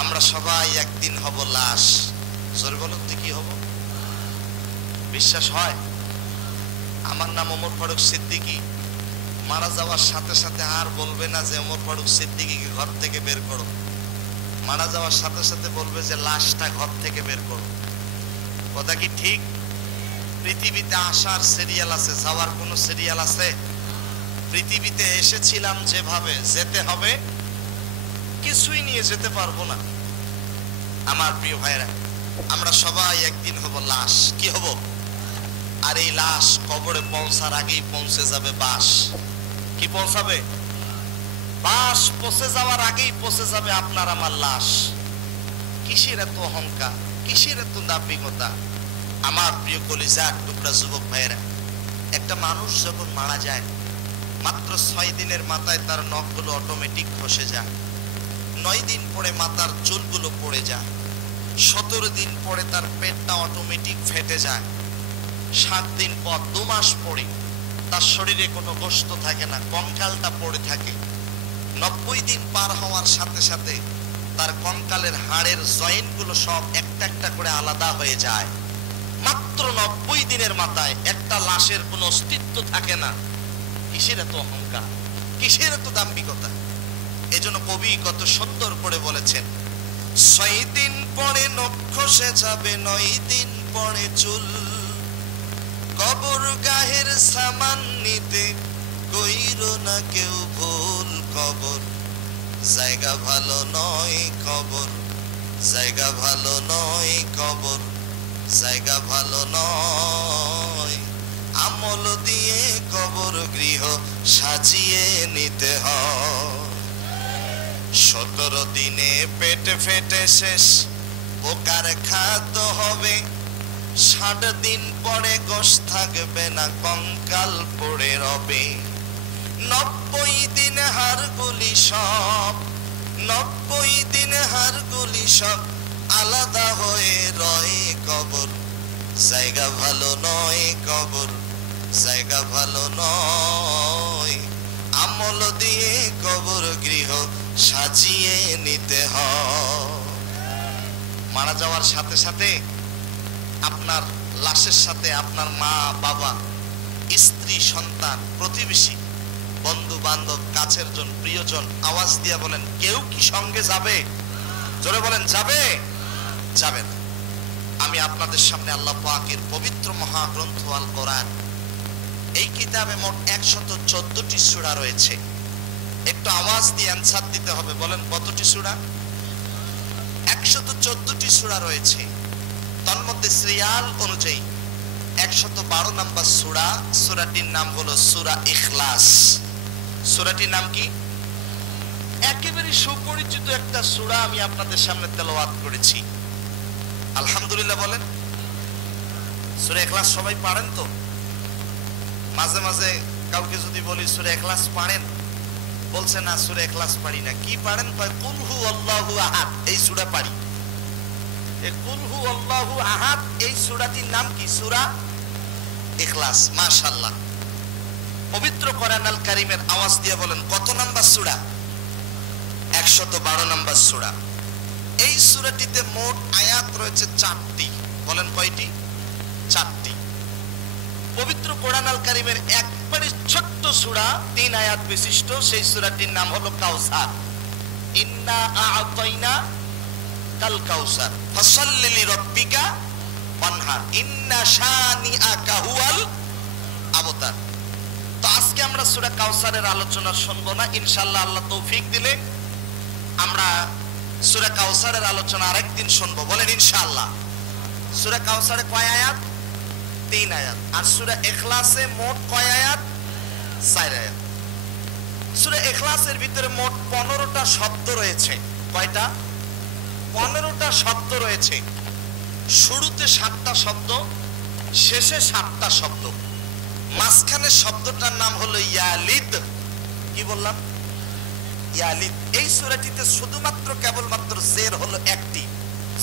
আমরা সবাই একদিন হব লাশ। জোরে বলুন তো কি হব? বিশ্বাস হয়? আমার নাম ওমর ফারুক সিদ্দিকী, মারা যাওয়ার সাথে সাথে আর বলবে না যে ওমর ফারুক সিদ্দিকীকে ঘর থেকে বের করো। মারা যাওয়ার সাথে সাথে বলবে যে লাশটা ঘর থেকে বের করো। কথা কি ঠিক? পৃথিবীতে আসার সিরিয়াল আছে, যাওয়ার কোনো সিরিয়াল আছে? পৃথিবীতে এসেছিলাম যেভাবে, যেতে হবে, কিছুই নিয়ে যেতে পারবো না। আমার প্রিয় ভাইরা, আমরা সবাই একদিন হব লাশ। কি হব? আর এই লাশ কবরে পৌঁছার আগেই পৌঁছে যাবে বাস। কি পৌঁছাবে? বাস পৌঁছে যাওয়ার আগেই পৌঁছে যাবে আপনার আমার লাশ। কিসের এত অহংকার, কিসের এত দাম্ভিকতা? আমার প্রিয় কলিজার টুকরা যুবক ভাইয়েরা, একটা মানুষ যখন মারা যায় মাত্র 6 দিনের মাথায় তার নখগুলো অটোমেটিক খসে যায়, 9 দিন পরে মাথার চুলগুলো পড়ে যায়, 17 দিন পরে তার পেটটা অটোমেটিক ফেটে যায়, 7 দিন পর 2 মাস পরে তার শরীরে কোনো গোশত থাকে না, কঙ্কালটা পড়ে থাকে। 90 দিন পার হওয়ার সাথে সাথে তার কঙ্কালের হাড়ের জয়েন্টগুলো সব একটা একটা করে আলাদা হয়ে যায়। মাত্র 90 দিনের মাথায় একটা লাশের কোনো অস্তিত্ব থাকে না। কিসের এত অহংকার, কিসের এত দাম্ভিকতা? এজন্য কবি কত সুন্দর করে বলেছেন, 6 দিন পরে নখ খসে যাবে, 9 দিন পরে চুল, কবর গাহের সামান নিতে কইরো না কেউ ভুল। কবর জায়গা ভালো নয়, কবর জায়গা ভালো নয়, কবর জায়গা ভালো নয়। আমল দিয়ে কবর গৃহ সাজিয়ে নিতে হয়। 17 দিনে পেটে ফেটে শেষ, পোকার খাদ্য হবে। 60 দিন পরে গোশ থাকবে না, কঙ্কাল পড়ে রবে। 90 দিন হাড়গুলি সব, 90 দিন হাড়গুলি সব আলাদা হয়ে রয়ে। কবর জায়গা ভালো নয়, কবর জায়গা ভালো নয়। আমল দিয়ে কবর গৃহ সাজিয়ে নিতে হয়। মারা যাওয়ার সাথে সাথে আপনার লাশের সাথে আপনার মা বাবা, স্ত্রী, সন্তান, প্রতিবেশী, বন্ধু বান্ধব, কাছের জন, প্রিয়জন, আওয়াজ দিয়ে বলেন কেউ কি সঙ্গে যাবে? জোরে বলেন যাবে? যাবে না। আমি আপনাদের সামনে আল্লাহ পাকের পবিত্র মহাগ্রন্থ আল কোরআন, এই কিতাবে মোট 114টি সূরা রয়েছে। একটু আওয়াজ দিয়ে অ্যানসার দিতে হবে, বলেন কতটি সূরা? 114টি সূরা রয়েছে। তন্মধ্যে সিরিয়াল অনুযায়ী 112 নম্বর সূরা, সূরাটির নাম হলো সূরা ইখলাস। সূরাটির নাম কি? একেবারে সুপরিচিত একটা সূরা আমি আপনাদের সামনে তেলাওয়াত করেছি। আলহামদুলিল্লাহ বলেন। সূরা ইখলাস সবাই পারেন তো? মাঝে মাঝে কাউকে যদি বলি সূরা ইখলাস পারেন, বলছে না সূরা ইখলাস পারি না। কি পারেন? কয় কুল হু আল্লাহু আহাদ, এই সূরা পারি। এই কুল হু আল্লাহু আহাদ এই সূরাটির নাম কি? সূরা ইখলাস। মাশাআল্লাহ। পবিত্র কোরআন আল কারীমের আওয়াজ দিয়ে বলেন কত নাম্বার সূরা? 112 নম্বর সূরা। এই সূরাটিতে মোট আয়াত রয়েছে 4টি। বলেন কয়টি? 4টি। পবিত্র কোরআন আল কারীমের একবারে ছোট্ট সূরা, 3 আয়াত বিশিষ্ট, সেই সূরাটির নাম হলো কাউসার। ইন্না আ'তাইনা কাল কাউসার ফাসাল্লি লিরাব্বিকা ওয়ানহার ইন্না শানিআকা হুয়াল আবতার। তো আজকে আমরা সূরা কাউসারের আলোচনা শুনবো না, ইনশাআল্লাহ আল্লাহ তৌফিক দিলে আমরা সূরা কাউসারের আলোচনা আরেকদিন শুনবো। বলেন ইনশাআল্লাহ। সূরা কাউসারে কয় আয়াত? 3 আয়াত। আর সূরা ইখলাসে মোট কয় আয়াত? 4 আয়াত। সূরা ইখলাসের ভিতরে মোট 15টা শব্দ রয়েছে। কয়টা? 15টা শব্দ রয়েছে। শুরুতে 7টা শব্দ, শেষে 7টা শব্দ। মাঝখানের শব্দটার নাম হলো ইয়ালিদ। কি বললাম? ইয়ালিদ। এই সূরাটিতে শুধুমাত্র কেবলমাত্র জের হলো একটি।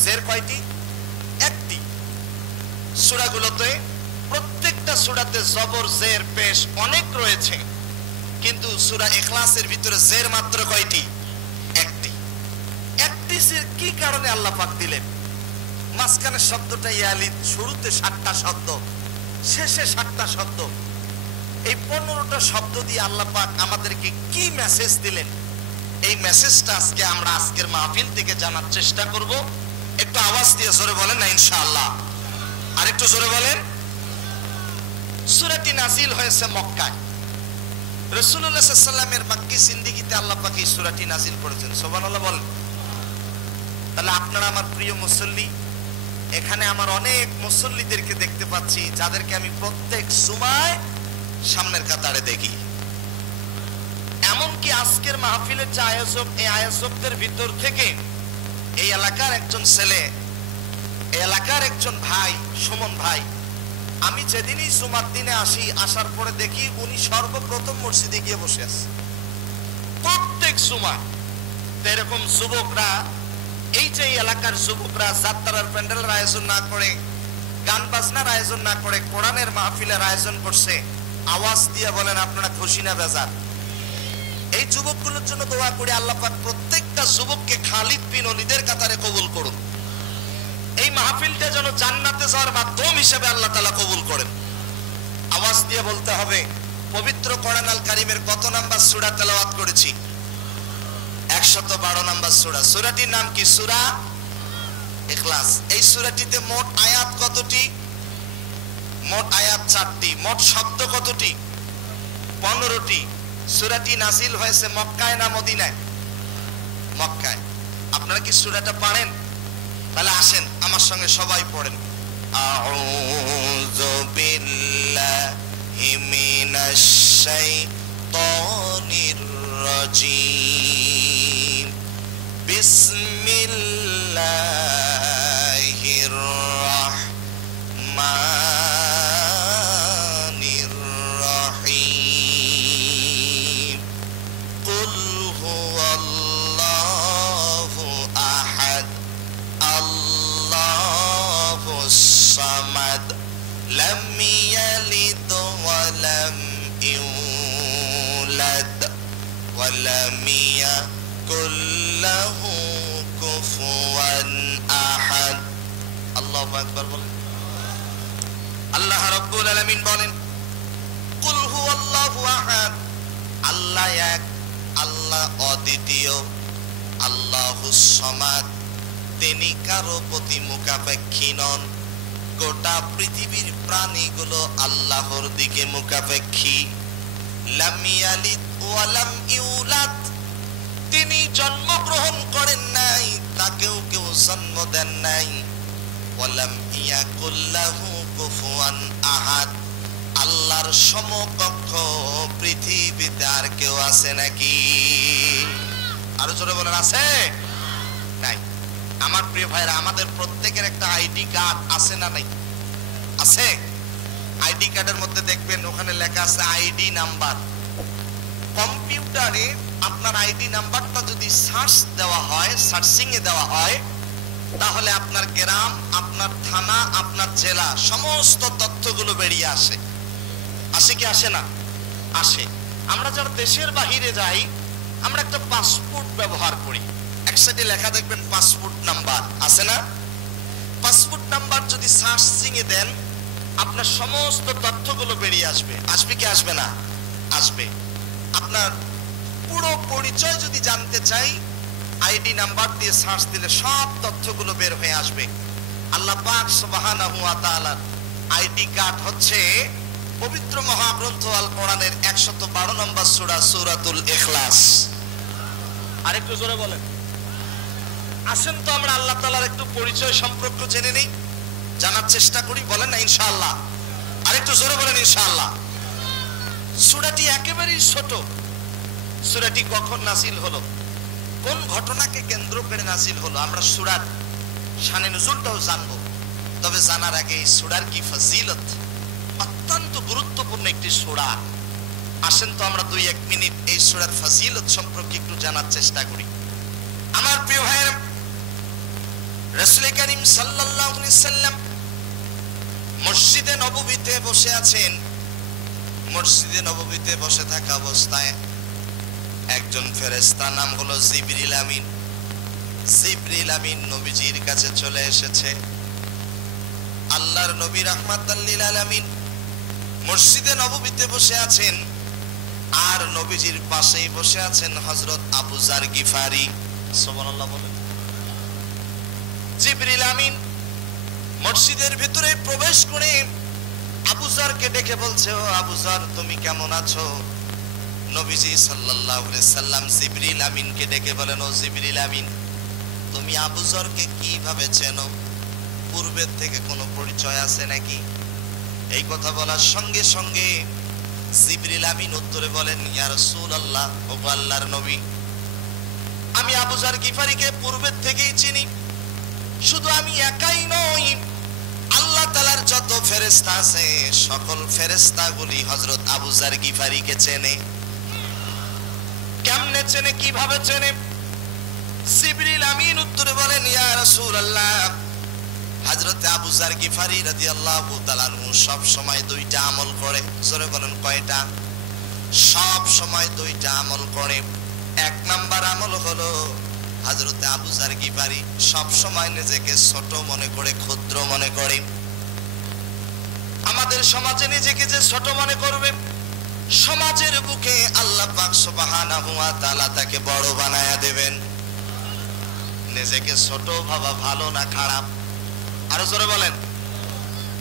জের কয়টি? একটি। সূরাগুলোতে প্রত্যেকটা সূরাতে জবর, জের, পেশ অনেক রয়েছে, কিন্তু সূরা ইখলাসের ভিতরে জের মাত্র কয়টি? একটি। একটি এবিসির কি কারণে আল্লাহ পাক দিলেন? মাঝখানের শব্দটা ইয়ালিদ, শুরুতে 7টা শব্দ, শেষে 7টা শব্দ। এই 15টা শব্দ দিয়ে আল্লাহ পাক আমাদেরকে কি মেসেজ দিলেন, এই মেসেজটা আজকে আমরা আজকের মাহফিল থেকে জানার চেষ্টা করব। একটু আওয়াজ দিয়ে জোরে বলেন না ইনশাআল্লাহ। আর একটু জোরে বলেন। সূরাটি নাজিল হয়েছে মক্কায়। রাসূলুল্লাহ সাল্লাল্লাহু আলাইহি ওয়াসাল্লামের মক্কি জিন্দেগিতে আল্লাহ পাক এই সূরাটি নাজিল করেছেন। সুবহানাল্লাহ বলেন। তাহলে আপনারা আমার প্রিয় মুসল্লি, এখানে আমার অনেক মুসল্লিদেরকে দেখতে পাচ্ছি যাদেরকে আমি প্রত্যেক জুমায় সামনের কাতারে দেখি। এমনকি আজকের মাহফিলের যে আয়োজক, এই আয়োজকদের ভিতর থেকে এই এলাকার একজন ছেলে, এই এলাকার একজন ভাই, সুমন ভাই, আমি যেদিনই জুমার দিনে আসি, আসার পরে দেখি উনি সর্বপ্রথম মসজিদে গিয়ে বসে আছে প্রত্যেক জুমা। এরকম যুবকরা, এই যে এলাকার যুবকরা যাত্রার প্যান্ডেলের আয়োজন না করে, গান বাজনার আয়োজন না করে কোরআনের মাহফিলের আয়োজন করছে, আওয়াজ দিয়ে বলেন আপনারা খুশি না বেজার? এই যুবকগুলোর জন্য দোয়া করি আল্লাহ পাক প্রত্যেকটা যুবককে খালিদ বিন ওলীদের কাতারে কবুল করুন। এই মাহফিলটা যেন জান্নাতে যাওয়ার মাধ্যম হিসেবে আল্লাহ তাআলা কবুল করেন। আওয়াজ দিয়ে বলতে হবে, পবিত্র কোরআন আল কারীমের কত নাম্বার সূরা তেলাওয়াত করেছি? 112 নাম্বার সূরা। সূরাটির নাম কি? সূরা ইখলাস। এই সূরাটিতে মোট আয়াত কতটি? মোট আয়াত 4টি। মোট শব্দ কতটি? 15টি। সূরাটি নাজিল হয়েছে মক্কায় না মদিনায়? মক্কায়। আপনারা কি সূরাটা পারেন? তাহলে আসেন আমার সঙ্গে সবাই পড়েন। আউযু বিল্লাহি মিনাশ শাইতানির রাজীম। বিসমিল্লাহির রাহমানির রাহিম। কুল হুয়াল্লাহু আহাদ, আল্লাহুস সামাদ, লাম ইয়ালিদ ওয়া লাম ইউলাদ ওয়া লাম ইয়াকুল লাহু কুফুয়ান আহাদ। আল্লাহু আকবার বলেন। আল্লাহ রাব্বুল আলামিন বলেন, কুল হুয়াল্লাহু আহাদ, আল্লাহ এক, আল্লাহ অদ্বিতীয়, আল্লাহুস সামাদ, তিনি কারো প্রতি মুখাপেক্ষী নন। গোটা পৃথিবীর প্রাণীগুলো আল্লাহর দিকে মুখাপেক্ষী। লাম ইয়ালিদ ওয়া লাম ইউলাদ, তিনি জন্মগ্রহণ করেন নাই, তাকেও কেউ জন্ম দেন নাই। ওয়া লাম ইয়াকুল লাহু কুফুয়ান আহাদ, আল্লাহর সমকক্ষ পৃথিবীতে আর কেউ আছে নাকি? আরো জোরে বলেন, আছে? নাই। আমার প্রিয় ভাইরা, আমাদের প্রত্যেকের একটা আইডি কার্ড আছে না নাই? আছে। আইডি কার্ডের মধ্যে দেখবেন ওখানে লেখা আছে আইডি নাম্বার। কম্পিউটারে আপনার আইডি নাম্বারটা যদি সার্চ দেওয়া হয়, সার্চিং এ দেওয়া হয়, তাহলে আপনার গ্রাম, আপনার থানা, আপনার জেলা, সমস্ত তথ্যগুলো বেরিয়ে আসে। আসে কি আসে না? আসে। আমরা যারা দেশের বাহিরে যাই, আমরা একটা পাসপোর্ট ব্যবহার করি। এক সাইডে লেখা দেখবেন পাসপোর্ট নাম্বার, আছে না? পাসপোর্ট নাম্বার যদি সার্চিং এ দেন, আপনার সমস্ত তথ্যগুলো বেরিয়ে আসবে। আসবে কি আসবে না? আসবে। আপনার পুরো পরিচয় যদি জানতে চাই, আইডি নাম্বার দিয়ে সার্চ দিলে সব তথ্যগুলো বের হয়ে আসবে। আল্লাহ পাক সুবহানাহু ওয়া তাআলা আইডি কার্ড হচ্ছে পবিত্র মহাগ্রন্থ আল কোরআনের 112 নম্বর সূরা, সূরাতুল ইখলাস। আরেকটু জোরে বলেন। আসেন তো আমরা আল্লাহ তাআলার একটু পরিচয় সম্পর্ক জেনে নেই, জানার চেষ্টা করি। বলেন না ইনশাআল্লাহ? আরেকটু জোরে বলেন ইনশাআল্লাহ। সূরাটি একেবারেই ছোট। সূরাটি কখন নাজিল হলো, কোন ঘটনাকে কেন্দ্র করে নাজিল হলো, আমরা সূরার শানে নুজুলটাও জানবো। তবে জানার আগে এই সূরার কি ফজিলত, অত্যন্ত গুরুত্বপূর্ণ একটি সূরা। আসেন তো আমরা 2-1 মিনিট এই সূরার ফজিলত সম্পর্কে একটু জানার চেষ্টা করি। আমার প্রিয় ভাইয়েরা, রাসূল করিম সাল্লাল্লাহু আলাইহি সাল্লাম মসজিদে নববীতে বসে আছেন। মসজিদে নববীতে বসে থাকা অবস্থায় একজন ফেরেশতা, নাম হলো জিবরিল আমিন, জিবরিল আমিন নবীজির কাছে চলে এসেছে। আল্লাহর নবী রাহমাতাল লিল আলামিন মসজিদে নববীতে বসে আছেন, আর নবীজির পাশেই বসে আছেন হযরত আবু যার গিফারি। সুবহানাল্লাহ বলেন। জিবরিল আমিন মসজিদের ভিতরে প্রবেশ করে আবু যারকে ডেকে বলছে, ও আবু যার, তুমি কেমন আছো? নবীজি সাল্লাল্লাহু আলাইহি সাল্লাম জিবরিল আমিনকে ডেকে বলেন, ও জিবরিল আমিন, তুমি আবু যারকে কিভাবে চেনো? পূর্বের থেকে কোনো পরিচয় আছে নাকি? এই কথা বলার সঙ্গে সঙ্গে জিবরিল আমিন উত্তরে বলেন, ইয়া রাসূলুল্লাহ, ও আল্লাহর নবী, আমি আবু যার গিফারিকে পূর্বের থেকেই চিনি। শুধু আমি একাই নই, আল্লাহ তাআলার যত ফেরেশতা আছে সকল ফেরেশতাগুলি হযরত আবু যার গিফারিকে চেনে। কেমনে চেনে, কিভাবে চেনে? জিবরিল আমিন উত্তরে বলেন, ইয়া রাসূলুল্লাহ, হযরত আবু যার গিফারি রাদিয়াল্লাহু তাআলা আনহু সব সময় দুইটা আমল করে। জোরে বলেন, কয়টা? সব সময় দুইটা আমল করে। এক নাম্বার আমল হলো হযরত আবু যার গিফারি সব সময় নিজেকে ছোট মনে করে, ক্ষুদ্র মনে করে। আমাদের সমাজে নিজেকে যে ছোট মনে করবে, সমাজের বুকে আল্লাহ পাক সুবহানাহু ওয়া তাআলা তাকে বড় বানায়া দেবেন। নিজেকে ছোট ভাবা ভালো না খারাপ? আরো জোরে বলেন।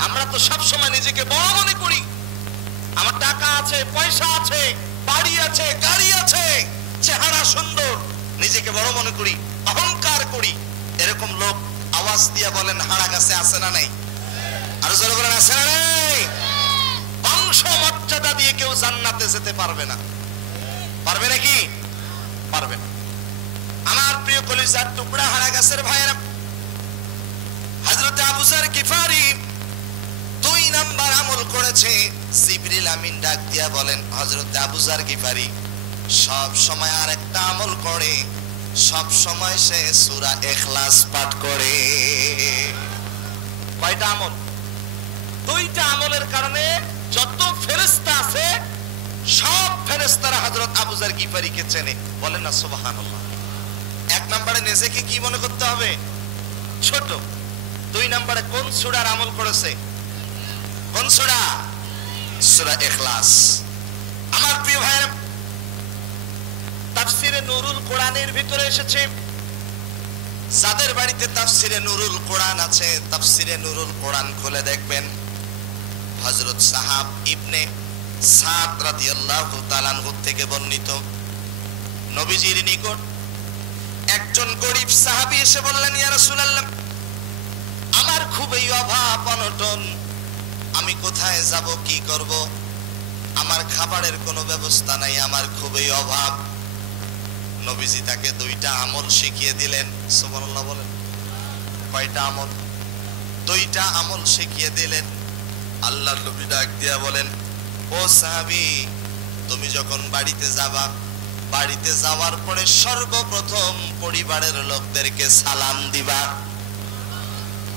আমরা তো সব সময় নিজেকে বড় মনে করি। আমার টাকা আছে, পয়সা আছে, বাড়ি আছে, গাড়ি আছে, চেহারা সুন্দর, নিজেকে বড় মনে করি, অহংকার করি। এরকম লোক আওয়াজ দিয়ে বলেন হাড়া গাছে আছে না নাই? আরো জোরে বলেন, আছে না নাই? বংশ মর্যাদা দিয়ে কেউ জান্নাতে যেতে পারবে না। পারবে নাকি? পারবে না। আমার প্রিয় কলিজার টুকরা হাড়া গাছের ভাইয়েরা, হযরত আবু যার গিফারি দুই নাম্বার আমল করেছে। জিবরিল আমিন ডাক দিয়া বলেন, হযরত আবু যার গিফারি সব সময় আরেকটা আমল করে, সব সময় সে সূরা ইখলাস পাঠ করে। কয়টা আমল? দুইটা আমলের কারণে যত ফেরেশতা আছে সব ফেরেশতারা হযরত আবু যার গিফারিকে চেনে। বলেন না সুবহানাল্লাহ। এক নম্বরে নিজেকে কি মনে করতে হবে? ছোট। দুই নম্বরে কোন সূরার আমল করেছে? কোন সূরা? সূরা ইখলাস। আমার প্রিয় ভাইরা, তাফসিরে নুরুল কোরআনের ভিতরে এসেছে, যাদের বাড়িতে তাফসিরে নুরুল কোরআন আছে, তাফসিরে নুরুল কোরআন খুলে দেখবেন হযরত সাহাব ইবনে সাদ রাদিয়াল্লাহু তাআলা আনহু থেকে বর্ণিত, নবীজির নিকট একজন গরীব সাহাবী এসে বললেন, ইয়া রাসূলুল্লাহ, আমার খুবই অভাব অনটন, আমি কোথায় যাব, কি করব? আমার খাবারের কোনো ব্যবস্থা নাই, আমার খুবই অভাব। নবীজি তাকে দুইটা আমল শিখিয়ে দিলেন। সুবহানাল্লাহ বলেন। কয়টা আমল? দুইটা আমল শিখিয়ে দিলেন। আল্লাহর নবী ডাক দিয়া বলেন, ও সাহাবী, তুমি যখন বাড়িতে যাবা, বাড়িতে যাওয়ার পরে সর্বপ্রথম পরিবারের লোকদেরকে সালাম দিবা।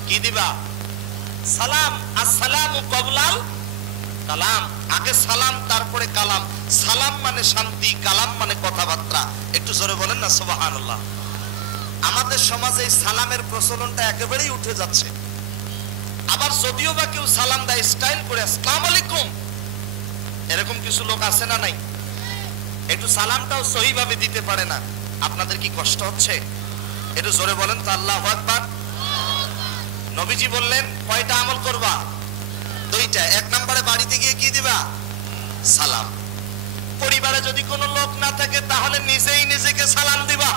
কি দিবা? সালাম। আসসালামু ক্বাবলাল কালাম। আগে সালাম, তারপরে কালাম। সালাম মানে শান্তি, কালাম মানে কথাবার্তা। একটু জোরে বলেন না সুবহানাল্লাহ। আমাদের সমাজে এই সালামের প্রচলনটা একেবারেই উঠে যাচ্ছে। আবার যদিও বা কেউ সালাম দেয় স্টাইল করে, আসসালামু আলাইকুম, এরকম কিছু লোক আছে না নাই? একটু সালামটাও সহিভাবে দিতে পারে না। আপনাদের কি কষ্ট হচ্ছে? একটু জোরে বলেন তো আল্লাহু আকবার। নবীজি বললেন কয়টা আমল করবা? দুইটা। এক নম্বরে বাড়িতে গিয়ে কি দিবা? সালাম। পরিবারে যদি কোনো লোক না থাকে তাহলে নিজেই নিজেকে সালাম দিবা।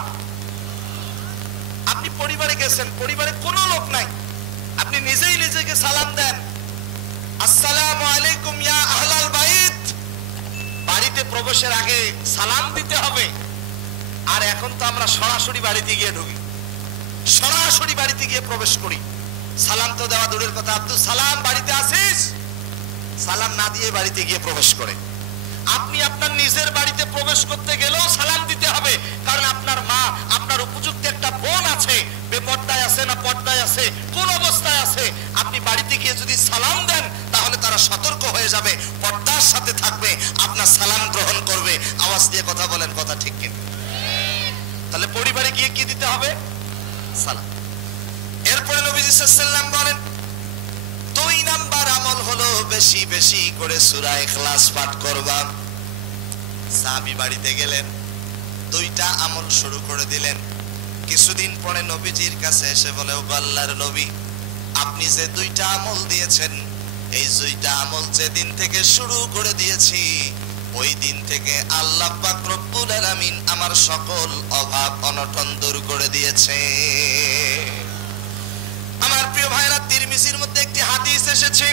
আপনি পরিবারে গেছেন, পরিবারে কোনো লোক নাই, আপনি নিজেই নিজেকে সালাম দেন, আসসালামু আলাইকুম ইয়া আহলাল বাইত। বাড়িতে প্রবেশের আগে সালাম দিতে হবে। আর এখন তো আমরা সরাসরি বাড়িতে গিয়ে ঢুকি, সরাসরি বাড়িতে গিয়ে প্রবেশ করি। সালাম তো দেওয়া দূরের কথা, আব্দুল সালাম বাড়িতে আছিস, সালাম না দিয়ে বাড়িতে গিয়ে প্রবেশ করে। আপনি আপনার নিজের বাড়িতে প্রবেশ করতে গেলেও সালাম দিতে হবে, কারণ আপনার মা, আপনার উপযুক্ত একটা বোন আছে, বেপর্দায় আছে না পর্দায় আছে, কোন অবস্থায় আছে, আপনি বাড়িতে গিয়ে যদি সালাম দেন তাহলে তারা সতর্ক হয়ে যাবে, পর্দার সাথে থাকবে, আপনার সালাম গ্রহণ করবে। আওয়াজ দিয়ে কথা বলেন, কথা ঠিক কিনা? তাহলে পরিবারে গিয়ে কি দিতে হবে? সালাম। এরপরে নবীজি সাল্লাল্লাহু আলাইহি ওয়াসাল্লাম বলেন 2 নাম্বার আমল হলো বেশি বেশি করে সূরা ইখলাস পাঠ করবা। সাহাবী বাড়িতে গেলেন, 2টা আমল শুরু করে দিলেন। কিছুদিন পরে নবীজির কাছে এসে বলে, ও আল্লাহর নবী, আপনি যে 2টা আমল দিয়েছেন, এই 2টা আমল যেদিন থেকে শুরু করে দিয়েছি ওই দিন থেকে আল্লাহ পাক রব্বুল আলামিন আমার সকল অভাব অনটন দূর করে দিয়েছে। আমার প্রিয় ভাইরা, তিরমিজির মধ্যে একটি হাদিস এসেছে,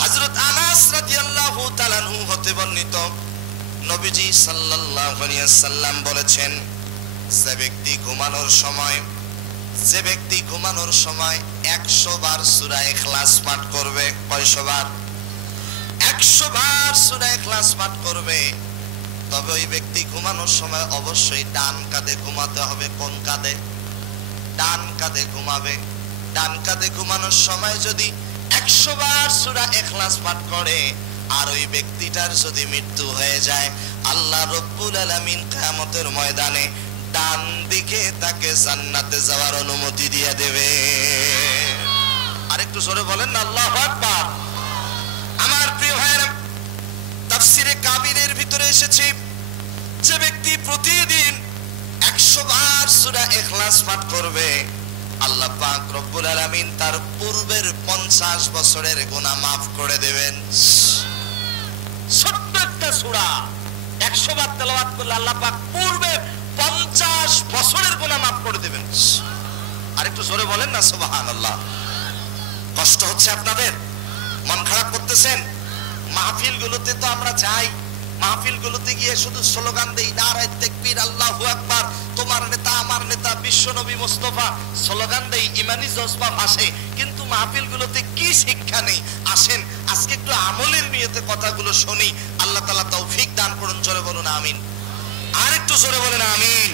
হযরত আনাস রাদিয়াল্লাহু তাআলা আনহু হতে বর্ণিত, নবীজি সাল্লাল্লাহু আলাইহি ওয়াসাল্লাম বলেছেন, যে ব্যক্তি ঘুমানোর সময় 100 বার সূরা ইখলাস পাঠ করবে, কয়শো বার? 100 বার সূরা ইখলাস পাঠ করবে, তবে ওই ব্যক্তি ঘুমানোর সময় অবশ্যই ডান কাঁধে ঘুমাতে হবে। কোন কাঁধে? ডান কাঁধে ঘুমাবে। ডান কাঁধে ঘুমানোর সময় যদি 100 বার সূরা ইখলাস পাঠ করে আর ওই ব্যক্তিটার যদি মৃত্যু হয়ে যায়, আল্লাহ রব্বুল আলামিন কিয়ামতের ময়দানে ডান দিকে তাকে জান্নাতে যাওয়ার অনুমতি দিয়ে দেবে। আরেকটু জোরে বলেন না আল্লাহু আকবার। আমার প্রিয় ভাইরা, তাফসীরে কাবীরের ভিতরে এসেছে, যে ব্যক্তি প্রতিদিন 100 বার সূরা ইখলাস পাঠ করবে, আল্লাহ পাক রব্বুল আলামিন তার পূর্বের 50 বছরের গুনাহ মাফ করে দেবেন। ছোট্ট একটা সূরা 100 বার তেলাওয়াত করলে আল্লাহ পাক পূর্বের 50 বছরের গুনাহ মাফ করে দেবেন। আরেকটু জোরে বলেন না সুবহানাল্লাহ। কষ্ট হচ্ছে আপনাদের? মন খারাপ করতেছেন? মাহফিলগুলোতে তো আমরা যাই, মাহফিলগুলোতে গিয়ে শুধু স্লোগান দেই, নারায়ে তাকবীর, আল্লাহু আকবার, তোমার নেতা আমার নেতা, বিশ্বনবী মুস্তাফা, স্লোগান দেই, ইমানি জজবা ভাসে, কিন্তু মাহফিলগুলোতে কি শিক্ষা নেই। আসেন আজকে একটু আমলের নিয়তে কথাগুলো শুনি। আল্লাহ তাআলা তৌফিক দান করুন। জোরে বলুন আমিন। আর একটু জোরে বলেন আমিন।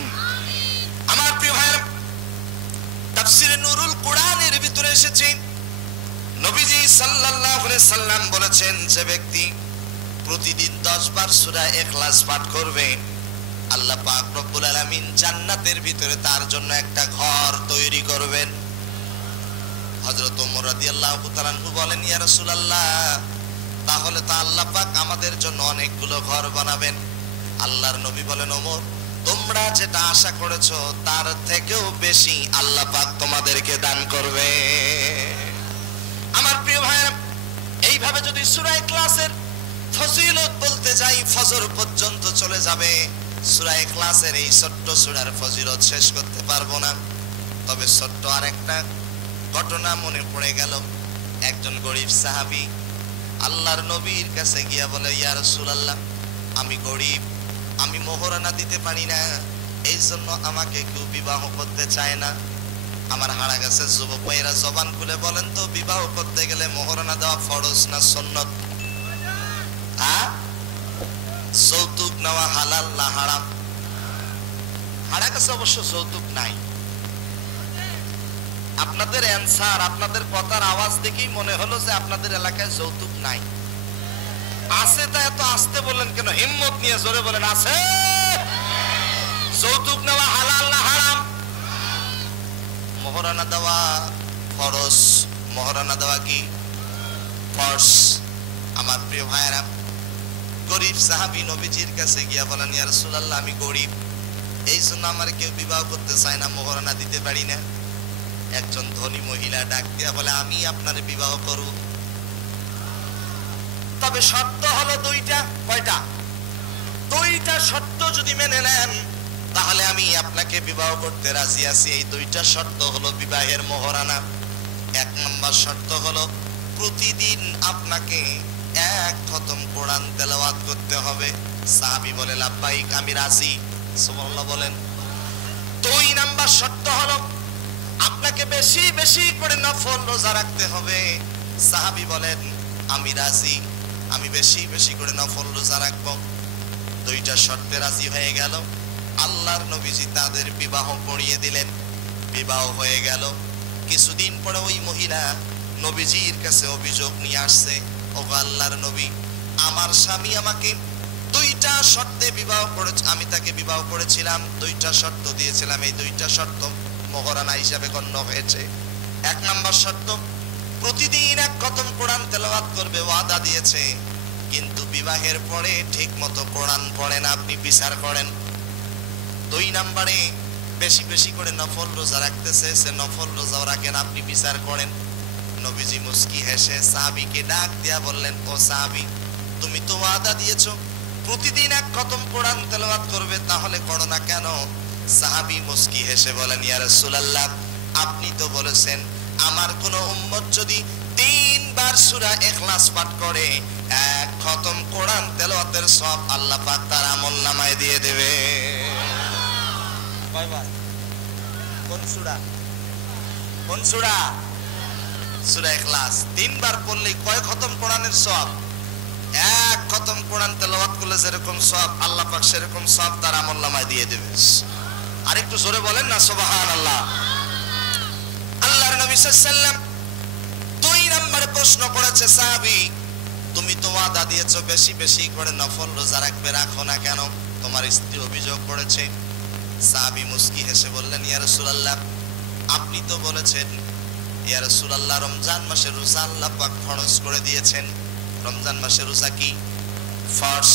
আমার প্রিয় ভাইরা, তাফসীরে নুরুল কুরআনের ভিতরে এসেছে, নবীজি সাল্লাল্লাহু আলাইহি সাল্লাম বলেছেন, যে ব্যক্তি প্রতিদিন 10 বার সূরা ইখলাস পাঠ করবে, আল্লাহ পাক রব্বুল আলামিন জান্নাতের ভিতরে তার জন্য একটা ঘর তৈরি করবেন। হযরত ওমর রাদিয়াল্লাহু তাআলা আনহু বলেন, ইয়া রাসূলুল্লাহ, তাহলে তো আল্লাহ পাক আমাদের জন্য অনেকগুলো ঘর বানাবেন। আল্লাহর নবী বলেন, ওমর, তোমরা যেটা আশা করেছো তার থেকেও বেশি আল্লাহ পাক তোমাদেরকে দান করবে। আমার প্রিয় ভাইরা, এইভাবে যদি সূরা ইখলাসের ফজিলত বলতে যাই, ফজর পর্যন্ত চলে যাবে। সূরা ইখলাসের এই ছোট্ট সূরার ফজিলত শেষ করতে পারবো না। তবে ছোট্ট আরেকটা ঘটনা মনে পড়ে গেল। একজন গরিব সাহাবী আল্লাহর নবীর কাছে গিয়া বলে, ইয়া রাসূলুল্লাহ, আমি গরিব, আমি মোহরানা দিতে পারি না, এই জন্য আমাকে কেউ বিবাহ করতে চায় না। আমার হারা গেছে যুবক ভাইরা, জবান খুলে বলেন তো, বিবাহ করতে গেলে মোহরানা দেওয়া ফরজ না সুন্নত? যৌতুক নেওয়া হালাল না হারাম? হারা গেছে অবশ্য যৌতুক নাই। আপনাদের অ্যানসার, আপনাদের কথার আওয়াজ দেখেই মনে হলো যে আপনাদের এলাকায় যৌতুক নাই। আছে তা এত আস্তে বলেন কেন? হিম্মত নিয়ে জোরে বলেন, আছে। যৌতুক নেওয়া হালাল না হারাম? মোহরানা দেওয়া ফরজ। মোহরানা দেওয়া কি ফরজ? আমার প্রিয় ভাইরা, গরিব সাহাবী নবীজির কাছে গিয়া বলেন, ইয়া রাসূলুল্লাহ, আমি গরিব, এই জন্য আমার কেউ বিবাহ করতে চায় না, মোহরানা দিতে পারি না। একজন ধনী মহিলা ডাক দিয়া বলে, আমি আপনার বিবাহ করব, তবে শর্ত হলো 2টা। কয়টা? 2টা শর্ত যদি মেনে নেন তাহলে আমি আপনাকে বিবাহ করতে রাজি আছি। এই 2টা শর্ত হলো বিবাহের মোহরানা। 1 নম্বর শর্ত হলো প্রতিদিন আপনাকে 1 খতম কোরআন তেলাওয়াত করতে হবে। সাহাবী বলে, লাব্বাইক, আমি রাজি। সুবহানাল্লাহ বলেন। 2 নম্বর শর্ত হলো আপনাকে বেশি বেশি করে নফল রোজা রাখতে হবে। সাহাবী বলেন, আমি রাজি, আমি বেশি বেশি করে নফল রোজা রাখবো। 2টা শর্তে রাজি হয়ে গেল। আল্লাহর নবীজি তাদের বিবাহ পড়িয়ে দিলেন। বিবাহ হয়ে গেল। কিছুদিন পরে ওই মহিলা নবীজির কাছে অভিযোগ নিয়ে আসছে, ওগো আল্লাহর নবী, আমার স্বামী আমাকে 2টা শর্তে বিবাহ করেছে, আমি তাকে বিবাহ করেছিলাম, 2টা শর্ত দিয়েছিলাম, এই 2টা শর্ত মহরানা হিসাবে গণ্য হয়েছে। 1 নম্বর শর্ত, প্রতিদিন 1 খতম কোরআন তেলাওয়াত করবে, ওয়াদা দিয়েছে। কিন্তু বিবাহের পরে ঠিক মতো কোরআন পড়েন, আপনি বিচার করেন। 2 নম্বরে বেশি বেশি করে নফল রোজা রাখতেছে, সে নফল রোজাও রাখেন, আপনি বিচার করেন। নবীজি মুস্কি হেসে সাহাবীকে ডাক দিয়া বললেন, ও সাহাবী, তুমি তো ওয়াদা দিয়েছো প্রতিদিন 1 খতম কোরআন তেলাওয়াত করবে, তাহলে করো না কেন? সাহাবী মুস্কি হেসে বলেন, ইয়া রাসূলুল্লাহ, আপনি তো বলেছেন আমার কোন উম্মত যদি 3 বার সূরা ইখলাস পাঠ করে 1 খতম কোরআন তেলাওয়াতের সওয়াব আল্লাহ পাক তার আমলনামায় দিয়ে দেবে। কয়বার? কোন সূরা? কোন সূরা? সূরা ইখলাস 3 বার পড়লে কয় খতম কোরআনের সওয়াব? 1 খতম কোরআন তেলাওয়াত করলে যেরকম সওয়াব আল্লাহ পাক সেরকম সওয়াব তার আমলনামায় দিয়ে দেবে। আরেকটু জোরে বলেন না সুবহানাল্লাহ। আল্লাহর নবী সাল্লাল্লাহু আলাইহি ওয়াসাল্লাম 2 নম্বরে প্রশ্ন করেছে, সাহাবী তুমি তো ওয়াদা দিয়েছো বেশি বেশি করে নফল রোজা রাখবে, রাখো না কেন? তোমার স্ত্রী অভিযোগ করেছে। সাহাবী মুস্কি হেসে বললেন, ইয়া রাসূলুল্লাহ, আপনি তো বলেছেন ইয়া রাসূলুল্লাহ রমজান মাসে রোজা আল্লাহ পাক ফরজ করে দিয়েছেন। রমজান মাসের রোজা কি ফরজ?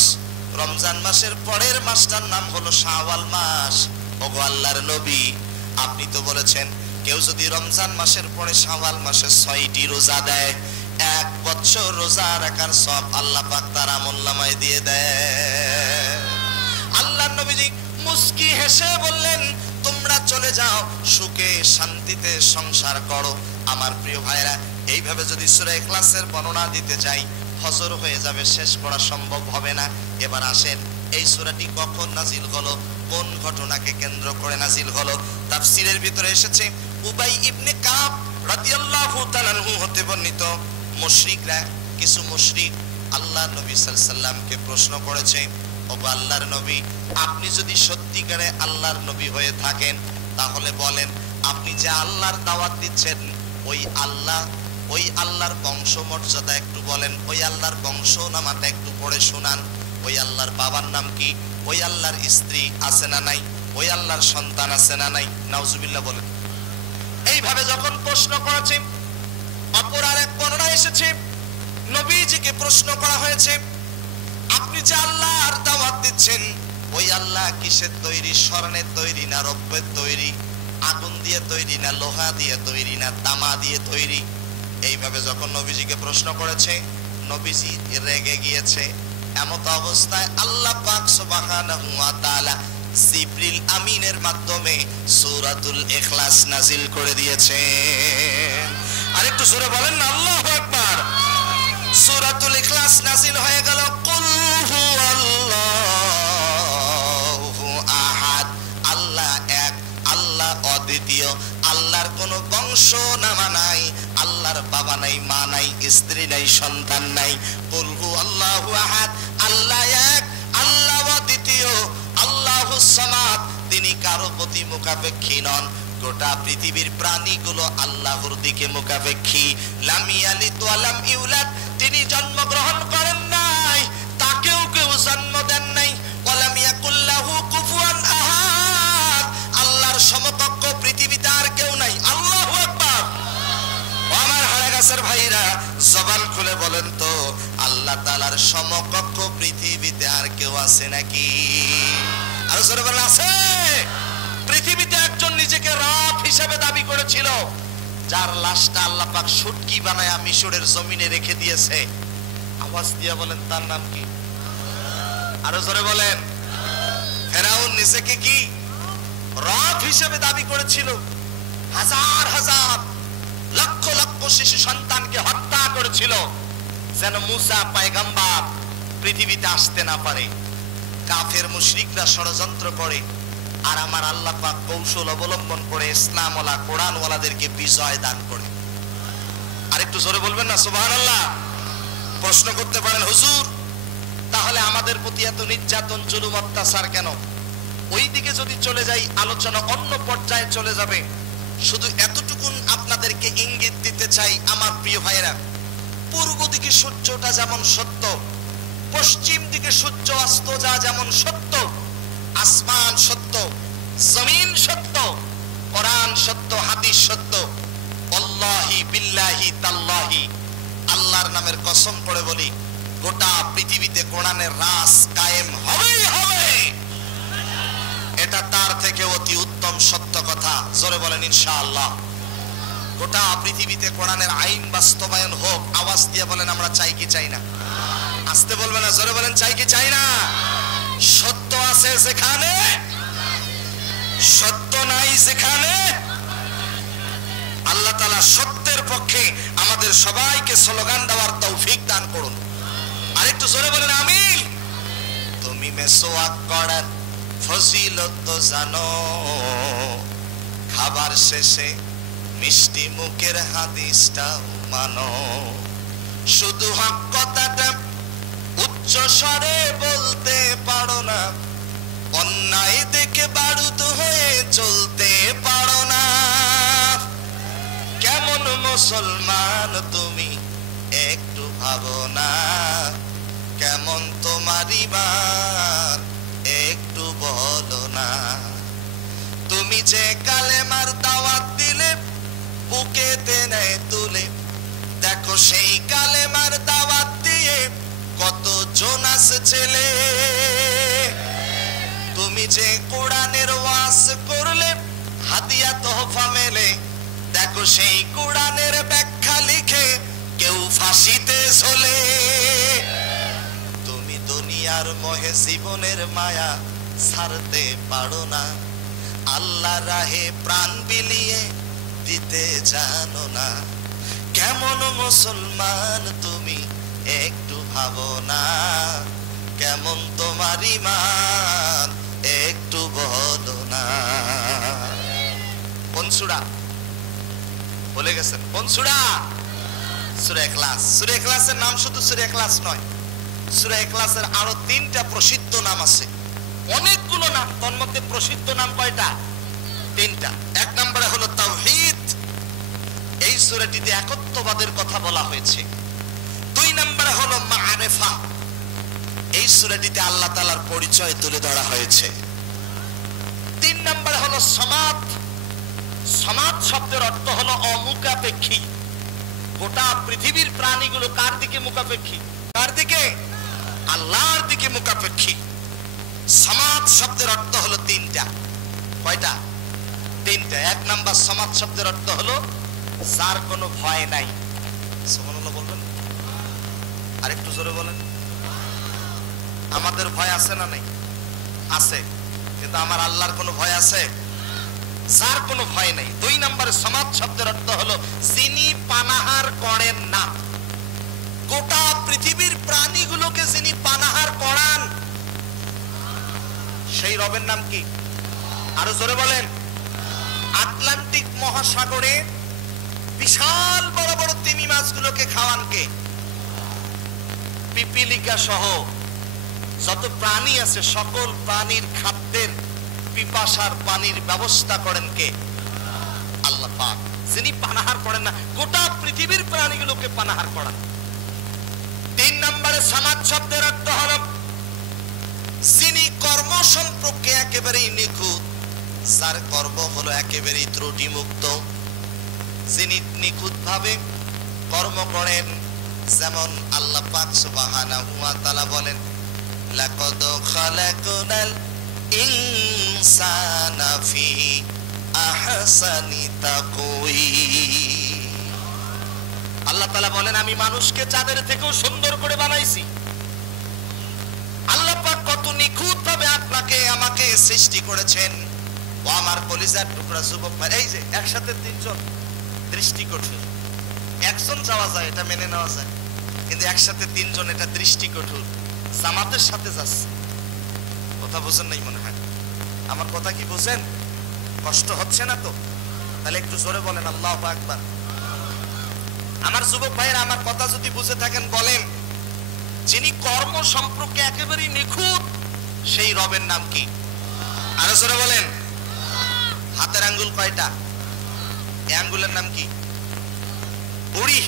রমজান মাসের পরের মাসটার নাম হলো শাওয়াল মাস। ওগো আল্লাহর নবী, আপনি তো বলেছেন কেউ যদি রমজান মাসের পরে শাওয়াল মাসে 6টি রোজা দেয় 1 বছর রোজা রাখার সব আল্লাহ পাক তার আমলনামায় দিয়ে দেয়। আল্লাহর নবীজি মুস্কি হেসে বললেন, তোমরা চলে যাও, সুখে শান্তিতে সংসার করো। আমার প্রিয় ভাইরা, এইভাবে যদি সূরা ইখলাসের বর্ণনা দিতে যাই ফজর হয়ে যাবে, শেষ করা সম্ভব হবে না। এবার আসেন, এই সূরাটি কখন নাজিল হলো, কোন ঘটনাকে কেন্দ্র করে নাজিল হলো? তাফসীরের ভিতরে এসেছে উবাই ইবনে কাব রাদিয়াল্লাহু তাআলা আনহু হতে বর্ণিত, মুশরিকরা, কিছু মুশরিক আল্লাহর নবী সাল্লাল্লাহু আলাইহি সাল্লামকে প্রশ্ন করেছে, ওগো আল্লাহর নবী, আপনি যদি সত্যিকারে আল্লাহর নবী হয়ে থাকেন তাহলে বলেন, আপনি যে আল্লাহর দাওয়াত দিচ্ছেন ওই আল্লাহর বংশ মর্যাদা একটু বলেন, ওই আল্লাহর বংশ নামাটা একটু পড়ে শোনান। ওই আল্লাহর বাবার নাম কি? ওই আল্লাহর স্ত্রী আছে না নাই? ওই আল্লাহর সন্তান আছে না নাই? নাউজুবিল্লাহ বলেন। এইভাবে যখন প্রশ্ন করেছে, অপর আরেক বর্ণনা এসেছে নবীজিকে প্রশ্ন করা হয়েছে, আপনি যে আল্লাহর দাওয়াত দিচ্ছেন ওই আল্লাহ কিসের তৈরি? স্বর্ণের তৈরি না রৌপ্যের তৈরি? আগুন দিয়ে তৈরি না লোহা দিয়ে তৈরি না তামা দিয়ে তৈরি? এইভাবে যখন নবীজিকে প্রশ্ন করেছে, নবীজি রেগে গিয়েছে। এমত অবস্থায় আল্লাহ পাক সুবহানাহু ওয়া তাআলা জিবরিল আমিনের মাধ্যমে সূরাতুল ইখলাস নাজিল করে দিয়েছেন। আরেকটু জোরে বলেন না আল্লাহু আকবার। সূরাতুল ইখলাস নাজিল হয়ে গেল, কুল হুয়াল্লাহু আহাদ, আল্লাহ এক, আল্লাহ অদ্বিতীয়, আল্লাহর কোনো বংশ নামা নাই, আল্লাহর বাবা নাই, মা নাই, স্ত্রী নাই, সন্তান নাই। কুল হুয়াল্লাহু আহাদ, আল্লাহ এক, আল্লাহ অদ্বিতীয়, আল্লাহুস সামাদ, তিনি কারো প্রতি মুখাপেক্ষী নন। গোটা পৃথিবীর প্রাণীগুলো আল্লাহর দিকে মুখাপেক্ষী। লাম ইয়ালিদ ওয়া লাম ইউলাদ, তিনি জন্মগ্রহণ করেন নাই, তাকেও কেউ জন্ম দেন নাই। ওয়া লাম ইয়াকুল লাহু কুফুয়ান আহাদ, আল্লাহর সমকক্ষ পৃথিবীতে আর কেউ নাই। আল্লাহু আকবার। আমার হাড়ে গাছের ভাইরা, জবান খুলে বলেন তো, আল্লাহ তাআলার সমকক্ষ পৃথিবীতে আর কেউ আছে নাকি? আর জোরে বলেন, আছে? পৃথিবীতে একজন নিজেকে রব হিসেবে দাবি করেছিল, যার লাশটা আল্লাহ পাক শুটকি বানায় মিশরের জমিনে রেখে দিয়েছে। আওয়াজ দিয়ে বলেন, তার নাম কি? আরো জোরে বলেন। ফেরাউন নিজেকে কি রব হিসেবে দাবি করেছিল, হাজার হাজার লক্ষ লক্ষ শিশু সন্তানকে হত্যা করেছিল যেন মুসা পয়গম্বর পৃথিবীতে আসতে না পারে। কাফের মুশরিকরা ষড়যন্ত্র করে, আর আমার আল্লাহ পাক কৌশল অবলম্বন করে ইসলামওয়ালা কোরআনওয়ালাদেরকে বিজয় দান করে। আরেকটু জোরে বলবেন না সুবহানাল্লাহ। প্রশ্ন করতে পারেন, হুজুর তাহলে আমাদের প্রতি এত নির্যাতন জুলুম অত্যাচার কেন? ওই দিকে যদি চলে যাই আলোচনা অন্য পর্যায়ে চলে যাবে। শুধু এতটুকুন আপনাদেরকে ইঙ্গিত দিতে চাই আমার প্রিয় ভাইয়েরা, পূর্ব দিকে সূর্যটা যেমন সত্য, পশ্চিম দিকে সূর্য অস্ত যা যেমন সত্য, আসমান সত্য, জমিন সত্য, কোরআন সত্য, হাদিস সত্য। আল্লাহি বিল্লাহি তাল্লাহি, আল্লাহর নামের কসম করে বলি, গোটা পৃথিবীতে কোরআনের রাজ কায়েম হবেই হবে। এটা তার থেকে অতি উত্তম সত্য কথা। জোরে বলেন ইনশাআল্লাহ। গোটা পৃথিবীতে কোরআনের আইন বাস্তবায়ন হোক। আওয়াজ দিয়ে বলেন আমরা চাই কি চাই না? আস্তে বলবেন না, জোরে বলেন চাই কি চাই না? সত্য আছে যেখানে, সত্য নাই যেখানে। আল্লাহ তাআলা সত্যের পক্ষে আমাদের সবাইকে স্লোগান দেওয়ার তৌফিক দান করুন। আরেকটু জোরে বলেন আমিন। তুমি মেসওয়াক করার ফজিলত তো জানো, খাবার শেষে মিষ্টি মুখের হাদিসটা মানো, শুধু হক কথাটা উচ্চ স্বরে বলতে পারো না, অন্যায় দেখে বারুদ হয়ে চলতে পারো না। কেমন মুসলমান তুমি একটু ভাবো না, কেমন তোমার ঈমান একটু বলো না। তুমি যে কালেমার দাওয়াত দিলে বুকেতে নেয় তুলে, দেখো সেই কালেমার দাওয়াত দিয়ে কত জোনাস ছেলে। তুমি যে কোরআনের ওয়াজ করলে হাদিয়া তোহফা মেলে, দেখো সেই কোরআনের ব্যাখ্যা লিখে কেউ ফাঁসিতে ঝোলে। তুমি দুনিয়ার মোহে জীবনের মায়া ছাড়তে পারো না, আল্লাহ রাহে প্রাণ বিলিয়ে দিতে জানো না। কেমন মুসলমান তুমি একটু ভাবো না, কেমন তোমার ঈমান একটু বলো না। কোন সূরা বলে গেছেন? কোন সূরা? সূরা ইখলাস। সূরা ইখলাসের নাম শুধু সূরা ইখলাস নয়, সূরা ইখলাসের আরো 3টা প্রসিদ্ধ নাম আছে। অনেকগুলো নাম, তার মধ্যে প্রসিদ্ধ নাম কয়টা? 3টা। এক নম্বরে হলো তাওহীদ, এই সূরাটিতে একত্ববাদের কথা বলা হয়েছে। 2 নম্বরে হলো মাআরিফা, এই সূরাটিতে আল্লাহ তাআলার পরিচয় তুলে ধরা হয়েছে। 3 নম্বরে হলো সামাদ। সামাদ শব্দের অর্থ হলো অমুখাপেক্ষী। গোটা পৃথিবীর প্রাণীগুলো কার দিকে মুখাপেক্ষী? কার দিকে? আল্লাহর দিকে মুখাপেক্ষী। সামাদ শব্দের অর্থ হলো 3টা। কয়টা? 3টা। 1 নাম্বার সামাদ শব্দের অর্থ হলো যার কোনো ভয় নাই। সুবহানাল্লাহ বলবেন? আরেকটু জোরে বলেন। আমাদের ভয় আছে না নাই? আছে, কিন্তু আমার আল্লাহর কোনো ভয় আছে? যার কোনো ভয় নাই। 2 নম্বরে সামাদ শব্দের অর্থ হলো যিনি পানাহার করেন না। গোটা পৃথিবীর প্রাণীগুলোকে যিনি পানাহার করান, সেই রবের নাম কি? আরো জোরে বলেন। আটলান্টিক মহাসাগরে বিশাল বড় বড় তিমি মাছগুলোকে খাওয়ান কে? পিপিলিকা সহ যত প্রাণী আছে সকল প্রাণীর খাদ্যের পিপাসার পানির ব্যবস্থা করেন কে? আল্লাহ পাক। যিনি পানাহার করেন না, গোটা পৃথিবীর প্রাণীগুলোকে পানাহার করান। 3 নম্বরে সামাদ শব্দের অর্থ হলো যিনি কর্ম সম্পর্কে একেবারেই নিখুঁত, যার কর্ম হলো একেবারেই ত্রুটিমুক্ত, যিনি নিখুঁত ভাবে কর্ম করেন। যেমন আল্লাহ পাক সুবহানাহু ওয়া তাআলা বলেন, লাকাদ খালাকনাল ইনসানা ফি আহসানি তাকওয়িম। আল্লাহ তাআলা বলেন আমি মানুষকে চাঁদের থেকেও সুন্দর করে বানাইছি। আল্লাহ পাক কত নিখুঁত ভাবে আপনাকে আমাকে সৃষ্টি করেছেন। ও আমার কলিজার টুকরা যুবক ভাই, এই যে একসাথে 3 জন দৃষ্টি কঠোর। একজন যাওয়া যায়, এটা মেনে নেওয়া যায়, কিন্তু একসাথে 3 জন, এটা দৃষ্টি কঠোর। জামাতের সাথে যাচ্ছে। কথা বুঝেন নাই মনে হয়? আমার কথা কি বুঝেন? কষ্ট হচ্ছে না তো? তাহলে একটু জোরে বলেন আল্লাহু আকবার। আমার যুবক ভাইয়েরা, আমার কথা যদি বুঝে থাকেন বলেন, যিনি কর্ম সম্পর্কে একেবারেই নিখুঁত, সেই রবের নাম কি? আরো জোরে বলেন। হাতের আঙ্গুল কয়টা? এই আঙ্গুলের নাম কি? বুড়ি।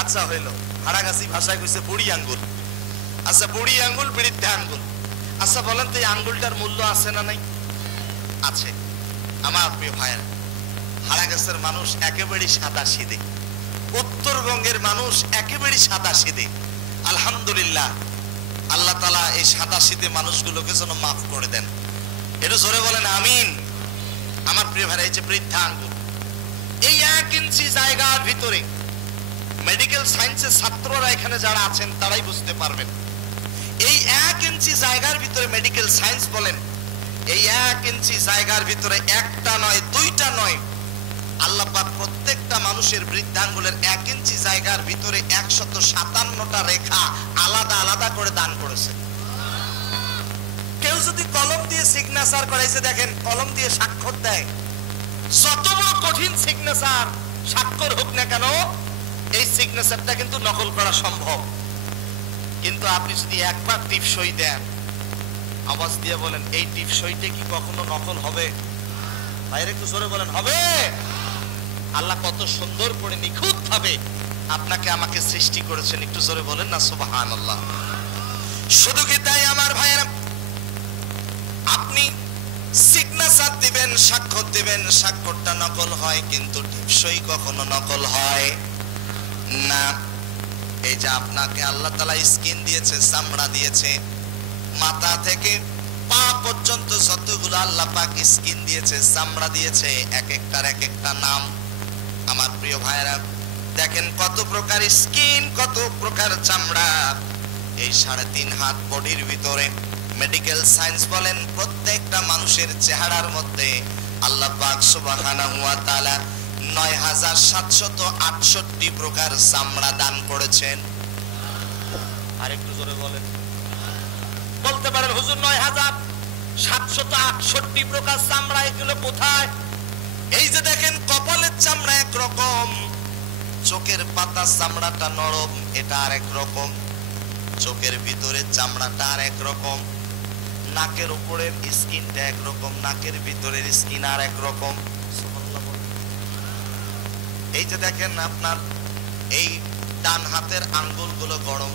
আচ্ছা হইল, হাড়াগাছি ভাষায় কইছে বুড়ি আঙ্গুল। আচ্ছা বুড়ি আঙ্গুল, বৃদ্ধা আঙ্গুল। আচ্ছা বলেন তো এই আঙ্গুলটার মূল্য আছে না নাই? আছে। আমার প্রিয় ভাইয়েরা, হারাগাছের মানুষ একেবারেই সাদা সিধে, উত্তরবঙ্গের মানুষ একেবারেই সাদা সিধে। আলহামদুলিল্লাহ, আল্লাহ তাআলা এই সাদা সিধে মানুষগুলোকে যেন মাফ করে দেন। একটু জোরে বলেন আমিন। আমার প্রিয় ভাইরা, এই যে বৃদ্ধাঙ্গুল, এই 1 ইঞ্চি জায়গার ভিতরে মেডিকেল সায়েন্সের ছাত্ররা এখানে যারা আছেন তারাই বুঝতে পারবেন। এই 1 ইঞ্চি জায়গার ভিতরে মেডিকেল সায়েন্স বলেন, এই 1 ইঞ্চি জায়গার ভিতরে একটা নয়, দুইটা নয়, আল্লাহ পাক প্রত্যেকটা মানুষের বৃদ্ধাঙ্গুলের 1 ইঞ্চি জায়গার ভিতরে 157টা রেখা আলাদা আলাদা করে দান করেছে। কেউ যদি কলম দিয়ে সিগনেচার করাইছে, দেখেন কলম দিয়ে স্বাক্ষর দেয়, যত বড় কঠিন সিগনেচার স্বাক্ষর হোক না কেন, এই সিগনেচারটা কিন্তু নকল করা সম্ভব। কিন্তু আপনি যদি একবার টিপসই দেন, আওয়াজ দিয়ে বলেন, এই টিপসইটা কি কখনো নকল হবে? বাইরে একটু জোরে বলেন, হবে? আল্লাহ কত সুন্দর করে নিখুঁত ভাবে আপনাকে আমাকে সৃষ্টি করেছেন, একটু জোরে বলেন না সুবহানাল্লাহ। শুধু কি তাই আমার ভাইয়েরা, আপনি সিগনেচার দিবেন, স্বাক্ষর দিবেন, স্বাক্ষরটা নকল হয়, কিন্তু টিপসই কখনো নকল হয় না। এই যে আপনাকে আল্লাহ তাআলা স্কিন দিয়েছে, চামড়া দিয়েছে, মাথা থেকে পা পর্যন্ত যতগুলো আল্লাহ পাক স্কিন দিয়েছে, চামড়া দিয়েছে, এক একটার এক একটা নাম। আমার প্রিয় ভাইরা, দেখেন কত প্রকার স্কিন, কত প্রকার চামড়া এই 3.5 হাত বডির ভিতরে। মেডিকেল সায়েন্স বলেন, প্রত্যেকটা মানুষের চেহারার মধ্যে আল্লাহ পাক সুবহানাহু ওয়া তাআলা ৯৭৬৮ প্রকার চামড়া দান করেছেন। আর একটু জোরে বলেন। বলতে পারেন হুজুর ৯৭৬৮ প্রকার চামড়া, এগুলো কোথায়? এই যে দেখেন, কপালের চামড়া একরকম, চোখের পাতা চামড়াটা নরম, এটা আরেক রকম, চোখের ভিতরে চামড়াটা আরেক রকম, নাকের উপরের স্কিনটা একরকম, নাকের ভিতরের স্কিন আর এক রকম। এই যে দেখেন, আপনার এই ডান হাতের আঙ্গুলগুলো গরম,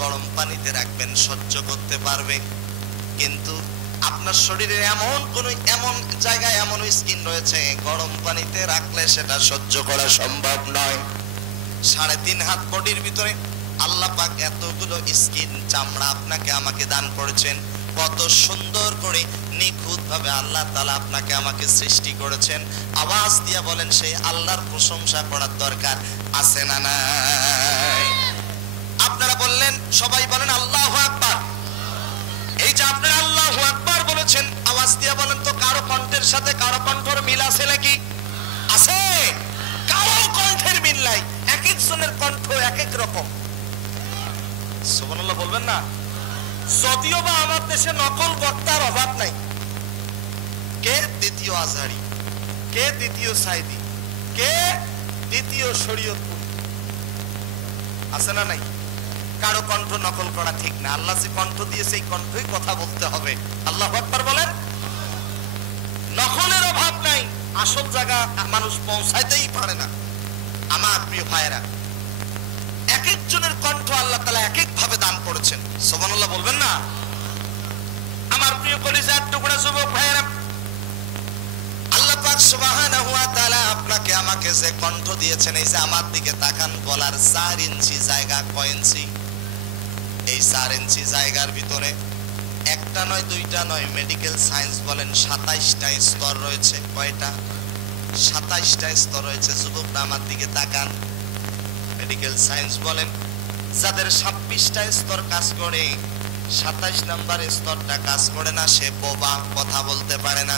গরম পানিতে রাখবেন, সহ্য করতে পারবে। কিন্তু আপনার শরীরে এমন জায়গায় এমন স্কিন রয়েছে, গরম পানিতে রাখলে সেটা সহ্য করা সম্ভব নয়। 3.5 হাত বডির ভিতরে আল্লাহ পাক এতগুলো স্কিন, চামড়া আপনাকে আমাকে দান করেছেন। কত সুন্দর করে নিখুঁত ভাবে আল্লাহ তাআলা আপনাকে আমাকে সৃষ্টি করেছেন। আওয়াজ দিয়ে বলেন, সেই আল্লাহর প্রশংসা করার দরকার আছে না নাই? আপনারা বললেন, সবাই বলেন আল্লাহু আকবার। এই যে আপনারা আল্লাহু আকবার বলেছেন, আওয়াজ দিয়ে বলেন তো, কারো কণ্ঠের সাথে কারো কণ্ঠের মিল আছে নাকি? আছে? কারো কণ্ঠের মিল নাই, এক একজনের কণ্ঠ এক এক রকম। সুবহানাল্লাহ বলবেন না? যদিও বা আমার দেশে নকল বক্তার অভাব নাই। কে দ্বিতীয় আজহারি, কে দ্বিতীয় সাইদি, কে দ্বিতীয় শরীয়তপুর, আছে না নাই? কারো কণ্ঠ নকল করা ঠিক না। আল্লাহ যে কণ্ঠ দিয়েছে, এই কণ্ঠই কথা বলতে হবে। আল্লাহু আকবার বলেন। নকলের অভাব নাই, আসল জায়গা মানুষ পৌঁছাইতেই পারে না। আমার প্রিয় ভাইয়েরা, এক একজনের কণ্ঠ আল্লাহ তাআলা এক এক ভাবে দান করেছেন। সুবহানাল্লাহ বলবেন না? আমার প্রিয় কলিজার টুকরা যুবক ভাইয়েরা, আল্লাহ পাক সুবহানাহু ওয়া তাআলা আপনাকে আমাকে যে কণ্ঠ দিয়েছেন, এই যে আমার দিকে তাকান, গলার 4 ইঞ্চি জায়গা, কয় ইঞ্চি? এই 4 ইঞ্চি জায়গার ভিতরে একটা নয়, দুইটা নয়, মেডিকেল সায়েন্স বলেন 27টা স্তর রয়েছে। কয়টা? 27টা স্তর রয়েছে। যুবকরা আমার দিকে তাকান। মেডিকেল সায়েন্স বলেন, যাদের 26টা স্তর কাজ করে, 27 নম্বর স্তরটা কাজ করে না, সে বোবা, কথা বলতে পারে না।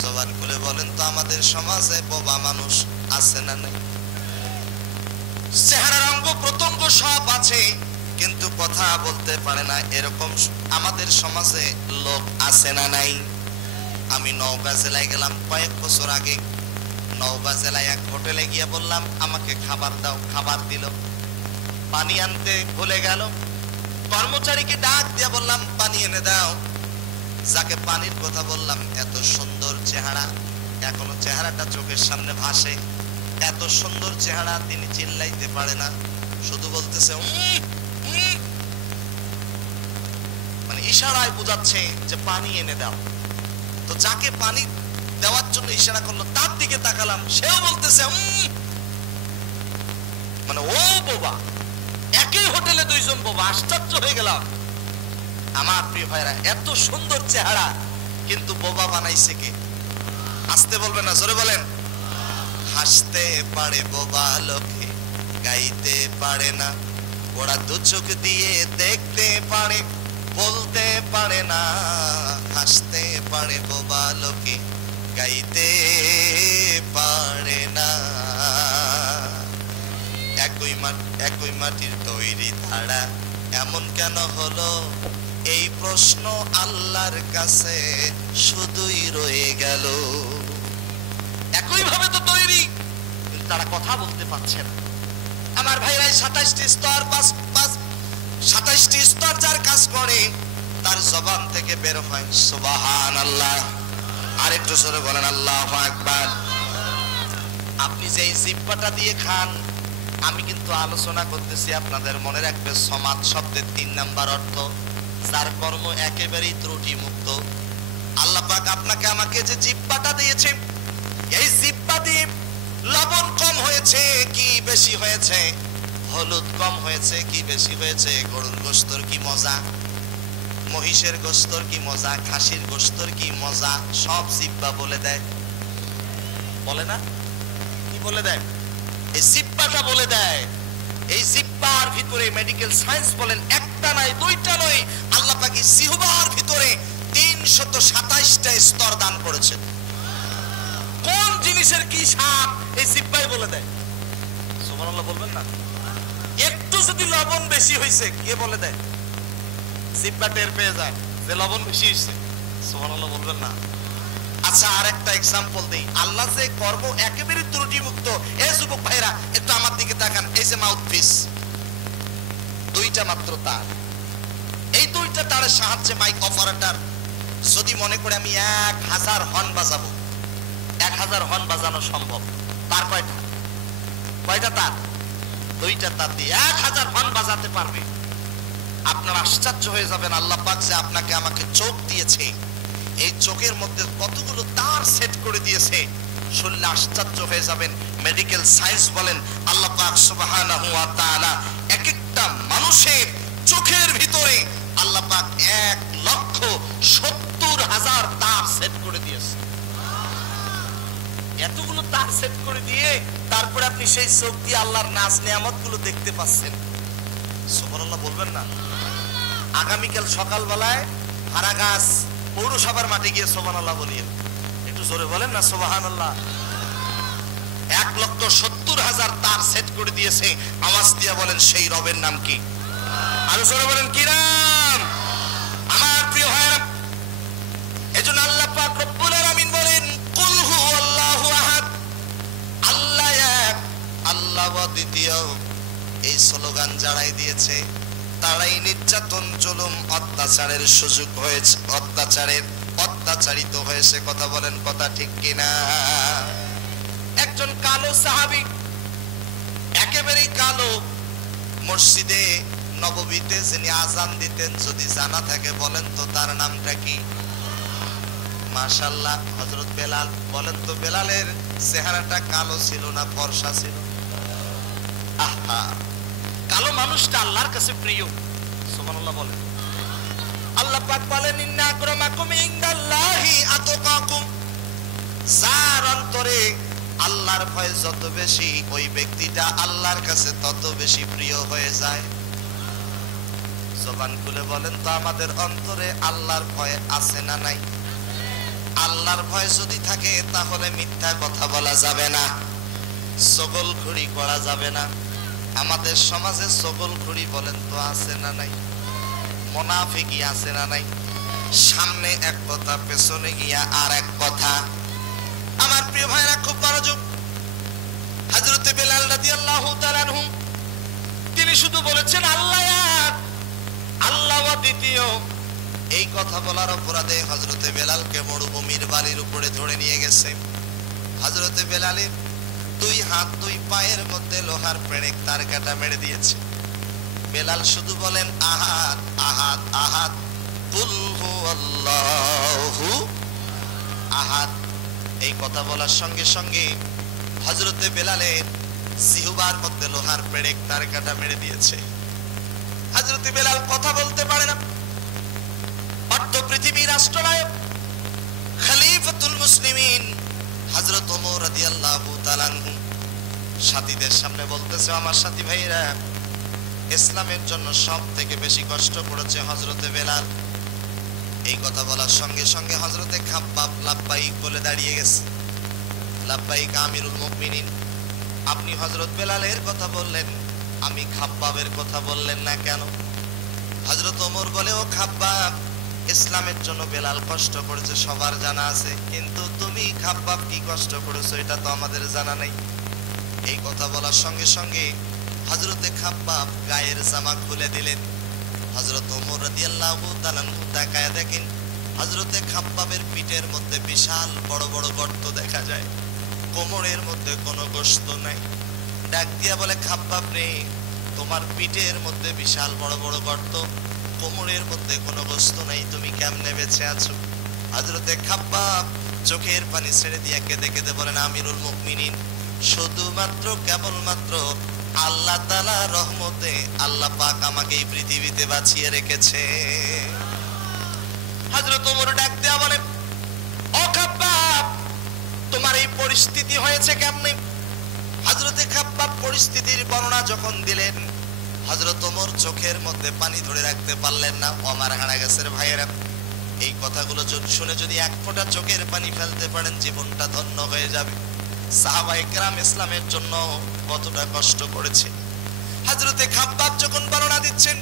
জবান খুলে বলেন তো, আমাদের সমাজে বোবা মানুষ আছে না নাই? চেহারার অঙ্গ প্রত্যঙ্গ সব আছে, কিন্তু কথা বলতে পারে না, এরকম আমাদের সমাজে লোক আছে না নাই? আমি নওগাঁ জেলায় গেলাম কয়েক বছর আগে। নওগাঁ জেলায় এক হোটেলে গিয়ে বললাম, আমাকে খাবার দাও। খাবার দিল, পানি আনতে ভুলে গেল। কর্মচারীকে ডাক দিয়ে বললাম, পানি এনে দাও। যাকে পানির কথা বললাম, এত সুন্দর চেহারা, এখনো চেহারাটা চোখের সামনে ভাসে। এত সুন্দর চেহারা, তিনি চিল্লাইতে পারে না, শুধু বলতেছে মানে ইশারায় বোঝাচ্ছে যে পানি এনে দাও। তো যাকে পানি দেওয়ার জন্য ইশারা করলো, তার দিকে তাকালাম, সেও বলতেছে মানে ও বোবা। একই হোটেলে দুইজন বোবা, আশ্চর্য হয়ে গেলাম। আমার প্রিয় ভাইরা, এত সুন্দর চেহারা কিন্তু বোবা বানাইছে কে? আসতে বলবেন না, জোরে বলেন। হাসতে পারে বোবা লোকে, গাইতে পারে না। ওরা দু চোখ দিয়ে দেখতে পারে, বলতে পারে না। হাসতে পারে বোবা লোকে, গাইতে পারে না। একই মাটির তৈরি ধারা এমন কেন হলো? এই প্রশ্ন আল্লাহর কাছে শুধুই রয়ে গেল। একই ভাবে তো তৈরি, কিন্তু তারা কথা বলতে পারছে না। আমার ভাইরা, 27টি স্তর, 27টি স্তর যার কাজ করে, তার জবান থেকে বের হয় সুবহানাল্লাহ। আর একটু জোরে বলেন আল্লাহু আকবার। আপনি যে এই জিহ্বাটা দিয়ে খান, আমি কিন্তু আলোচনা করতেছি, আপনাদের মনে রাখবে সমাজ শব্দের 3 নাম্বার অর্থ, যার কর্ম একেবারেই ত্রুটি মুক্ত। আল্লাহ পাক আপনাকে আমাকে যে জিহ্বাটা দিয়েছে, এই জিহ্বা দিয়ে লবণ কম হয়েছে কি বেশি হয়েছে, হলুদ কম হয়েছে কি বেশি হয়েছে, গরুর গোশতর কি মজা, মহিষের গোশতর কি মজা, খাসির গোশতর কি মজা, সব জিহ্বা বলে দেয়। বলে না? কি বলে দেয়? এই জিহ্বাটা বলে দেয়। এই জিহ্বার ভিতরে মেডিকেল সায়েন্স বলেন, একটা নয়, দুইটা নয়, আল্লাহ পাক এই জিহ্বার ভিতরে 327টা স্তর দান করেছেন। কোন জিনিসের কি স্বাদ এই জিহ্বাই বলে দেয়। সুবহানাল্লাহ বলবেন না? একটু যদি লবণ বেশি হয়েছে, কে বলে দেয়? জিহ্বা টের পেয়ে যায় যে লবণ বেশি হয়েছে। সুবহানাল্লাহ বলবেন না? আচ্ছা, আর একটা এক্সাম্পল দেই। আল্লাহ যে কর্ম একেবারে ত্রুটি মুক্ত, এই যুবক ভাইরা একটু আমার দিকে তাকান। এই যে মাউথপিস, দুইটা মাত্র তার, এই দুইটা তারের সাহায্যে মাইক অপারেটর যদি মনে করে আমি 1000 হর্ন বাজাবো, 1000 হর্ন বাজানো সম্ভব। তার কয়টা তার? দুইটা তার দিয়ে 1000 হর্ন বাজাতে পারবে। আপনার আশ্চর্য হয়ে যাবেন, আল্লাহ পাক যে আপনাকে আমাকে চোখ দিয়েছে, এই চোখের মধ্যে কতগুলো তার সেট করে দিয়েছে, শুনলে আশ্চর্য হয়ে যাবেন। মেডিকেল সায়েন্স বলেন, আল্লাহ পাক সুবহানাহু ওয়া তাআলা এক একটা মানুষের চোখের ভিতরে আল্লাহ পাক 1,70,000 তার সেট করে দিয়েছে। এতগুলো তার সেট করে দিয়ে তারপরে আপনি সেই চোখ দিয়ে আল্লাহর নাজ নিয়ামত গুলো দেখতে পাচ্ছেন। সুবহানাল্লাহ বলবেন না? আগামীকাল সকালবেলায় হারাগাছ পৌরসভার মাঠে গিয়ে সুবহানাল্লাহ বলিয়েন, একটু জোরে বলেন না সুবহানাল্লাহ। 1,70,000 তার সেট করে দিয়েছে। আওয়াজ দিয়ে বলেন সেই রবের নাম কি? আরো জোরে বলেন কি নাম? আমার প্রিয় ভাইরা, এজন্য আল্লাহ পাক রব্বুল আলামিন বলেন, কুল হুয়াল্লাহু আহাদ, আল্লাহ এক, আল্লাহ দ্বিতীয়। এই স্লোগান যারাই দিয়েছে, তারাই নির্যাতন, জুলুম, অত্যাচারের সুযোগ হয়েছে, অত্যাচারিত হয়েছে। কথা বলেন, কথা ঠিক কিনা? একজন কালো সাহাবী, একেবারেই কালো, মসজিদে নববীতে যিনি আজান দিতেন, যদি জানা থাকে বলেন তো তার নামটা কি? মাশাআল্লাহ, হযরত বেলাল। বলেন তো বেলালের চেহারাটা কালো ছিল না ফর্সা ছিল? আহা, কালো মানুষটা আল্লাহর কাছে প্রিয়। সুবহানাল্লাহ বলেন। আল্লাহ পাক বলেন, ইন্না আকরামাকুম ইনদাল্লাহি আতকাকুম, যার অন্তরে আল্লাহর ভয় যত বেশি, ওই ব্যক্তিটা আল্লাহর কাছে তত বেশি প্রিয় হয়ে যায়। জবান খুলে বলেন তো, আমাদের অন্তরে আল্লাহর ভয় আছে না নাই? আল্লাহর ভয় যদি থাকে তাহলে মিথ্যা কথা বলা যাবে না, চগলখড়ি করা যাবে না। আমাদের সমাজে চগলখড়ি বলেন তো আছে না নাই? মুনাফিকি আছে না নাই? সামনে এক কথা, পেছনে গিয়া আর এক কথা। আমার প্রিয় ভাইরা, খুব মনোযোগ। হযরত বেলাল রাদিয়াল্লাহু তাআলা আনহু, তিনি শুধু বলেছেন আল্লাহ এক, আল্লাহ দ্বিতীয়। এই কথা বলার অপরাধে হযরত বেলালকে মরুভূমির বালির উপরে ধরে নিয়ে গেছে। হযরত বেলালের 2 হাত 2 পায়ের মধ্যে লোহার পেরেক তার কাটা মেরে দিয়েছে। বেলাল শুধু বলেন আহাদ আহাদ আহাদ, কুল হুয়াল্লাহু আহাদ। এই কথা বলার সঙ্গে সঙ্গে হযরতে বেলালের জিহ্বার মধ্যে লোহার পেরেক তার কাটা মেরে দিয়েছে। হযরতে বেলাল কথা বলতে পারে না। অর্ধ পৃথিবীর রাষ্ট্রনায়ক খলিফাতুল মুসলিমিন হযরত ওমর রাদিয়াল্লাহু তাআলা আনহু সাথীদের সামনে বলতেছে, আমার সাথী ভাইরা, ইসলামের জন্য সব থেকে বেশি কষ্ট করেছে হযরতে বেলাল। এই কথা বলার সঙ্গে সঙ্গে হযরতে খাব্বাব লাব্বাইক বলে দাঁড়িয়ে গেছে। লাব্বাইক আমিরুল মুমিনিন, আপনি হযরত বেলালের কথা বললেন, আমি খাব্বাবের কথা বললেন না কেন? হযরত ওমর বলে, ও খাব্বাব, ইসলামের জন্য বেলাল কষ্ট করেছে সবার জানা আছে, কিন্তু তুমি খাব্বাব কি কষ্ট করেছো এটা তো আমাদের জানা নাই। এই কথা বলার সঙ্গে সঙ্গে হযরতে খাব্বাব গায়ের জামা খুলে দিলেন। হযরত ওমর রাদিয়াল্লাহু তাআলা তাকায় দেখেন হযরতে খাব্বাবের পিঠের মধ্যে বিশাল বড় বড় গর্ত দেখা যায়, কোমরের মধ্যে কোনো গোশত নাই। ডাক দিয়া বলে, খাব্বাব রে, তোমার পিঠের মধ্যে বিশাল বড় বড় গর্ত, কোমরের মধ্যে কোনো গোশত নাই, তুমি কেমনে বেঁচে আছো? হযরতে খাব্বাব চোখের পানি ছেড়ে দিয়ে কেঁদে কেঁদে বলেন, আমিরুল মুমিনিন, শুধুমাত্র কেবলমাত্র আল্লাহ তাআলা রহমতে আল্লাহ পাক আমাকে এই পৃথিবীতে বাঁচিয়ে রেখেছে। হযরত ওমর ডাক দেয়া বলে, ও খাব্বাব, তোমার এই পরিস্থিতি হয়েছে কেমনে? হযরতে খাব্বাব পরিস্থিতির বর্ণনা যখন দিলেন, হযরত ওমর চোখের মধ্যে পানি ধরে রাখতে পারলেন না। আমার হারা গাছের ভাইয়েরা, এই কথাগুলো শুনে যদি এক ফোঁটা চোখের পানি ফেলতে পারেন, জীবনটা ধন্য হয়ে যাবে। সাহাবায়ে কেরাম ইসলামের জন্য কতটা কষ্ট করেছে। হযরতে খাব্বাব যখন বর্ণনা দিচ্ছেন,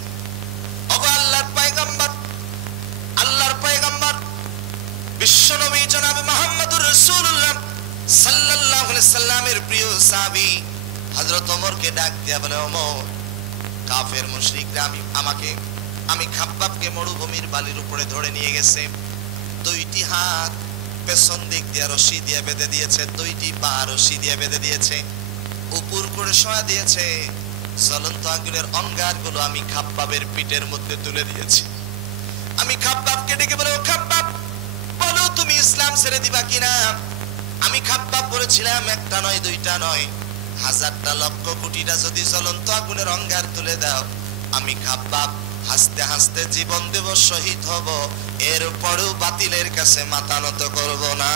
ওগো আল্লাহর পয়গম্বর, আল্লাহর পয়গম্বর বিশ্বনবী জনাব মুহাম্মদুর রাসূলুল্লাহ সাল্লাল্লাহু আলাইহি সাল্লামের প্রিয় সাহাবী হযরত ওমরকে ডাক দিয়া বলে, ওমর, কাফের মুশরিকরা আমি খাব্বাবকে মরুভূমির বালির উপরে ধরে নিয়ে গেছে, দুইটি হাত পেছন দিক দিয়ে রশি দিয়ে বেঁধে দিয়েছে, দুইটি পা রশি দিয়ে বেঁধে দিয়েছে, উপর করে শোয়া দিয়েছে, জ্বলন্ত আগুনের অঙ্গারগুলো আমি খাব্বাবের পিঠের মধ্যে তুলে দিয়েছি। আমি খাব্বাবকে ডেকে বলে, ও খাব্বাব, বলো তুমি ইসলাম ছেড়ে দিবা কিনা? আমি খাব্বাব বলেছিলাম, একটা নয় দুইটা নয়, হাজারটা লক্ষ কোটিটা যদি জ্বলন্ত আগুনের অঙ্গার তুলে দাও, আমি খাব্বাব হাসতে হাসতে জীবন দেব, শহীদ হব, এরপরেও বাতিলের কাছে মাথা নত করব না।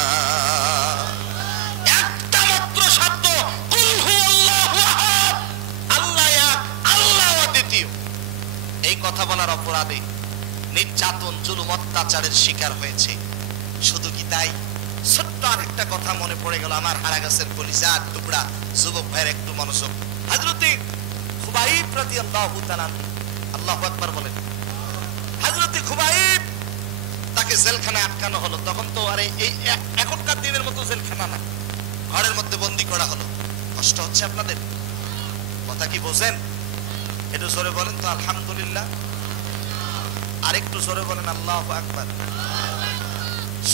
একটা মাত্র শব্দ, কুল হুয়াল্লাহু আহাদ, আল্লাহ এক, আল্লাহ অদ্বিতীয়। এই কথা বলার অপরাধে নির্যাতন, জুলুম, অত্যাচারের শিকার হয়েছে। শুধু কি তাই? ছোট্ট আরেকটা কথা মনে পড়ে গেল, আমার হারা গাছের কলিজার টুকরা যুবক ভাইয়ের একটু মনোযোগ। হযরতে খুবাইব রাদিয়াল্লাহু তাআলা, আল্লাহু আকবার বলেন। হযরতে খুবাইব, তাকে জেলখানায় আটকানো হলো। তখন তো আরে এই এখনকার দিনের মতো জেলখানা না, ঘরের মধ্যে বন্দী করা হলো। কষ্ট হচ্ছে আপনাদের? কথা কি বোঝেন? একটু জোরে বলেন তো আলহামদুলিল্লাহ। আরেকটু জোরে বলেন আল্লাহু আকবার।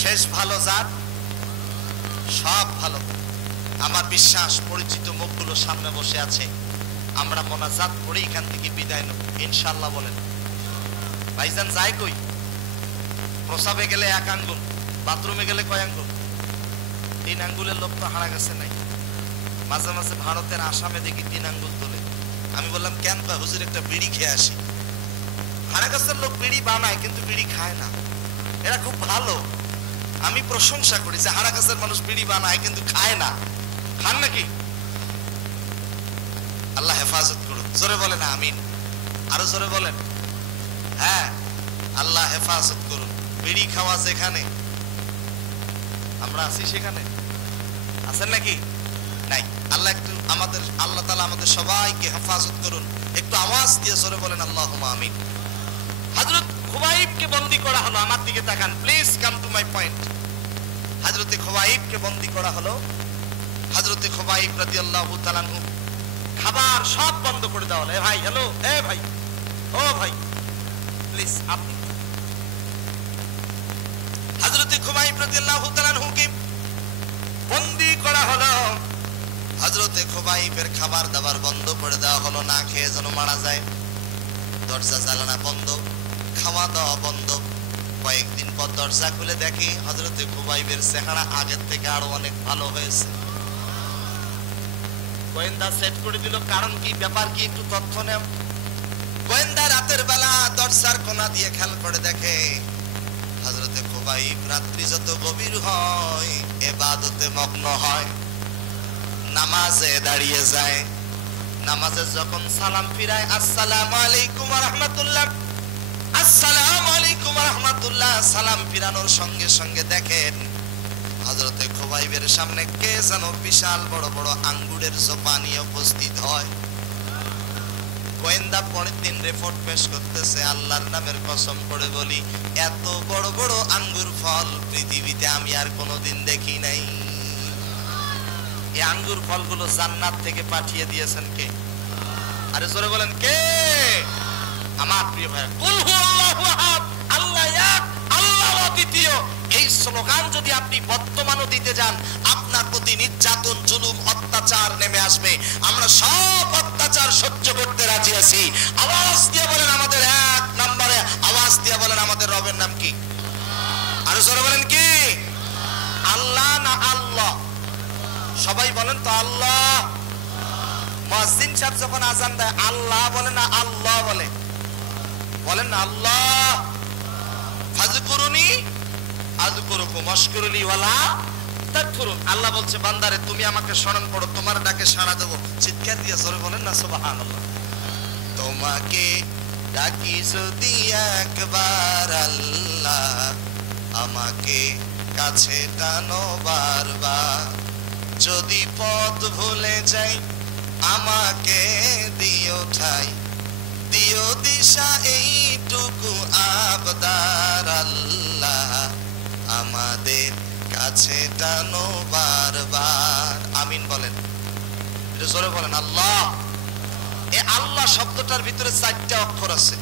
শেষ ভালো যার, সব ভালো। আমার বিশ্বাস পরিচিত মুখগুলো সামনে বসে আছে, আমরা মোনাজাত করে এখান থেকে বিদায় নেব ইনশাআল্লাহ। বলেন ভাইজান, যাই কই? প্রসাবে গেলে এক আঙ্গুল, বাথরুমে গেলে কয় আঙ্গুল? 3 আঙ্গুলের লোক তো হারা গেছে নাই। মাঝে মাঝে ভারতের আসামে দেখি 3 আঙ্গুল তোলে। আমি বললাম কেন? হুজুর একটা বিড়ি খেয়ে আসি। হারা গাছের লোক বিড়ি বানায় কিন্তু বিড়ি খায় না, এরা খুব ভালো। আমি প্রশংসা করি যে হারা গাছের মানুষ বিড়ি বানায় কিন্তু খায় না। খান নাকি? আল্লাহ হেফাজত করুন। জোরে বলেন আমিন। আরো জোরে বলেন হ্যাঁ, আল্লাহ হেফাজত করুন। বিড়ি খাওয়া যেখানে আমরা আছি সেখানে আছেন নাকি? নাই। আল্লাহ একটু আমাদের, আল্লাহ তাআলা আমাদের সবাইকে হেফাজত করুন। একটু আওয়াজ দিয়ে জোরে বলেন আল্লাহুম্মা আমিন। হযরত খুবাইবকে বন্দী করা হলো। আমার দিকে তাকান please, come to my point. হযরতে খুবাইবকে বন্দী করা হলো। হযরতে খুবাইব রাদিয়াল্লাহু তাআলা আনহু খাবার সব বন্ধ করে দেওয়া হলো। এ ভাই, হ্যালো, এ ভাই, ও ভাই প্লিজ আপনি। হযরতে খুবাইব রাদিয়াল্লাহু তাআলা আনহুকে বন্দী করা হলো। হযরতে খুবাইবের খাবার দাবার বন্ধ করে দেওয়া হলো, না খেয়ে যেন মারা যায়। দরজা জানালা বন্ধ, খাওয়া দাওয়া বন্ধ। কয়েকদিন পর দরজা খুলে দেখি হযরতে খুবাইবের চেহারা আগের থেকে আরো অনেক ভালো হয়েছে। গোয়েন্দা সেট করে দিল, কারণ কি, ব্যাপার কি, একটু তথ্য নেও। গোয়েন্দা রাতের বেলা দরজার কোণা দিয়ে খেয়াল করে দেখে হযরতে খুবাইব রাত্রি যত গভীর হয় ইবাদতে মগ্ন হয়, নামাজে দাঁড়িয়ে যায়। নামাজে যখন সালাম ফিরায়, আসসালামু আলাইকুম ওয়া রাহমাতুল্লাহ, আসসালামু আলাইকুম ওয়া রাহমাতুল্লাহ, সালাম ফিরানোর সঙ্গে সঙ্গে দেখেন হযরতে খুবাইবের সামনে কে যেন বিশাল বড় বড় আঙ্গুরের জোপা নিয়ে উপস্থিত হয়। গোয়েন্দা পরের দিন রিপোর্ট পেশ করতেছে, আল্লাহর নামের কসম করে বলি এত বড় বড় আঙ্গুর ফল পৃথিবীতে আমি আর কোনোদিন দেখি নাই। এই আঙ্গুর ফলগুলো জান্নাত থেকে পাঠিয়ে দিয়েছেন কে? আরে জোরে বলেন কে? আমার প্রিয় ভাই, কুল হুয়াল্লাহু আহাদ, আল্লাহ এক, আল্লাহ অদ্বিতীয়। এই স্লোগান যদি আপনি বর্তমানও দিতে যান, আপনার প্রতি নির্যাতন, জুলুম, অত্যাচার নেমে আসবে। আমরা সব অত্যাচার সহ্য করতে রাজি আছি। আওয়াজ দিয়ে বলেন আমাদের এক নম্বরে, আওয়াজ দিয়ে বলেন আমাদের রবের নাম কি? আরো জোরে বলেন কি? আল্লাহ না আল্লাহ? সবাই বলেন তো আল্লাহ। মুয়াজ্জিন সাহেব যখন আযান দেয় আল্লাহ বলে না আল্লাহ বলে? বলেন না আল্লাহ। ফাযকুরুনি আযকুরুকুম ওয়াশকুরুলি ওয়ালা তাকফুরুন। আল্লাহ বলছে বান্দারে তুমি আমাকে স্মরণ করো, তোমার ডাকে সাড়া দেব। চিৎকার দিয়ে জোরে বলেন না সুবহানাল্লাহ। তোমাকে ডাকি যদি একবার আল্লাহ, আমাকে কাছে টানো বারবার। যদি পথ ভুলে যাই আমাকে দিও ঠাই, দিও দিশা এইটুকু আবদার আল্লাহ, আমাদের কাছে টানো বারবার। আমিন বলেন, এটা জোরে বলেন আল্লাহ। এই আল্লাহ শব্দটার ভিতরে 4টা অক্ষর আছে।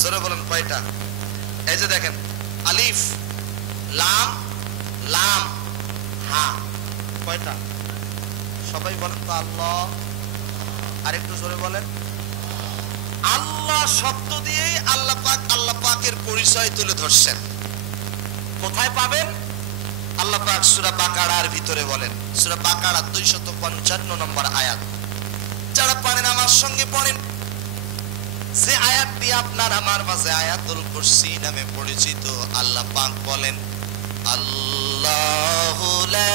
জোরে বলেন কয়টা? এই যে দেখেন, আলিফ, লাম, লাম, হা। কয়টা? সবাই বলেন তো আল্লাহ। আরেকটু জোরে বলেন। আল্লাহ শব্দ দিয়েই আল্লাহ পাকের পরিচয় তুলে ধরছেন। কোথায় পাবেন? আল্লাহ পাক সূরা বাকারার ভিতরে বলেন, সূরা বাকারা 255 নম্বর আয়াত। যারা পারেন আমার সঙ্গে পড়েন। যে আয়াতটি আপনার আমার মাঝে আয়াতুল কুরসি নামে পরিচিত। আল্লাহ পাক বলেন, আল্লাহু লা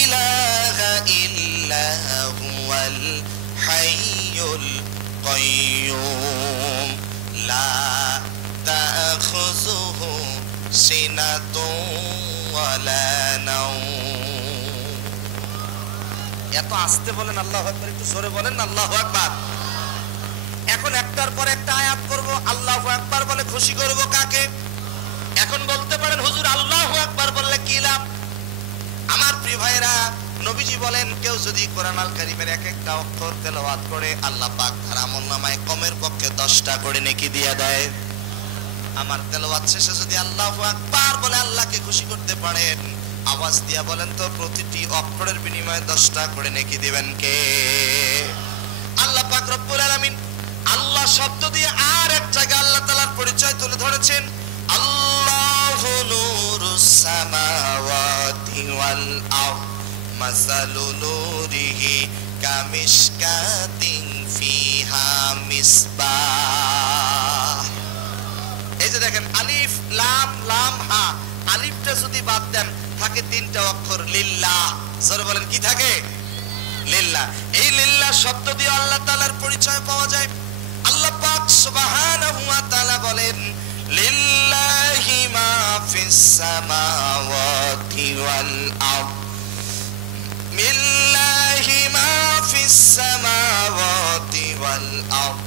ইলাহা ইল্লা হুয়াল হাইয়ুল কাইয়্যুম লা তাখুযুহু সিনাতুন ওয়ালা নাওম। এত আস্তে বলেন আল্লাহু আকবার, একটু জোরে বলেন না আল্লাহু আকবার। এখন একটার পর একটা আয়াত করব, আল্লাহু আকবার বলে খুশি করব কাকে? এখন বলতে পারেন হুজুর আল্লাহু আকবার বললে কি লাভ? আমার প্রিয় ভাইরা, নবীজি বলেন কেউ যদি কোরআন আল কারীমের এক একটা অক্ষর তেলাওয়াত করে আল্লাহ পাক তার আমলনামায় কমের পক্ষে 10টা করে নেকি দিয়ে দেয়। আমার তেলাওয়াত শেষে যদি আল্লাহু আকবার বলে আল্লাহকে খুশি করতে পারেন, আওয়াজ দিয়া বলেন তো প্রতিটি অক্ষরের বিনিময়ে 10টা করে নেকি দিবেন কে? আল্লাহ পাক রব্বুল আলামিন আল্লাহ শব্দ দিয়ে আর এক জায়গায় আল্লাহ তাআলার পরিচয় তুলে ধরেছেন। আল্লাহু নূরুস সামাওয়াতি ওয়াল আরদ মাসালু নূরিহি কামিশকাতিন ফিহা মিসবাহ। এই যে দেখেন আলিফ, লাম, লাম, হা। আলিফটা যদি বাদ দেন থাকে 3টা অক্ষর লিল্লাহ। জোরে বলেন কি থাকে? লিল্লাহ। এই লিল্লাহ শব্দ দিয়ে আল্লাহ তাআলার পরিচয় পাওয়া যায়। আল্লাহ পাক সুবহানাহু ওয়া তাআলা বলেন, লিল্লাহি মা ফিস সামাওয়াতি ওয়াল আরদ, লিল্লাহি মা ফিস সামাওয়াতি ওয়াল আরদ,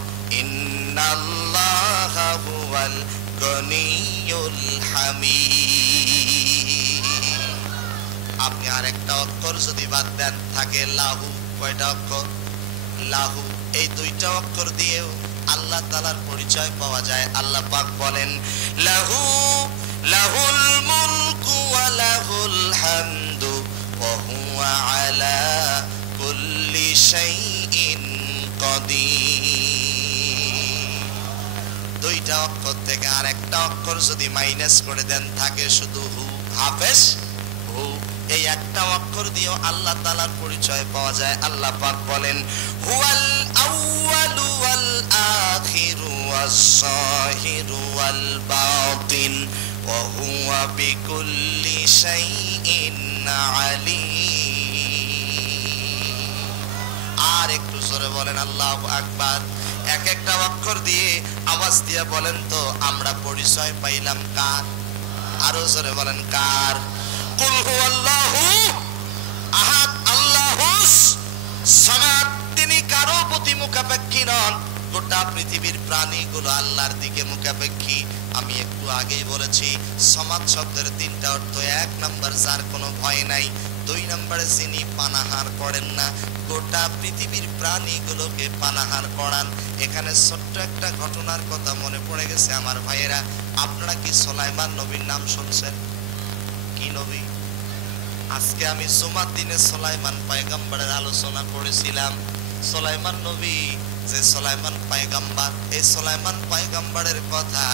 ইন্নাল্লাহা হুয়াল গনিয়ুল হামিদ। আপনি আর একটা অক্ষর যদি বাদ দেন থাকে লাহু। কয়টা অক্ষর? লাহু। এই 2টা অক্ষর দিয়েও আল্লাহ তাআলার পরিচয় পাওয়া যায়। আল্লাহ পাক বলেন, লাহু লাহুল মুলকু ওয়া লাহুল হামদু ওয়া হুয়া আলা কুল্লি শাইইন কাদির। 2 দুইটা অক্ষর থেকে আর একটা অক্ষর যদি মাইনাস করে দেন থাকে শুধু হু, হাফেজ হু। এই একটা অক্ষর দিয়েও আল্লাহ তাআলার পরিচয় পাওয়া যায়। আল্লাহ পাক বলেন হুয়াল আউয়ালু ওয়াল আখিরু ওয়াস সাহিরু ওয়াল বাতিন ওয়া হুয়া বিকুল্লি শাইইন আলীম। আর একটু জোরে বলেন আল্লাহু আকবার। এক একটা অক্ষর দিয়ে আওয়াজ দিয়ে বলেন তো আমরা পরিচয় পাইলাম কার? আরো জোরে বলেন কার? কুল হুয়াল্লাহু আহাদ আল্লাহুস সামাদ। তিনি কারো প্রতি মুখাপেক্ষী নন, গোটা পৃথিবীর প্রাণীগুলো আল্লাহর দিকে মুখাপেক্ষী। আমি একটু আগেই বলেছি সমাদ শব্দের তিনটা অর্থ। এক নাম্বার যার কোনো ভয় নাই, দুই নম্বরে যিনি পানাহার করেন না, গোটা পৃথিবীর প্রাণীগুলোকে পানাহার করান। এখানে ছোট্ট একটা ঘটনার কথা মনে পড়ে গেছে আমার ভাইয়েরা। আপনারা কি সুলাইমান নবীর নাম শুনছেন? কি নবী? আজকে আমি জুমার দিনে সুলাইমান পয়গম্বরের আলোচনা করেছিলাম। সুলাইমান নবী যে সুলাইমান পয়গম্বর, এই সুলাইমান পয়গম্বরের কথা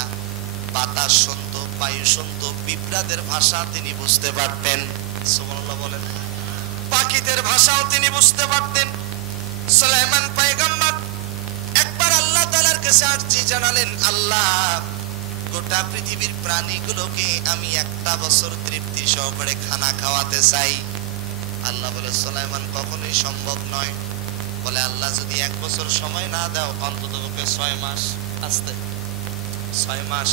বাতাস শুনতো, বায়ু শুনতো, পিঁপড়াদের ভাষা তিনি বুঝতে পারতেন। সুবহানাল্লাহ বলেন। পাখিদের ভাষাও তিনি বুঝতে পারতেন। সুলাইমান পয়গম্বর একবার আল্লাহ তাআলার কাছে আরজি জানালেন, আল্লাহ গোটা পৃথিবীর প্রাণীগুলোকে আমি একটা বছর তৃপ্তি সহকারে খানা খাওয়াতে চাই। আল্লাহ বলে সুলাইমান কখনোই সম্ভব নয়। বলে আল্লাহ যদি এক বছর সময় না দাও অন্ততপক্ষে 6 মাস। আসতে 6 মাস,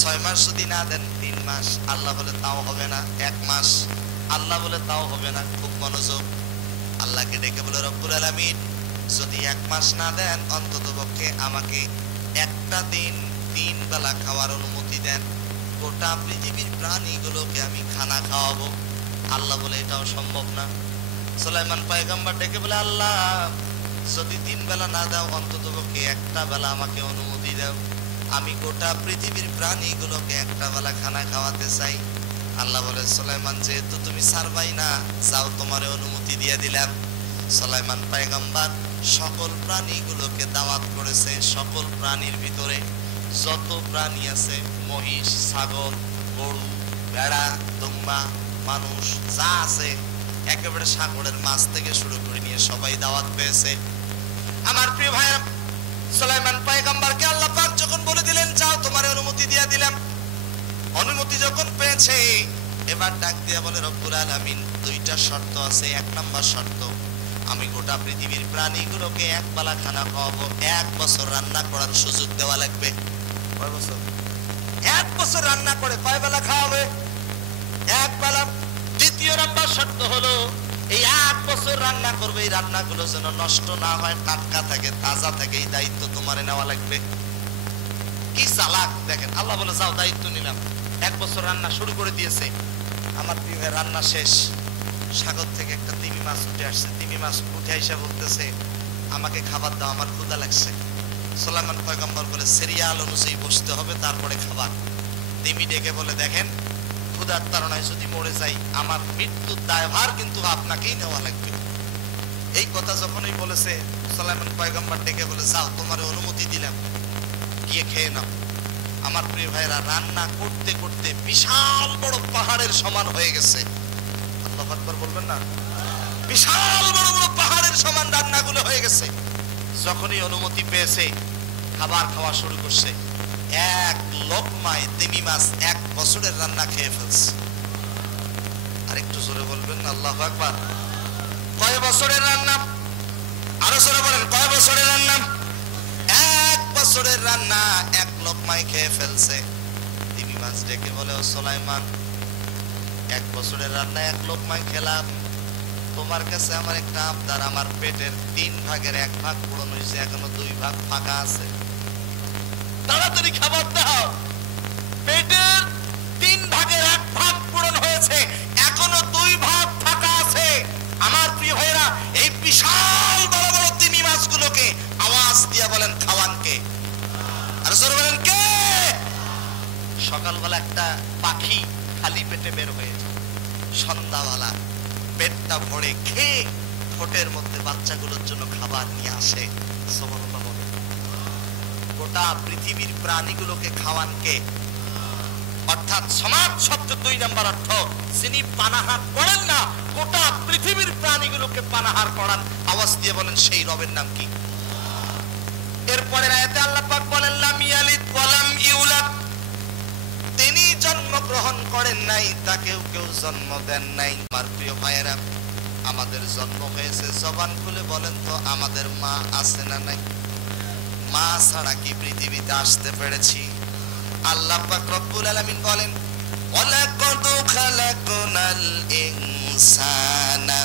6 মাস যদি না দেন 3 মাস। আল্লাহ বলে তাও হবে না। 1 মাস। আল্লাহ বলে তাও হবে না। খুব মনোযোগ। আল্লাহকে ডেকে বলে রব্বুল আলামিন যদি 1 মাস না দেন অন্ততপক্ষে আমাকে একটা দিন 3 বেলা খাওয়ার অনুমতি দেন, গোটা পৃথিবীর প্রাণীগুলোকে আমি খানা খাওয়াবো। আল্লাহ বলে এটাও সম্ভব না। সুলাইমান পয়গম্বর ডেকে বলে আল্লাহ যদি 3 বেলা না দাও অন্ততপক্ষে একটা বেলা আমাকে অনুমতি দাও, আমি গোটা পৃথিবীর প্রাণীগুলোকে একটা বেলা খানা খাওয়াতে চাই। আল্লাহ বলে সুলাইমান যেহেতু তুমি ছাড়বাই না, যাও তোমার অনুমতি দিয়ে দিলাম। সুলাইমান পয়গম্বর সকল প্রাণীগুলোকে দাওয়াত করেছে। সকল প্রাণীর ভিতরে যত প্রাণী আছে, মহিষ, ছাগল, গরু, ভেড়া, দুম্বা, মানুষ যা আছে, একেবারে সাগরের মাছ থেকে শুরু করে নিয়ে সবাই দাওয়াত পেয়েছে। আমার প্রিয় ভাইরা, সুলাইমান পয়গম্বরকে আল্লাহ পাক যখন বলে দিলেন যাও তোমার অনুমতি দিয়ে দিলাম, অনুমতি যখন পেয়েছে এবার ডাক দিয়া বলে রব্বুল আলামিন 2টা শর্ত আছে। 1 নম্বর শর্ত, আমি গোটা পৃথিবীর প্রাণীগুলোকে এক বেলা খানা খাওয়াবো। 1 বছর রান্না করার সুযোগ দেওয়া লাগবে। কয় বছর? 1 বছর রান্না করে কয় বেলা খাওয়াবে? 1 বেলা। দ্বিতীয় নম্বর শর্ত হলো এই 1 বছর রান্না করবে, এই রান্নাগুলো যেন নষ্ট না হয়, টাটকা থাকে, তাজা থাকে। এই দায়িত্ব তোমার নেওয়া লাগবে। কি চালাক দেখেন। আল্লাহ বলে যাও দায়িত্ব নিলাম। 1 বছর রান্না শুরু করে দিয়েছে। আমার প্রিয় রান্না শেষ, সাগর থেকে একটা তিমি মাছ উঠে আসছে। তিমি মাছ উঠে এসে বলতেছে আমাকে খাবার দাও, আমার ক্ষুধা লাগছে। সুলাইমান পয়গম্বর বলে সিরিয়াল অনুযায়ী বসতে হবে, তারপরে খাবার। তিমি ডেকে বলে দেখেন ক্ষুধার তাড়নায় যদি মরে যাই আমার মৃত্যুর দায়ভার কিন্তু আপনাকেই নেওয়া লাগবে। এই কথা যখনই বলেছে সুলাইমান পয়গম্বর ডেকে বলে যাও তোমার অনুমতি দিলাম, গিয়ে খেয়ে নাও। আমার প্রিয় ভাইরা রান্না করতে করতে বিশাল বড় পাহাড়ের সমান হয়ে গেছে। আল্লাহু আকবার বলবেন না? বিশাল বড় বড় পাহাড়ের সমান রান্নাগুলো হয়ে গেছে। যখনই অনুমতি পেয়েছে খাবার খাওয়া শুরু করছে। 1 লোকমায় তিমি মাছ 1 বছরের রান্না খেয়ে ফেলছে। আর একটু জোরে বলবেন না আল্লাহু আকবার। কয় বছরের রান্না? আরো জোরে বলেন কয় বছরের রান্না? 1 বছরের রান্না 1 লোকমায় খেয়ে ফেলছে। তিমি মাছ ডেকে বলে ও সুলাইমান 1 বছরের রান্না 1 লোকমায় খেলাম, তোমার কাছে আমার একটা আবদার। আমার পেটের 3 ভাগের 1 ভাগ পূরণ হয়েছে, এখনো 2 ভাগ ফাঁকা আছে। তাড়াতাড়ি খাবার দাও। পেটের 3 ভাগের 1 ভাগ পূরণ হয়েছে, এখনো 2 ভাগ ফাঁকা আছে। আমার প্রিয় ভাইরা এই বিশাল বড় বড় তিমি মাছগুলোকে আওয়াজ দিয়া বলেন খাওয়ান কে? আর জোরে বলেন কে? সকালবেলা একটা পাখি খালি পেটে বের হয়ে যায়, সন্ধ্যাবেলা পেটটা ভরে খেয়ে ঠোঁটের মধ্যে বাচ্চাগুলোর জন্য খাবার নিয়ে আসে। সুবহানাল্লাহ বলে। গোটা পৃথিবীর প্রাণীগুলোকে খাওয়ান কে? অর্থাৎ সমাজ শব্দ 2 নম্বর অর্থ, যিনি পানাহার করেন না, গোটা পৃথিবীর প্রাণীগুলোকে পানাহার করান। আওয়াজ দিয়ে বলেন সেই রবের নাম কি? এরপরে আয়াতে আল্লাহ পাক বলেন লাম ইয়ালিদ ওয়া লাম ইউলাদ, তিনি জন্মগ্রহণ করেন নাই, তাকেও কেউ জন্ম দেন নাই। আমার প্রিয় ভাইয়েরা, আমাদের জন্ম হয়েছে, জবান খুলে বলেন তো আমাদের মা আছে না নাই? মা ছাড়া কি পৃথিবীতে আসতে পেরেছি? আল্লাহ পাক রব্বুল আলামিন বলেন ওয়ালাকাদ খালাকনাল ইনসানা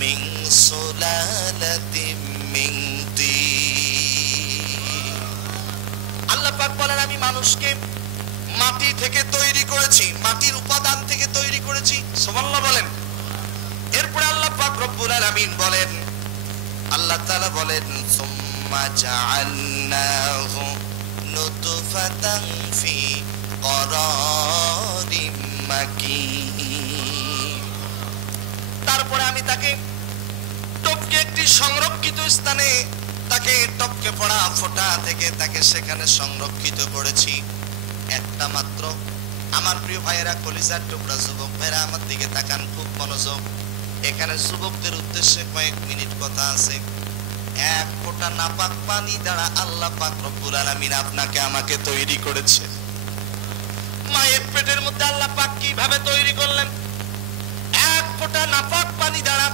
মিন সুলালাতিন মিন তিন। আল্লাহ পাক বলেন আমি মানুষকে মাটি থেকে তৈরি করেছি, মাটির উপাদান থেকে তৈরি করেছি। সুবহানাল্লাহ বলেন। এরপর আল্লাহ পাক রব্বুল আলামিন বলেন, আল্লাহ তাআলা বলেন সুম্মা জাআলনাহু নুতফাতান ফি করারিম মাকিন, তারপরে আমি তাকে টপকে একটি সংরক্ষিত স্থানে, তাকে টপকে পড়া ফোঁটা থেকে তাকে সেখানে সংরক্ষিত করেছি। একটা মাত্র আমার প্রিয় ভাইয়েরা, কলিজার টুকরা যুবক ভাইরা আমার দিকে তাকান খুব মনোযোগ। এখানে যুবকদের উদ্দেশ্যে কয়েক মিনিট কথা আছে। এক ফোঁটা নাপাক পানি দ্বারা আল্লাহ পাক রব্বুল আলামিন আপনাকে আমাকে তৈরি করেছে। মায়ের পেটের মধ্যে আল্লাহ পাক কিভাবে তৈরি করলেন? এক ফোঁটা নাপাক পানি দ্বারা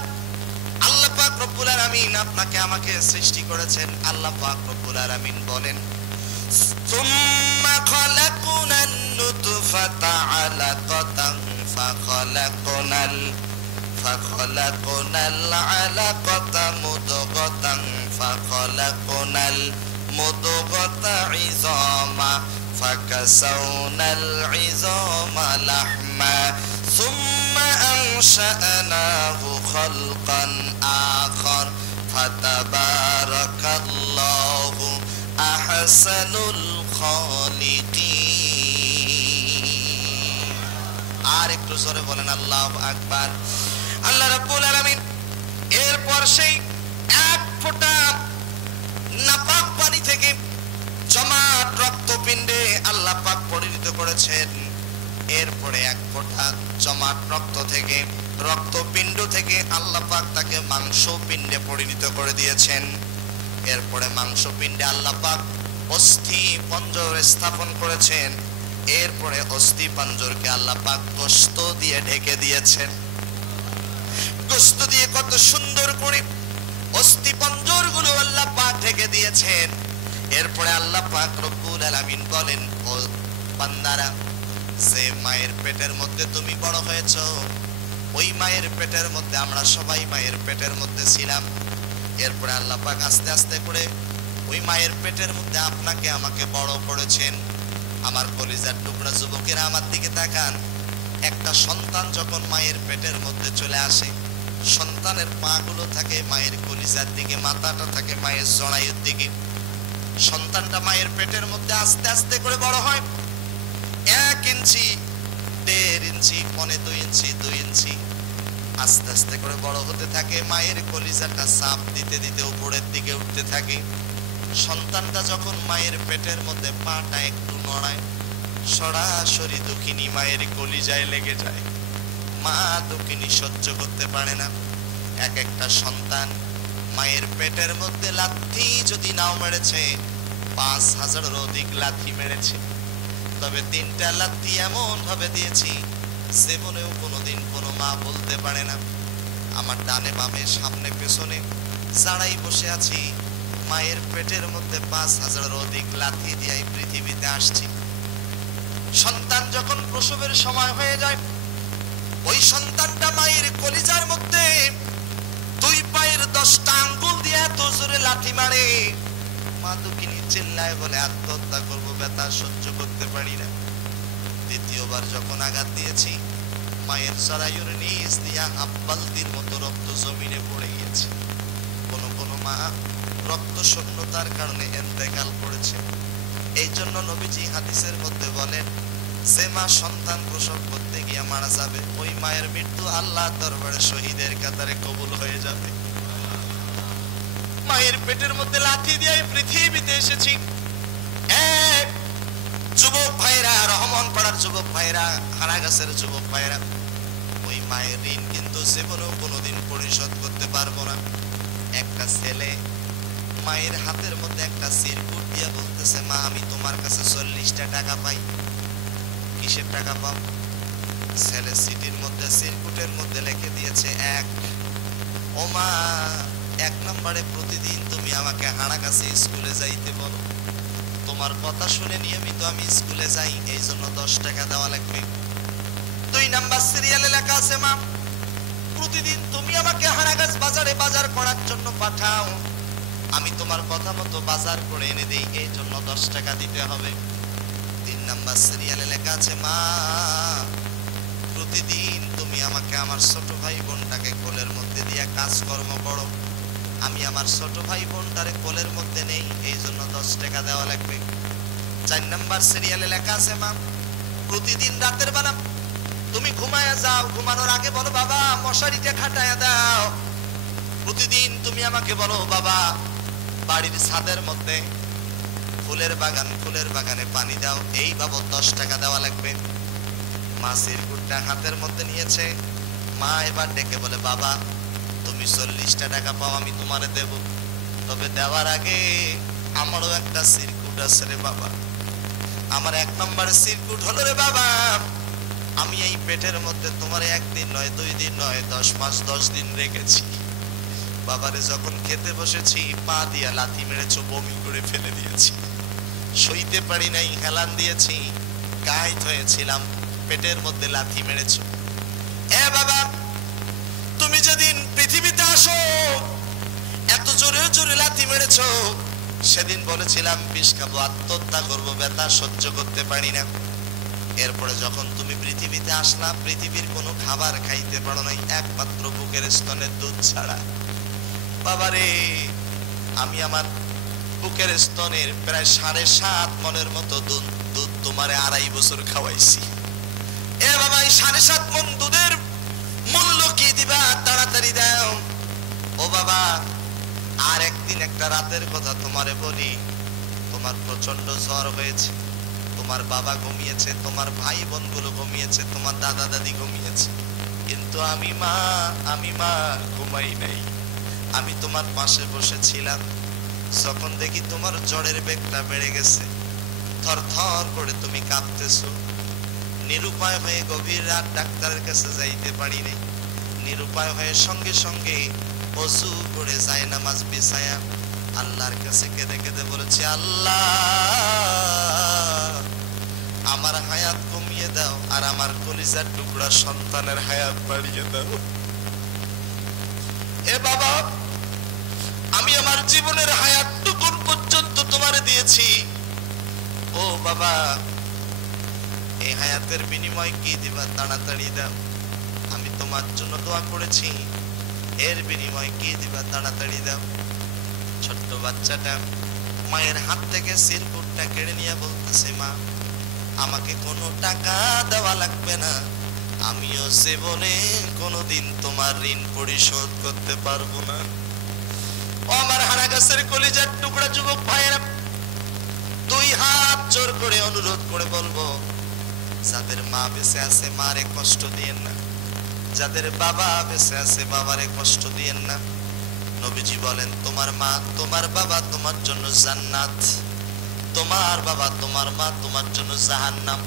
আল্লাহ পাক রব্বুল আলামিন আপনাকে আমাকে সৃষ্টি করেছেন। আল্লাহ পাক রব্বুল আলামিন বলেন সুম্মা খালাকনান নুতফাতা আলাকাতান ফাখালাকনাল আলাকাতা মুদগাতান ফাখালাকনাল মুদগাতা ইযামা ফাকাসাউনাল ইযামা লাহমা সুম্মা আনশা'নাহু খালকান আখার ফাতাবারাকাল্লাহু আহসানুল খালিকিন। আর একটু জোরে বলেন আল্লাহু আকবার। আল্লাহ রাব্বুল আলামিন এরপর সেই এক ফোঁটা নাপাক পানি থেকে জমাট রক্তপিণ্ডে আল্লাহ পাক পরিণত করেছেন। এরপরে এক ফোঁটা জমাট রক্ত থেকে, রক্তপিণ্ড থেকে আল্লাহ পাক তাকে মাংসপিণ্ডে পরিণত করে দিয়েছেন। এরপরে মাংসপিণ্ডে আল্লাহ পাক অস্থি পঞ্জর স্থাপন করেছেন। এরপরে অস্থি পঞ্জরকে আল্লাহ পাক গোশত দিয়ে ঢেকে দিয়েছেন। গোশত দিয়ে কত সুন্দর করে অস্থি পঞ্জর গুলো আল্লাহ পাক ঢেকে দিয়েছেন। এরপরে আল্লাহ পাক রব্বুল আলামিন বলেন ও বান্দারা, যে মায়ের পেটের মধ্যে তুমি বড় হয়েছো, ওই মায়ের পেটের মধ্যে আমরা সবাই মায়ের পেটের মধ্যে ছিলাম। এরপরে আল্লাহ পাক আস্তে আস্তে করে ওই মায়ের পেটের মধ্যে আপনাকে আমাকে বড় করেছেন। আমার কলিজার টুকরা যুবকেরা আমার দিকে তাকান। একটা সন্তান যখন মায়ের পেটের মধ্যে চলে আসে, সন্তানের পা গুলো থাকে মায়ের কলিজার দিকে, মাথাটা থাকে মায়ের জরায়ুর দিকে। সন্তানটা মায়ের পেটের মধ্যে আস্তে আস্তে করে বড় হয়। 1 ইঞ্চি, 1.5 ইঞ্চি, 1.25 ইঞ্চি, 2 ইঞ্চি আস্তে আস্তে করে বড় হতে থাকে। মায়ের কলিজাটা চাপ দিতে দিতে উপরের দিকে উঠতে থাকে। সন্তানটা যখন মায়ের পেটের মধ্যে পাটা একটু নড়ায়, সরাসরি দুঃখিনী মায়ের কলিজায় লেগে যায়। মা দুঃখিনী সহ্য করতে পারে না। এক একটা সন্তান মায়ের পেটের মধ্যে লাথি যদি নাও মেরেছে, 5000-এর অধিক লাথি মেরেছে। তবে 3টা লাথি এমন ভাবে দিয়েছি জীবনেও কোনোদিন কোনো মা বলতে পারে না। আমার ডানে বামে সামনে পেছনে যারাই বসে আছি, মায়ের পেটের মধ্যে 5000-এর অধিক লাথি দিয়ে পৃথিবীতে আসছি। সন্তান যখন প্রসবের সময় হয়ে যায়, ওই সন্তানটা মায়ের কলিজার মধ্যে 2 পায়ের 10টা আঙ্গুল দিয়ে এত জোরে লাথি মারে, মা দুঃখিনী চিল্লায় বলে আত্মহত্যা করবো, ব্যথা সহ্য করতে পারি না। দ্বিতীয়বার যখন আঘাত দিয়েছি, মায়ের জরায়ুর নিচ দিয়া হাফ বালতির মতো রক্ত জমিনে পড়ে গিয়েছে। কোন মা রক্ত শূন্যতার কারণে ইন্তেকাল করেছে। এই জন্য নবীজি হাদিসের মধ্যে বলেন, যে মা সন্তান প্রসব করতে গিয়ে মারা যাবে, ওই মায়ের মৃত্যু আল্লাহর দরবারে শহীদের কাতারে কবুল হয়ে যাবে। মায়ের পেটের মধ্যে লাথি দিয়ে পৃথিবীতে এসেছি। যুবক ভাইরা, রহমান পাড়ার যুবক ভাইরা, হারাগাছের যুবক ভাইরা, ওই মায়ের ঋণ কিন্তু জীবনেও কোনোদিন পরিশোধ করতে পারবো না। একটা ছেলে মায়ের হাতের মধ্যে একটা সিরকুট দিয়া বলতেছে, মা আমি তোমার কাছে 40টা টাকা পাই। কিসের টাকা পাও? ছেলে সিটির মধ্যে সিরকুটের মধ্যে লিখে দিয়েছে 1। ও মা, 1 নম্বরে প্রতিদিন তুমি আমাকে হারাগাছে স্কুলে যাইতে বলো, তোমার কথা শুনে নিয়মিত আমি স্কুলে যাই, এই জন্য 10 টাকা দেওয়া লাগবে। 2 নাম্বার সিরিয়ালে লেখা আছে, মা প্রতিদিন তুমি আমাকে হারাগাছ বাজারে বাজার করার জন্য পাঠাও, আমি তোমার কথা মতো বাজার করে এনে দেই, এই জন্য 10 টাকা দিতে হবে। 3 নাম্বার সিরিয়ালে লেখা আছে, মা প্রতিদিন তুমি আমাকে আমার ছোট ভাই বোনটাকে কোলের মধ্যে দিয়ে কাজকর্ম করো, আমি আমার ছোট ভাই বোনটারে কোলের মধ্যে নেই, এই জন্য 10 টাকা দেওয়া লাগবে। 4 নাম্বার সিরিয়ালে লেখা আছে, মা প্রতিদিন রাতের বেলা তুমি ঘুমায়া যাও, ঘুমানোর আগে বলো বাবা মশারিটা খাটায়া দাও। প্রতিদিন তুমি আমাকে বলো বাবা বাড়ির ছাদের মধ্যে ফুলের বাগানে পানি দাও, এই বাবদ 10 টাকা দেওয়া লাগবে। মা সিরকুটটা হাতের মধ্যে নিয়েছে, মা এবার ডেকে বলে, বাবা তুমি 40টা টাকা পাও, আমি তোমারে দেব, তবে দেওয়ার আগে আমারও একটা সিরকুট আছে রে বাবা। আমার 1 নম্বরের সিরকুট হলো রে বাবা, আমি এই পেটের মধ্যে তোমার 1 দিন নয় 2 দিন নয় 10 মাস 10 দিন রেখেছি। বাবারে যখন খেতে বসেছি পা দিয়া লাথি মেরেছো, বমি করে ফেলে দিয়েছি, সইতে পারি নাই, হেলান দিয়েছি, কাইত হয়েছিলাম, পেটের মধ্যে লাথি মেরেছো। এ বাবা তুমি যেদিন পৃথিবীতে আসো এত জোরে জোরে লাথি মেরেছো, সেদিন বলেছিলাম বিষ খাবো, আত্মহত্যা করবো, ব্যথা সহ্য করতে পারি না। এরপরে যখন তুমি পৃথিবীতে আসলা, পৃথিবীর কোনো খাবার খাইতে পারো নাই, একমাত্র বুকের স্তনের দুধ ছাড়া। বাবারে আমি আমার বুকের স্তনের প্রায় 7.5 মনের মতো দুধ তোমারে 2.5 বছর খাওয়াইছি। এ বাবা এই 7.5 মন দুধের মূল্য কি দিবা, তাড়াতাড়ি দাও। ও বাবা আর একদিন একটা রাতের কথা তোমারে বলি, তোমার প্রচন্ড জ্বর হয়েছে, তোমার বাবা ঘুমিয়েছে, তোমার ভাই বোনগুলো ঘুমিয়েছে, তোমার দাদা দাদি ঘুমিয়েছে, কিন্তু আমি মা ঘুমাই নাই। আমি তোমার পাশে বসেছিলাম, যখন দেখি তোমার জ্বরের বেগটা বেড়ে গেছে, থর থর করে তুমি কাঁপতেছো, নিরুপায় হয়ে গভীর রাত ডাক্তারের কাছে যাইতে পারি নাই, নিরুপায় হয়ে সঙ্গে সঙ্গে ওযু করে জায়নামাজ বিছায়া আল্লাহর কাছে কেঁদে কেঁদে বলেছি, আল্লাহ আমার হায়াত কমিয়ে দাও, আর আমার কলিজার টুকরা সন্তানের হায়াত বাড়িয়ে দাও। এ বাবা আমি আমার জীবনের হায়াতটুকুন পর্যন্ত তোমারে দিয়েছি, ও বাবা এই হায়াতের বিনিময় কি দিবা, তাড়াতাড়ি দাও। আমি তোমার জন্য দোয়া করেছি, এর বিনিময় কি দিবা, তাড়াতাড়ি দাও। ছোট্ট বাচ্চাটা মায়ের হাত থেকে সিরকুটটা কেড়ে নিয়ে বলতেছে, মা আমাকে কোনো টাকা দেওয়া লাগবে না, আমিও জীবনে কোনোদিন তোমার ঋণ পরিশোধ করতে পারবো না। ও আমার হারাগাছের কলিজার টুকরা যুবক ভাইয়েরা, 2 হাত জোর করে অনুরোধ করে বলবো, যাদের মা বেঁচে আছে মারে কষ্ট দিয়েন না, যাদের বাবা বেঁচে আছে বাবারে কষ্ট দিয়েন না। নবীজি বলেন, তোমার মা তোমার বাবা তোমার জন্য জান্নাত, তোমার বাবা তোমার মা তোমার জন্য জাহান্নাম।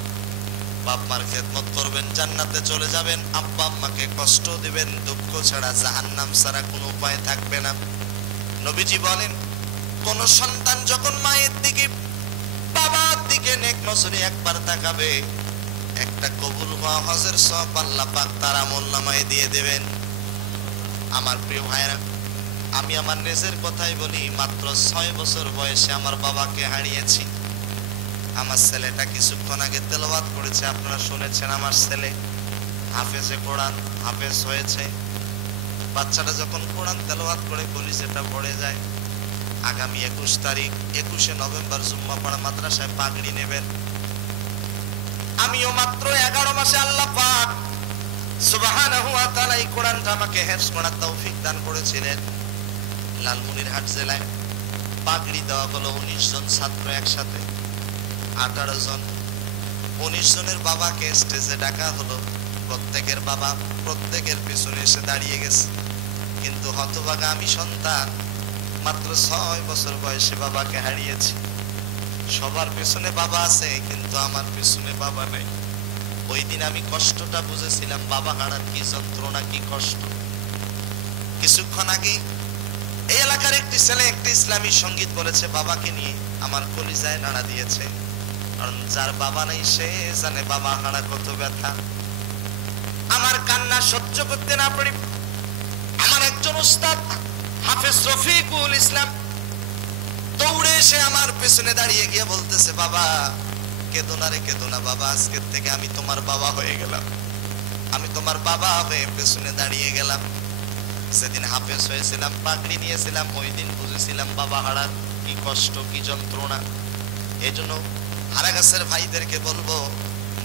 বাপ মার খেদমত করবেন, জান্নাতে চলে যাবেন, আব্বা আম্মাকে কষ্ট দিবেন, দুঃখ ছাড়া জাহান্নাম ছাড়া কোনো উপায় থাকবে না। নবীজি বলেন, কোন সন্তান যখন মায়ের দিকে বাবার দিকে নেক নজরে একবার তাকাবে, একটা কবুল হওয়া হজের সওয়াব আল্লাহ পাক তার আমলনামায় দিয়ে দেবেন। আমার প্রিয় ভাইরা, আমি আমার নিজের কথাই বলি, মাত্র 6 বছর বয়সে আমার বাবাকে হারিয়েছি। আমার ছেলেটা কিছুক্ষণ আগে তেলাওয়াত করেছে, আপনারা শুনেছেন, আমার ছেলে হাফেজে কোরআন হাফেজ হয়েছে। বাচ্চাটা যখন কোরআন তেলাওয়াত করে কলিজাটা ভরে যায়। আগামী 21 তারিখ 21শে নভেম্বর জুম্মাপাড়া মাদ্রাসায় পাগড়ি নেবেন। আমিও মাত্র 11 মাসে আল্লাহ পাক সুবহানাহু ওয়া তাআলা এই কোরআনটা আমাকে হেফজ করার তৌফিক দান করেছিলেন। লালমনিরহাট জেলায় পাগড়ি দেওয়া হলো 19 জন ছাত্র একসাথে। 18 জন, 19 জনের বাবাকে স্টেজে ডাকা হলো। প্রত্যেকের বাবা প্রত্যেকের পিছনে এসে দাঁড়িয়ে গেছে। কিন্তু হতভাগা আমি সন্তান, মাত্র 6 বছর বয়সে বাবাকে হারিয়েছি। সবার পিছনে বাবা আছে, কিন্তু আমার পিছনে বাবা নেই। ওই দিন আমি কষ্টটা বুঝেছিলাম, বাবা হারার কি যন্ত্রণা, কি কষ্ট। কিছুক্ষণ আগে এই এলাকার একটি ছেলে একটি ইসলামী সঙ্গীত বলেছে, বাবাকে নিয়ে আমার কলিজায় নাড়া দিয়েছে। কারণ যার বাবা নেই সে জানে বাবা হারা কত ব্যথা। আমার কান্না সহ্য করতে না পারি আমার একজন উস্তাদ হাফেজ রফিকুল ইসলাম দৌড়ে এসে আমার পেছনে দাঁড়িয়ে গিয়ে বলতেছে, বাবা কেঁদো না রে, কেঁদো না বাবা, আজকের থেকে আমি তোমার বাবা হয়ে গেলাম। আমি তোমার বাবা হয়ে পেছনে দাঁড়িয়ে গেলাম। সেদিন হাফেজ হয়েছিলাম, পাগড়ি নিয়েছিলাম, ওই দিন বুঝেছিলাম বাবা হারার কি কষ্ট, কি যন্ত্রণা। এই জন্য হারা গাছের ভাইদেরকে বলবো,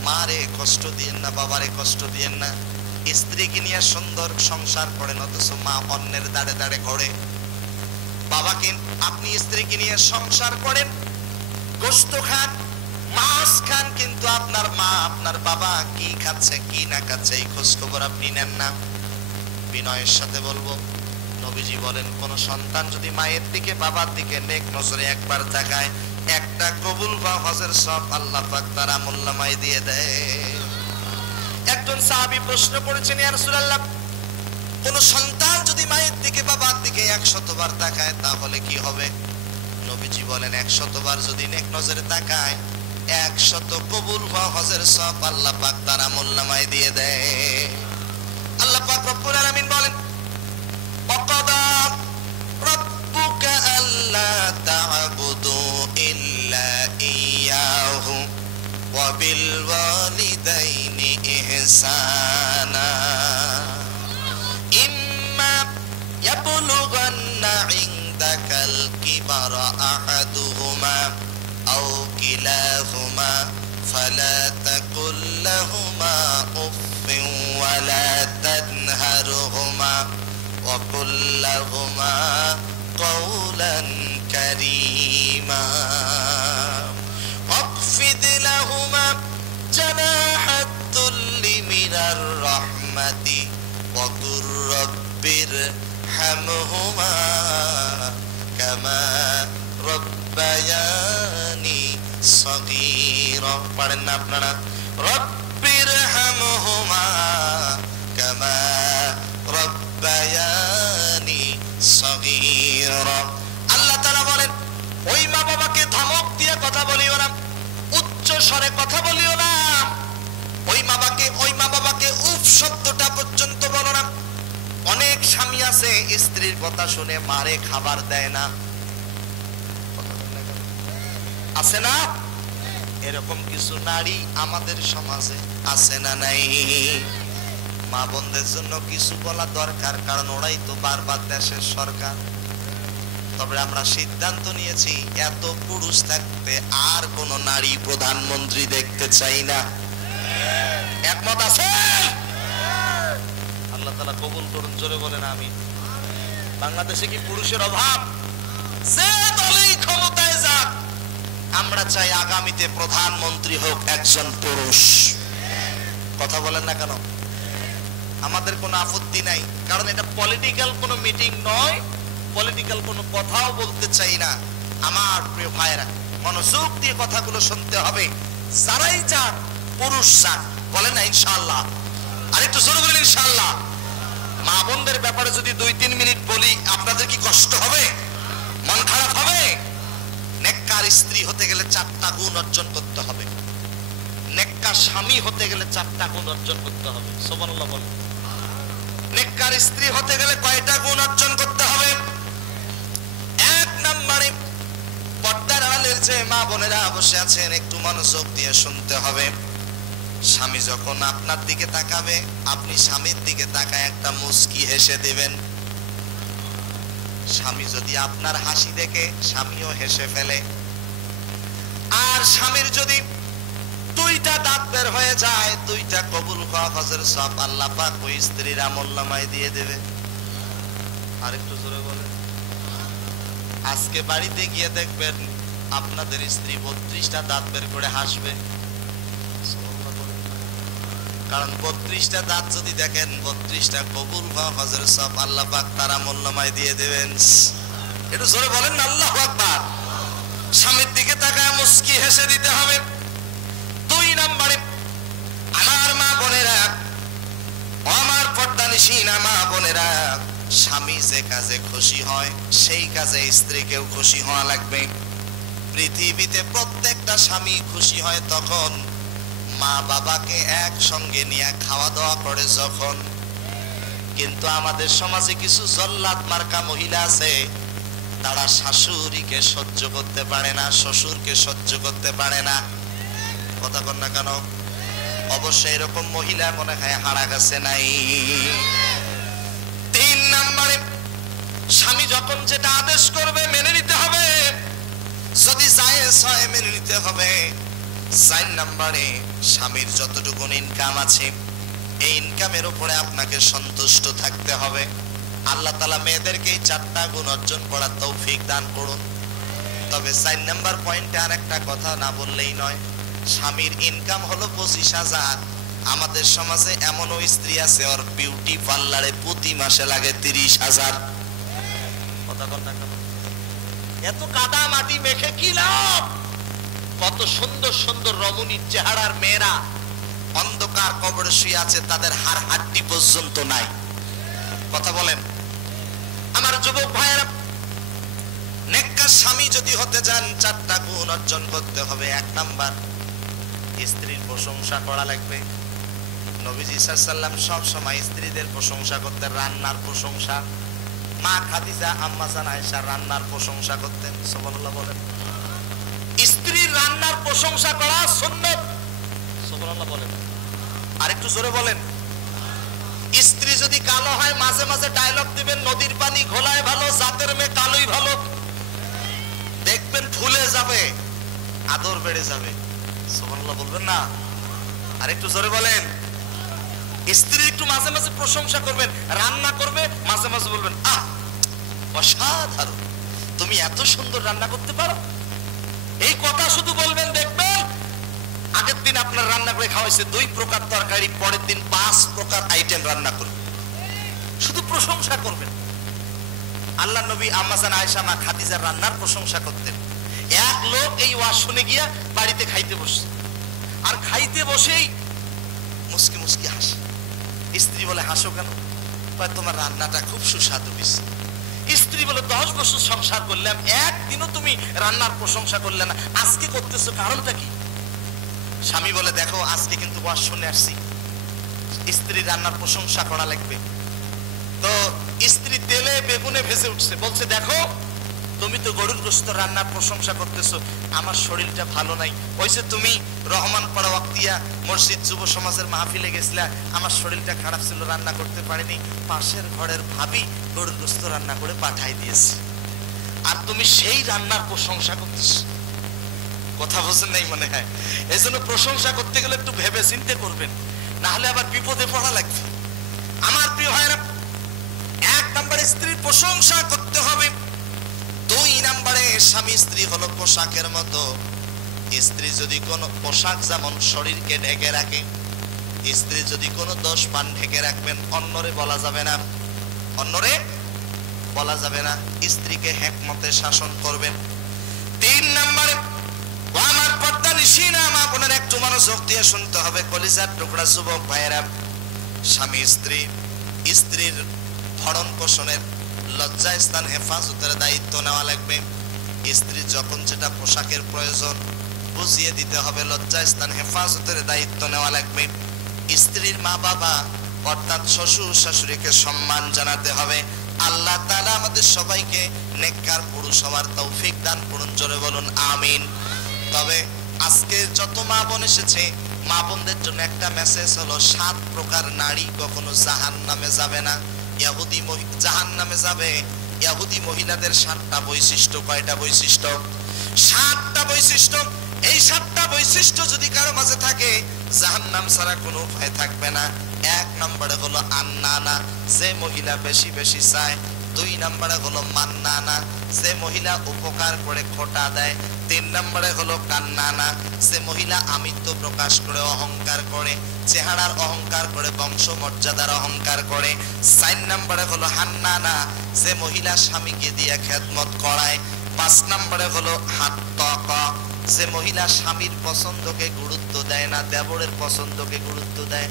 মা রে কষ্ট দিয়েন না, বাবারে কষ্ট দিয়েন না। স্ত্রীকে নিয়ে সুন্দর সংসার করেন, অথচ মা অন্যের দাঁড়ে দাঁড়ে ঘরে। বাবাকে আপনি স্ত্রীকে নিয়ে সংসার করেন, গোশত খান, মাছ খান, কিন্তু আপনার মা আপনার বাবা কি খাচ্ছে কি না খাচ্ছে এই খোঁজ খবর আপনি নেন না। বিনয়ের সাথে বলবো, নবীজি বলেন, কোন সন্তান যদি মায়ের দিকে বাবার দিকে নেক নজরে একবার তাকায়, একটা কবুল বা হজের সব আল্লাহ পাক তার আমলনামায় দিয়ে দেয়। একজন সাহাবী প্রশ্ন করেছেন, ইয়া রাসূলুল্লাহ, কোন সন্তান যদি মায়ের দিকে বাবার দিকে 100 বার তাকায় তাহলে কি হবে? নবীজি বলেন, 100 বার যদি নেক নজরে তাকায়, 100 কবুল বা হজের সব আল্লাহ পাক তার আমলনামায় দিয়ে দেয়। আল্লাহ পাক রব্বুল আলামিন বলেন, ওয়াকাদা রাব্বুকা আল্লা তা'বুদু ইল্লা ইয়াহু ওয়া বিল ওয়ালিদাইনি ইহসানা ইম্মা ইয়াবলুগান্না ইনদাকাল কিবারা আহাদুহুমা আও কিলাহুমা ফালা তাকুল লাহুমা উফফিন ওয়ালা তানহারহুমা وقل لهما قولا كريما واخفض لهما جناح الذل من الرحمة وقل رب ارحمهما كما ربياني صغيرا পড়েন না আপনারা, رب ارحمهما كما রব্বায়ানি সগীরা। আল্লাহ তাআলা বলেন, ওই মা বাবাকে ধমক দিয়ে কথা বলিও না, উচ্চ স্বরে কথা বলিও না, ওই মা বাবাকে উফ শব্দটা পর্যন্ত বলো না। অনেক স্বামী আছে স্ত্রীর কথা শুনে মারে খাবার দেয় না, আছে না? এরকম কিছু নারী আমাদের সমাজে আছে না নাই? মা বোনদের জন্য কিছু বলা দরকার, কারণ ওরাই তো বারবার দেশের সরকার। তবে আমরা সিদ্ধান্ত নিয়েছি, এত পুরুষ থাকতে আর কোন নারী প্রধানমন্ত্রী দেখতে চাই না। একমত আছে? আল্লাহ তাআলা কবুল করুন, জোরে বলেন আমিন। বাংলাদেশে কি পুরুষের অভাব? যে দলই ক্ষমতায় যাক, আমরা চাই আগামীতে প্রধানমন্ত্রী হোক একজন পুরুষ। কথা বলেন না কেন? আমাদের কোনো আপত্তি নাই, কারণ এটা পলিটিক্যাল কোনো মিটিং নয়, পলিটিক্যাল কোনো কথাও বলতে চাই না। আমার প্রিয় ভাইরা, মনোযোগ দিয়ে কথাগুলো শুনতে হবে। যারাই যান, পুরুষ যান, বলেন না ইনশাআল্লাহ? আরেকটু জোরে বলেন ইনশাআল্লাহ। মা বোনদের ব্যাপারে যদি 2-3 মিনিট বলি, আপনাদের কি কষ্ট হবে? মন খারাপ হবে? নেককার স্ত্রী হতে গেলে 4টা গুণ অর্জন করতে হবে। নেককার স্বামী হতে গেলে 4টা গুণ অর্জন করতে হবে। সুবহানাল্লাহ বলেন। নেককার স্ত্রী হতে গেলে কয়টা গুণ অর্জন করতে হবে? 1 নম্বরে, পর্দার আড়ালের যে মা বোনেরা বসে আছেন, একটু মনোযোগ দিয়ে শুনতে হবে। স্বামী যখন আপনার দিকে তাকাবে, আপনি স্বামীর দিকে তাকায় একটা মুস্কি হেসে দিবেন। স্বামী যদি আপনার হাসি দেখে স্বামীও হেসে ফেলে। আর স্বামীর যদি 2টা দাঁত বের হয়ে যায়, 2টা কবুল হওয়া হজের সব আল্লাহ পাক ওই স্ত্রীর আমলনামায় দিয়ে দেবে। আরেকটু জোরে বলেন। আজকে বাড়িতে গিয়ে দেখবেন আপনাদের স্ত্রী 32টা দাঁত বের করে হাসবে, কারণ 32টা দাঁত যদি দেখেন 32টা কবুল হওয়া হজের সব আল্লাহ পাক তারা মূল্যময় দিয়ে দেবেন। একটু জোরে বলেন না আল্লাহু আকবার। স্বামীর দিকে তাকায় মুস্কি হেসে দিতে হবে। 2 নম্বরে আমার মা বোনেরা, আমার পর্দানিশীনা মা বোনেরা, স্বামী যে কাজে খুশি হয় সেই কাজে স্ত্রীকেও খুশি হওয়া লাগবে। পৃথিবীতে প্রত্যেকটা স্বামী খুশি হয় তখন মা বাবাকে একসঙ্গে নিয়ে খাওয়া দাওয়া করে যখন। কিন্তু আমাদের সমাজে কিছু জল্লাদ মার্কা মহিলা আছে, তারা শাশুড়িকে সহ্য করতে পারে না, শ্বশুরকে সহ্য করতে পারে না। কথা কন না কেন? অবশ্যই এরকম মহিলা মনে হয় হারা গেছে নাই। 3 নম্বরে স্বামী যখন যেটা আদেশ করবে মেনে নিতে হবে, যদি জায়েজ হয় মেনে নিতে হবে। 4 নম্বরে স্বামীর যতটুকু ইনকাম আছে এই ইনকামের উপরে আপনাকে সন্তুষ্ট থাকতে হবে। আল্লাহ তাআলা মেয়েদেরকে এই 4টা গুণ অর্জন করার তৌফিক দান করুন। তবে 4 নম্বর পয়েন্টে আরেকটা কথা না বললেই নয়, স্বামীর ইনকাম হলো 25,000। আমাদের সমাজে এমনও স্ত্রী আছে ওর বিউটি পার্লারে প্রতি মাসে লাগে 30,000। কথা বল না কেন? এত কাদা মাটি মেখে কি লাভ? কত সুন্দর সুন্দর রমণীর চেহারার মেয়েরা অন্ধকার কবরে শুয়ে আছে, তাদের হাড় হাড্ডি পর্যন্ত নাই। কথা বলেন আমার যুবক ভাইয়েরা, নেককার স্বামী যদি হতে চান 4টা গুণ অর্জন করতে হবে। 1 নাম্বার, স্ত্রীর প্রশংসা করা লাগবে। নবীজি সাল্লাল্লাহু আলাইহি ওয়াসাল্লাম সব সময় স্ত্রীদের প্রশংসা করতেন, রান্নার প্রশংসা। মা খাদিজা, আম্মা জান আয়েশা রান্নার প্রশংসা করতেন। সুবহানাল্লাহ বলেন। স্ত্রীর রান্নার প্রশংসা করা সুন্নাত। সুবহানাল্লাহ বলেন। আরেকটু জোরে বলেন। স্ত্রী যদি কালো হয় মাঝে মাঝে ডায়লগ দিবেন, নদীর পানি ঘোলায় ভালো, জাতের মেয়ে কালোই ভালো। দেখবেন ফুলে যাবে, আদর বেড়ে যাবে। সুবহানাল্লাহ বলবেন না? আরেকটু জোরে বলেন। স্ত্রী একটু মাঝে মাঝে প্রশংসা করবেন, রান্না করবে মাঝে মাঝে বলবেন, আহ অসাধারণ, তুমি এত সুন্দর রান্না করতে পারো। এই কথা শুধু বলবেন, দেখবেন আগের দিন আপনার রান্না করে খাওয়াইছে 2 প্রকার তরকারি, পরের দিন 5 প্রকার আইটেম রান্না করবে। শুধু প্রশংসা করবেন। আল্লাহ নবী আম্মা জান আয়েশা মা খাদিজার রান্নার প্রশংসা করতেন। এক লোক এই ওয়াজ শুনে গিয়া বাড়িতে খাইতে বসে, আর খাইতে বসেই মুস্কি মুস্কি হাসে। স্ত্রী বলে, হাসো কেন? তোমার রান্নাটা খুব সুস্বাদু হয়েছে। স্ত্রী বলে, 10 বছর সংসার করলাম, একদিনও তুমি রান্নার প্রশংসা করলে না, আজকে করতেছো, কারণটা কি? স্বামী বলে, দেখো আজকে কিন্তু ওয়াজ শুনে আসছি, স্ত্রী রান্নার প্রশংসা করা লাগবে। তো স্ত্রী তেলে বেগুনে ভেজে উঠছে, বলছে, দেখো তুমি তো গরুর গোশত রান্নার প্রশংসা করতেছো, আমার শরীরটা ভালো নাই। হইছে তুমি রহমান পাড়া ওয়াক্তিয়া মসজিদ যুব সমাজের মাহফিলে গেছিলা, আমার শরীরটা খারাপ ছিল, রান্না করতে পারিনি, পাশের ঘরের ভাবি গরুর গোশত রান্না করে পাঠাই দিয়েছে, আর তুমি সেই রান্নার প্রশংসা করতেছো। কথা বুঝেন নাই মনে হয়? এই জন্য প্রশংসা করতে গেলে একটু ভেবে চিন্তে করবেন, না হলে আবার বিপদে পড়া লাগবে। আমার প্রিয় ভাইরা, 1 নম্বরে স্ত্রীর প্রশংসা করতে হবে। 2 নম্বরে স্বামী স্ত্রী হলো পোশাকের মতো। স্ত্রী যদি কোনো পোশাক যেমন শরীরকে ঢেকে রাখে, স্ত্রী যদি কোনো দোষ পান ঢেকে রাখবেন, অন্যরে বলা যাবে না, অন্যরে বলা যাবে না। স্ত্রীকে হিকমতে শাসন করবেন। 3 নম্বরে, আমার পর্দা নিশিনা মা বোনের একটু মনোযোগ দিয়ে শুনতে হবে, কলিজার টুকরা যুবক ভাইয়েরা, স্বামী স্ত্রীর ভরণ পোষণের লজ্জা স্থান হেফাজতের দায়িত্ব নেওয়া লাগবে। স্ত্রী যখন যেটা পোশাকের প্রয়োজন বুঝিয়ে দিতে হবে, লজ্জা স্থান হেফাজতের দায়িত্ব নেওয়া লাগবে। স্ত্রীর মা বাবা অর্থাৎ শ্বশুর শাশুড়িকে সম্মান জানাতে হবে। আল্লাহ তাআলা আমাদের সবাইকে নেককার পুরুষ হওয়ার তৌফিক দান করুন। জোরে বলুন আমিন। তবে আজকে যত মা বোন এসেছে, মা বোনদের জন্য একটা মেসেজ হলো, 7 প্রকার নারী কখনো জাহান্নামে যাবে না। জাহান্নামে যাবে ইহুদি মহিলাদের 7টা বৈশিষ্ট্য। কয়টা বৈশিষ্ট্য? 7টা বৈশিষ্ট্য। এই 7টা বৈশিষ্ট্য যদি কারো মাঝে থাকে, জাহান্নাম ছাড়া কোনো উপায় থাকবে না। 1 নম্বরে হলো আন্নানা, যে মহিলা বেশি বেশি চায়, 2 নম্বরে হলো মান্নানা, যে মহিলা উপকার করে খোটা দেয়। 3 নম্বরে হলো কান্নানা, যে মহিলা আমিত্ব প্রকাশ করে অহংকার করে, চেহারার অহংকার করে, বংশ মর্যাদার অহংকার করে। 4 নম্বরে হলো হান্নানা, যে মহিলা স্বামীকে দিয়ে খেদমত করায়। 5 নম্বরে হলো হাত্তাকা, যে মহিলা স্বামীর পছন্দকে গুরুত্ব দেয় না, দেবরের পছন্দকে গুরুত্ব দেয়।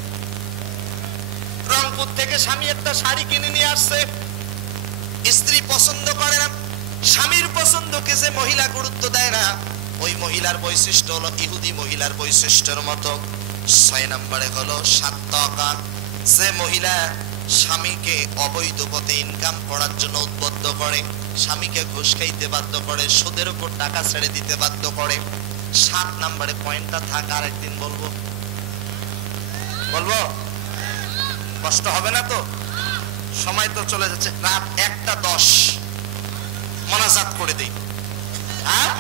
রংপুর থেকে স্বামী একটা শাড়ি কিনে নিয়ে আসছে, স্ত্রী পছন্দ করে না, স্বামীর পছন্দকে যে মহিলা গুরুত্ব দেয় না, ওই মহিলার বৈশিষ্ট্য হলো ইহুদি মহিলার বৈশিষ্ট্যের মতো। 6 নম্বরে হলো সাত্তাকা, যে মহিলা স্বামীকে অবৈধ পথে ইনকাম করার জন্য উদ্বুদ্ধ করে, স্বামীকে ঘুষ খাইতে বাধ্য করে, সুদের উপর টাকা ছেড়ে দিতে বাধ্য করে। 7 নম্বরে পয়েন্টটা থাক, আরেকদিন বলবো। বলবো? কষ্ট হবে না তো? সময় তো চলে যাচ্ছে, রাত 1:10 মোনাজাত করে দেই। হ্যাঁ,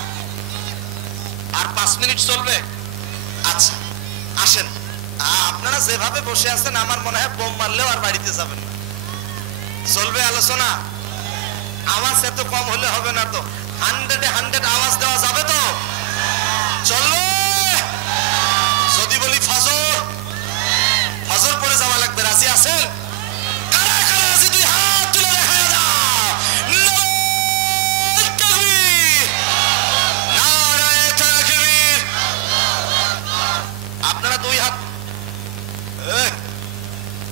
আর 5 মিনিট চলবে? আচ্ছা আসেন, আপনারা যেভাবে বসে আছেন আমার মনে হয় বোম মারলেও আর বাড়িতে যাবেন না। চলবে আলোচনা? আওয়াজ এত কম হলে হবে না তো, 100-এ 100 আওয়াজ দেওয়া যাবে তো? চলবে? যদি বলি ফজর, ফজর পড়ে যাওয়া লাগবে, রাজি আছেন? কারা কারা রাজি? 2 হাত তুলে দেখা দাও। নারায়ে তাকবীর, নারায়ে তাকবীর। আপনারা 2 হাত,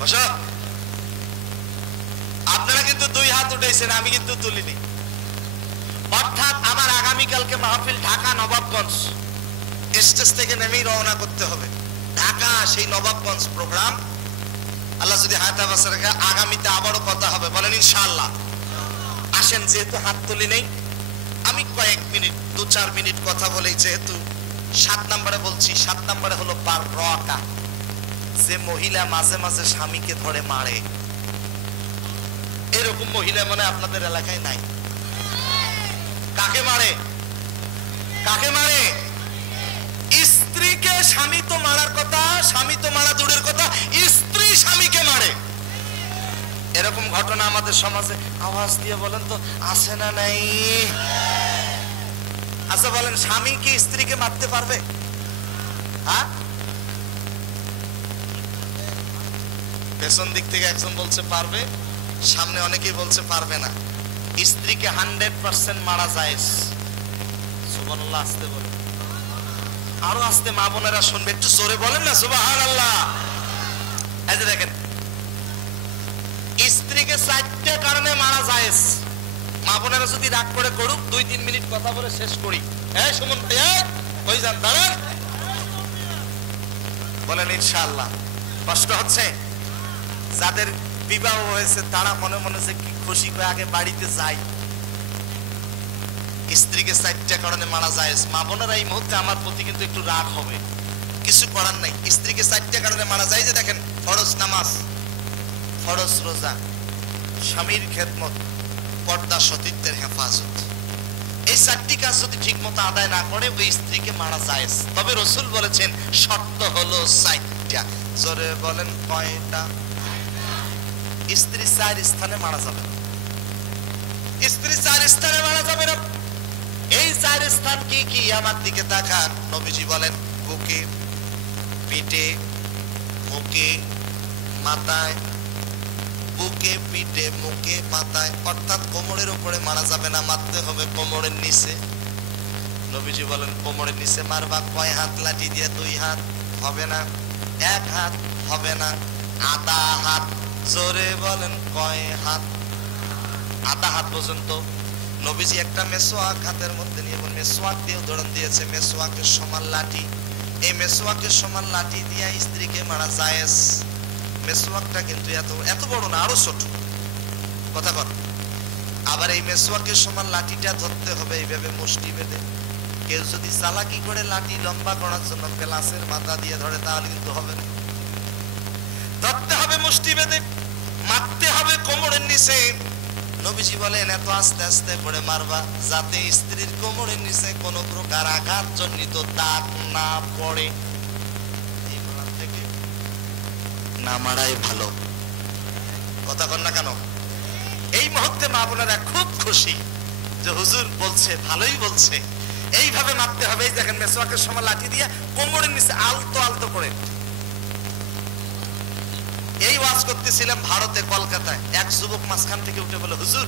বসো। আপনারা কিন্তু 2 হাত উঠেছেন, আমি কিন্তু তুলিনি। অর্থাৎ আমার আগামীকালকে মাহফিল ঢাকা নবাবগঞ্জ, স্টেজ থেকে নেমেই রওনা করতে হবে ঢাকা, সেই নবাবগঞ্জ প্রোগ্রাম। আল্লাহ যদি হায়াতে বাঁচে রাখে, আগামীতে আবারও কথা হবে, বলেন ইনশাআল্লাহ। আসেন, যেহেতু হাত তুলি নেই, আমি কয়েক মিনিট 2-4 মিনিট কথা বলেই, যেহেতু 7 নম্বরে বলছি। 7 নম্বরে হলো বাররাকা, যে মহিলা মাঝে মাঝে স্বামীকে ধরে মারে। এরকম মহিলা মানে আপনাদের এলাকায় নাই? কাকে মারে? কাকে মারে? স্ত্রীকে। স্বামী তো মারার কথা, স্বামী তো মারা দূরের কথা, স্ত্রী স্বামীকে মারে। এরকম ঘটনা আমাদের সমাজে, আওয়াজ দিয়ে বলেন তো, আছে না নাই? আচ্ছা বলেন, স্বামী কি স্ত্রীকে মারতে পারবে? হ্যাঁ, পেছন দিক থেকে একজন বলছে পারবে, সামনে অনেকেই বলছে পারবে না। স্ত্রীকে 100% মারা যায়। সুবহানাল্লাহ, আসতে বলেন, আরো আসতে, মা বোনেরা শুনবে, একটু জোরে বলেন না সুবহানাল্লাহ। এই যে দেখেন, স্ত্রীকে 4টা কারণে মারা যায়। মা বোনেরা যদি রাগ করে করুক, 2-3 মিনিট কথা বলে শেষ করি। এই সুমন ভাই, কই যান? দাঁড়ান, বলেন ইনশাআল্লাহ। কষ্ট হচ্ছে? যাদের বিবাহ হয়েছে তারা মনে মনে যে কি খুশি করে আগে বাড়িতে যাই। স্ত্রীকে 4টা কারণে মারা যায়। মা বোনেরা এই মুহূর্তে আমার প্রতি কিন্তু একটু রাগ হবে, কিছু করার নাই। স্ত্রীকে 4টা কারণে মারা যায়, যে দেখেন, ফরজ নামাজ, ফরজ রোজা, স্বামীর খেদমত, পর্দা সতীত্বের হেফাজত। এই 4টি কাজ যদি ঠিক মতো আদায় না করে, ওই স্ত্রীকে মারা যায়। তবে রাসূল বলেছেন শর্ত হলো 4টা। জোরে বলেন, কয়টা? স্ত্রী 4 স্থানে মারা যাবে না। স্ত্রী 4 স্থানে মারা যাবে না। এই 4 স্থান কি কি? আমার দিকে তাকান। নবীজি বলেন, বুকে, পিঠে, মুখে, মাথায়। বুকে, পিঠে, মুখে, মাথায়, অর্থাৎ কোমরের উপরে মারা যাবে না, মারতে হবে কোমরের নিচে। নবীজি বলেন, কোমরের নিচে মারবা। কয় হাত লাঠি দিয়ে? 2 হাত। হবে না? 1 হাত। হবে না? আধা হাত। জোরে বলেন, কয় হাত? আধা হাত পর্যন্ত। নবীজি একটা মেসওয়াক হাতের মধ্যে নিয়ে, মেসওয়াক দিয়ে উদাহরণ দিয়েছে, মেসওয়াকের সমান লাঠি। এই মেসওয়াকের সমান লাঠি দিয়ে স্ত্রীকে মারা যায়। মেসওয়াকটা কিন্তু এত বড় না, আরো ছোট। কথা বল। আবার এই মেসওয়াকের সমান লাঠিটা ধরতে হবে এইভাবে মুষ্টি বেঁধে। কেউ যদি চালাকি করে লাঠি লম্বা করার জন্য গ্লাসের মাথা দিয়ে ধরে, তাহলে কিন্তু হবে না। ধরতে হবে মুষ্টি বেঁধে, মারতে হবে কোমরের নিচে। নবীজি বলেন, এত আস্তে আস্তে করে মারবা যাতে স্ত্রীর কোমরের নিচে কোনো প্রকার আঘাত জনিত দাগ না পড়ে। এইগুলা থেকে না মারাই ভালো। কথা কন না কেন? এই মুহূর্তে মা বোনেরা খুব খুশি যে হুজুর বলছে, ভালোই বলছে, এইভাবে মাপতে হবে। এই দেখেন মেসওয়াকের সময় লাঠি দিয়ে কোমরের নিচে আলতো আলতো করে। এই ওয়াজ করতেছিলাম ভারতে, কলকাতায়। এক যুবক মাঝখান থেকে উঠে বলে, হুজুর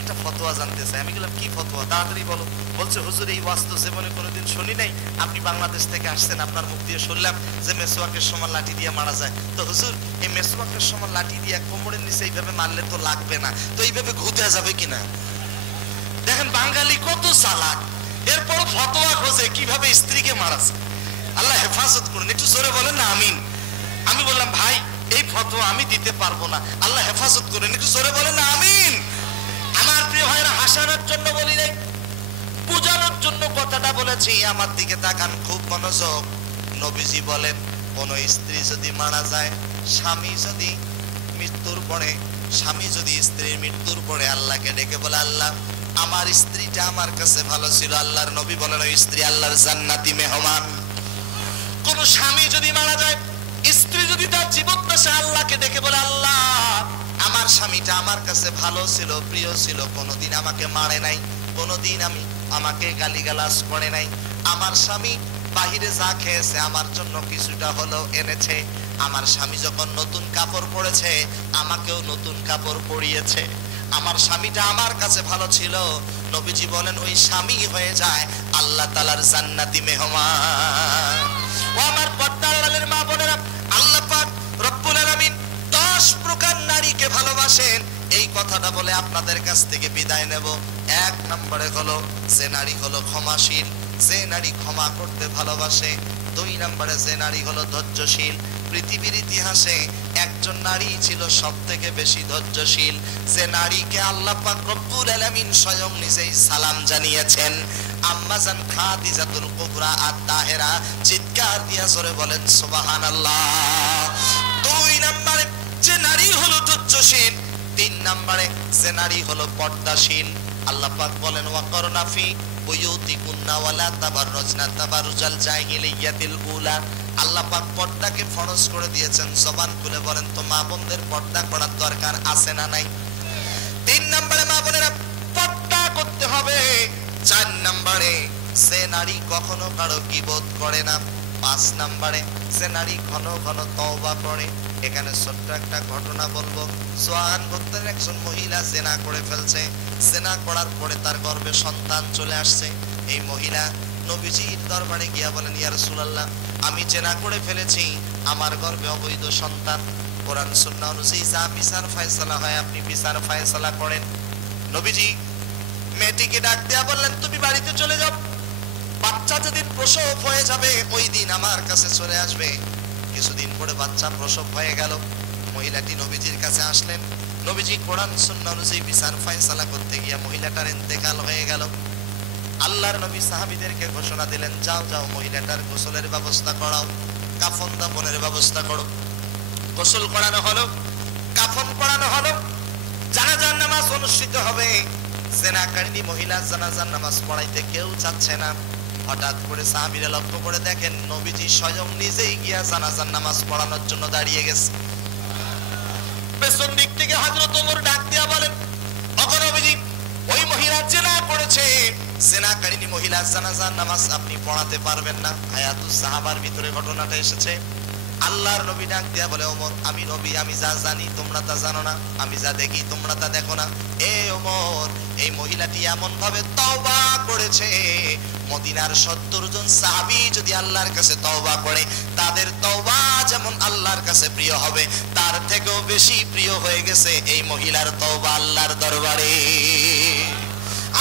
একটা ফতোয়া জানতে চাই। আমি বললাম কি ফতোয়া, তাড়াতাড়ি বলো। বলছে, হুজুর এই ওয়াজ তো জীবনে কোনোদিন শুনি নাই, আপনি বাংলাদেশ থেকে আসছেন, আপনার মুখ দিয়ে শুনলাম যে মেসওয়াকের সময় লাঠি দিয়ে মারা যায়। তো হুজুর এই মেসওয়াকের সময় লাঠি দিয়ে কোমরের নিচে এইভাবে মারলে তো লাগবে না, তো এইভাবে ঘুতে যাবে কিনা? দেখেন বাঙালি কত চালাক, এরপর ফতোয়া খোঁজে কিভাবে স্ত্রীকে মারা যায়। আল্লাহ হেফাজত করুন, একটু জোরে বলেন না আমিন। আমি বললাম ভাই এই ফতোয়া আমি দিতে পারবো না, আল্লাহ হেফাজত করুন, একটু জোরে বলেন না আমিন। আমার প্রিয় ভাইরা, হাসানোর জন্য বলি নাই, বুঝানোর জন্য কথাটা বলেছি। আমার দিকে তাকান, খুব মনোযোগ। নবীজি বলেন, কোন স্ত্রী যদি মারা যায়, স্বামী যদি মৃত্যুর পরে, স্বামী যদি স্ত্রীর মৃত্যুর পরে আল্লাহকে ডেকে বলে, আল্লাহ আমার স্ত্রীটা আমার কাছে ভালো ছিল, আল্লাহর নবী বলেন ওই স্ত্রী আল্লাহর জান্নাতি মেহমান। কোন স্বামী যদি মারা যায়, স্ত্রী যদি তার জীবদ্দশা আল্লাহকে ডেকে বলে, আল্লাহ আমার স্বামীটা আমার কাছে ভালো ছিল, প্রিয় ছিল, কোনোদিন আমাকে মারে নাই, কোনোদিন আমাকে গালিগালাজ করে নাই, আমার স্বামী বাহিরে যা খেয়েছে আমার জন্য কিছুটা হলেও এনেছে, আমার স্বামী যখন নতুন কাপড় পরেছে আমাকেও নতুন কাপড় পরিয়েছে, আমার স্বামীটা আমার কাছে ভালো ছিল। নবীজি বলেন ওই স্বামী হয়ে যায় আল্লাহ তাআলার জান্নাতি মেহমান। ও আমার পর্দার আড়ালের মা বোনেরা, আল্লাহ পাক রব্বুল আলামিন 10 প্রকার নারীকে ভালোবাসেন। এই কথাটা বলে আপনাদের কাছ থেকে বিদায় নেব। 1 নম্বরে হলো যে নারী হলো ক্ষমাশীল, যে নারী ক্ষমা করতে ভালোবাসে। 2 নম্বরে যে নারী হলো ধৈর্যশীল। পৃথিবীর ইতিহাসে একজন নারী ছিল সবথেকে বেশি ধৈর্যশীল, যে নারীকে আল্লাহ পাক রব্বুল আলামিন স্বয়ং নিজেই সালাম জানিয়েছেন, আম্মা জান খাদিজাতুল কুবরা আত-তাহেরা। চিৎকার দিয়ে জোরে বলেন সুবহানাল্লাহ। 2 নম্বরে যে নারী হলো ধৈর্যশীল। 3 নম্বরে যে নারী হলো পর্দাশীল। আল্লাহ পাক বলেন ওয়াকরনা ফি বুয়ুতিকুন্না ওয়ালা তাবাররুজনা তাবাররুজাল জাহিলিয়াতিল উলা। আল্লাহ পাক পর্দাকে ফরজ করে দিয়েছেন। জবান খুলে বলেন তো মা বোনদের পর্দা করার দরকার আছে না নাই? 3 নম্বরে মা বোনেরা পর্দা করতে হবে। 4 নম্বরে সে নারী কখনো কারো গীবত করে না। 5 নম্বরে সে নারী ঘন ঘন তওবা করে। এখানে ছোট্ট একটা ঘটনা বলবো। সোয়ান গোত্রের একজন মহিলা জেনা করে ফেলছে। জেনা করার পরে তার গর্ভে সন্তান চলে আসছে। এই মহিলা নবীজির দরবারে গিয়া বলেন, ইয়া রাসূলুল্লাহ আমি জেনা করে ফেলেছি, আমার গর্ভে অবৈধ সন্তান। কোরআন সুন্নাহ অনুযায়ী যা বিচার ফয়সালা হয় আপনি বিচার ফয়সালা করেন। নবীজি মেয়েটিকে ডাক দেয়া বললেন, তুমি বাড়িতে চলে যাও, বাচ্চা যেদিন প্রসব হয়ে যাবে ওই দিন আমার কাছে চলে আসবে। কিছুদিন পরে বাচ্চা প্রসব হয়ে গেল। মহিলাটি নবীজির কাছে আসলেন। নবীজি কোরআন সুন্নাহ অনুযায়ী বিচার ফয়সালা করতে গিয়া মহিলাটার ইন্তেকাল হয়ে গেল। আল্লাহর নবী সাহাবীদেরকে ঘোষণা দিলেন, যাও যাও মহিলাটার গোসলের ব্যবস্থা করাও, কাফন দাফনের ব্যবস্থা করো। গোসল করানো হলো, কাফন পরানো হলো, জানাজার নামাজ অনুষ্ঠিত হবে। জেনাকারিনী মহিলা জানাজার নামাজ পড়াইতে কেউ চাচ্ছে না। হঠাৎ করে সাহাবীরা লক্ষ্য করে দেখেন নবীজি স্বয়ং নিজেই গিয়া জানাজার নামাজ পড়ানোর জন্য দাঁড়িয়ে গেছে। পেছন দিক থেকে হযরত ওমর ডাক দিয়া বলেন, ওগো নবীজি ওই মহিলা জেনা করেছে, জেনাকারিনী মহিলা জানাজার নামাজ আপনি পড়াতে পারবেন না। হায়াতুস সাহাবার ভিতরে ঘটনাটা এসেছে। আল্লাহর নবী ডাক দিয়া বলে, ওমর আমি নবী, আমি যা জানি তোমরা তা জানো না, আমি যা দেখি তোমরা তা দেখো না। এ ওমর, এই মহিলাটি এমন ভাবে তওবা করেছে, মদিনার 70 জন সাহাবী যদি আল্লাহর কাছে তওবা করে তাদের তওবা যেমন আল্লাহর কাছে প্রিয় হবে, তার থেকেও বেশি প্রিয় হয়ে গেছে এই মহিলার তওবা আল্লাহর দরবারে।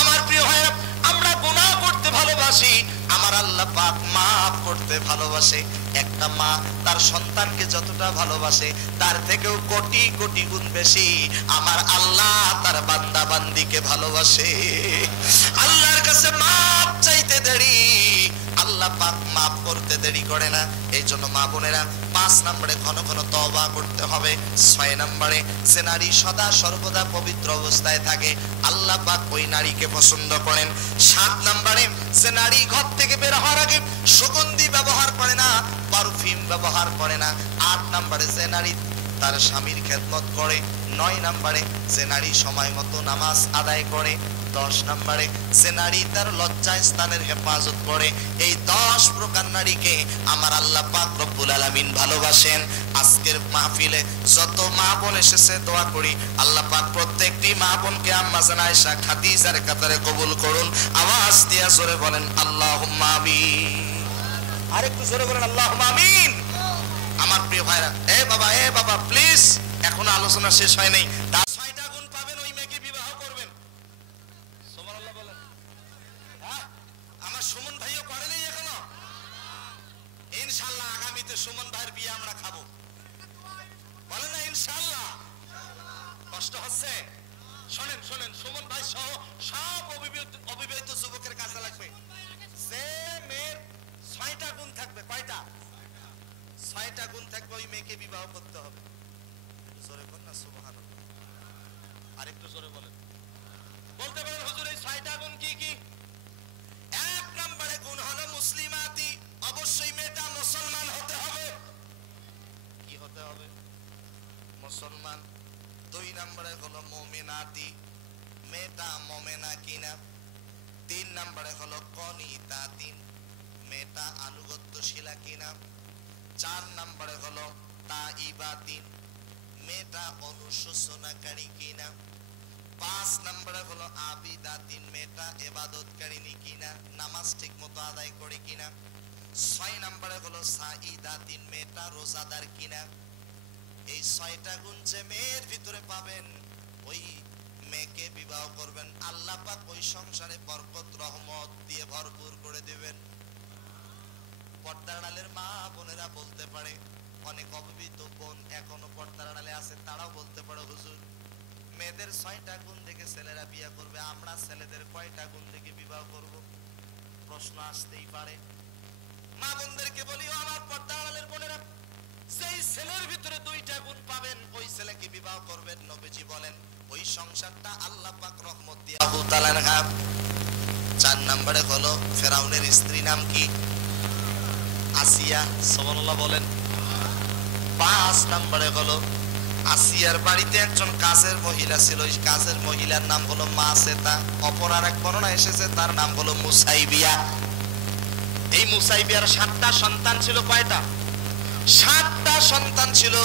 আমার প্রিয় ভাইরা, আমরা গুনাহ করতে ভালোবাসি, আমার আল্লাহ পাক মাফ করতে ভালোবাসে। একটা মা তার সন্তানকে যতটা ভালোবাসে তার থেকেও কোটি কোটি গুণ বেশি আমার আল্লাহ তার বান্দা বান্দিকে ভালোবাসে। আল্লাহর কাছে মাফ চাইতে দেরি, আল্লাহ পাক মাফ করতে দেরি করে না। এই জন্য মা বোনেরা 5 নম্বরে ঘন ঘন তওবা করতে হবে। 6 নম্বরে যে নারী সদা সর্বদা পবিত্র অবস্থায় থাকে আল্লাহ পাক ওই নারীকে পছন্দ করেন। 7 নম্বরে যে নারী ঘর থেকে বের হওয়ার আগে সুগন্ধি ব্যবহার করে না, পারফিউম ব্যবহার করে না। 8 নম্বরে যে নারী তার স্বামীর খেদমত করে। 9 নম্বরে যে নারী সময় মতো নামাজ আদায় করে। 10 নম্বরে যে নারী তার লজ্জা স্থানের হেফাজত করে। এই 10 প্রকার নারীকে আমার আল্লাহ পাক রব্বুল আলামিন ভালোবাসেন। আজকের মাহফিলে যত মা বোন এসেছে দোয়া করি আল্লাহ পাক প্রত্যেকটি মা বোনকে আম্মা জান আয়েশা খাদিজার কাতারে কবুল করুন। আওয়াজ দিয়া জোরে বলেন আল্লাহুম্মা আমিন। আরেকটু জোরে বলেন আল্লাহুম্মা আমিন। আমার প্রিয় ভাইরা, এ বাবা প্লিজ, এখনো আলোচনা শেষ হয় নাই। তার 6টা গুণ পাবেন, ওই মেয়েকে বিবাহ করবেন। সুবহানাল্লাহ বলেন। হ্যাঁ, আমার সুমন ভাইও করে নাই এখনো। ইনশাআল্লাহ আগামীতে সুমন ভাইয়ের বিয়ে আমরা খাবো, বলেন না ইনশাআল্লাহ। কষ্ট হচ্ছে? শোনেন সুমন ভাই সহ সব অবিবাহিত যুবকের কাজে লাগবে। যে মেয়ের 6টা গুণ থাকবে, কয়টা? 6টা গুণ থাকবে, ওই মেয়েকে বিবাহ করতে হবে। জোরে বলেন না সুবহানাল্লাহ। আরেকটু জোরে বলেন। বলতে পারেন হুজুর এই 6টা গুণ কি কি? 1 নম্বরে গুণ হলো মুসলিমাতি, অবশ্যই মেয়েটা মুসলমান হতে হবে। কি হতে হবে? মুসলমান। 2 নম্বরে হলো মুমিনাতি, মেয়েটা মুমিনা কিনা। 3 নম্বরে হলো কনিতাতিন, মেয়েটা আনুগত্যশীলা কিনা। 4 নম্বরে হলো তাইবাতিন, মেয়েটা অনুশোচনাকারী কিনা। 5 নম্বরে হলো আবিদাতিন, মেয়েটা ইবাদতকারিনী কিনা, নামাজ ঠিক মতো আদায় করে কিনা। 6 নম্বরে হলো সাইদাতিন, মেয়েটা রোজাদার কিনা। এই 6টা গুণ যে মেয়ের ভিতরে পাবেন, ওই মেয়েকে বিবাহ করবেন। আল্লাহ পাক ওই সংসারে বরকত রহমত দিয়ে ভরপুর করে দিবেন। পর্দার আড়ালের মা বোনেরা বলতে পারে, অনেক অবিবাহিত বোন এখনো পর্দার আড়ালে আছে, তারাও বলতে পারে হুজুর মেয়েদের 6টা গুণ দেখে ছেলেরা বিয়ে করবে, আমরা ছেলেদের কয়টা গুণ দেখে বিবাহ করব? প্রশ্ন আসতেই পারে। মা বোনদেরকে বলিও, আমার পর্দার আড়ালের বোনেরা, সেই ছেলের ভিতরে 2টা গুণ পাবেন, ওই ছেলেকে বিবাহ করবেন। নবীজি বলেন ওই সংসারটা আল্লাহ পাক রহমত দিয়ে আবু তাআলার গাব। 4 নম্বরে হলো ফেরাউনের স্ত্রী নাম কি? আসিয়া। সুবহানাল্লাহ বলেন। 5 নম্বরে হলো আসিয়ার বাড়িতে একজন কাজের মহিলা ছিল, ওই কাজের মহিলার নাম হলো মাসেতা। অপর আরেক বর্ণনা এসেছে তার নাম হলো মুসাইবিয়া। এই মুসাইবিয়ার 7টা সন্তান ছিল। কয়টা? 7টা সন্তান ছিল।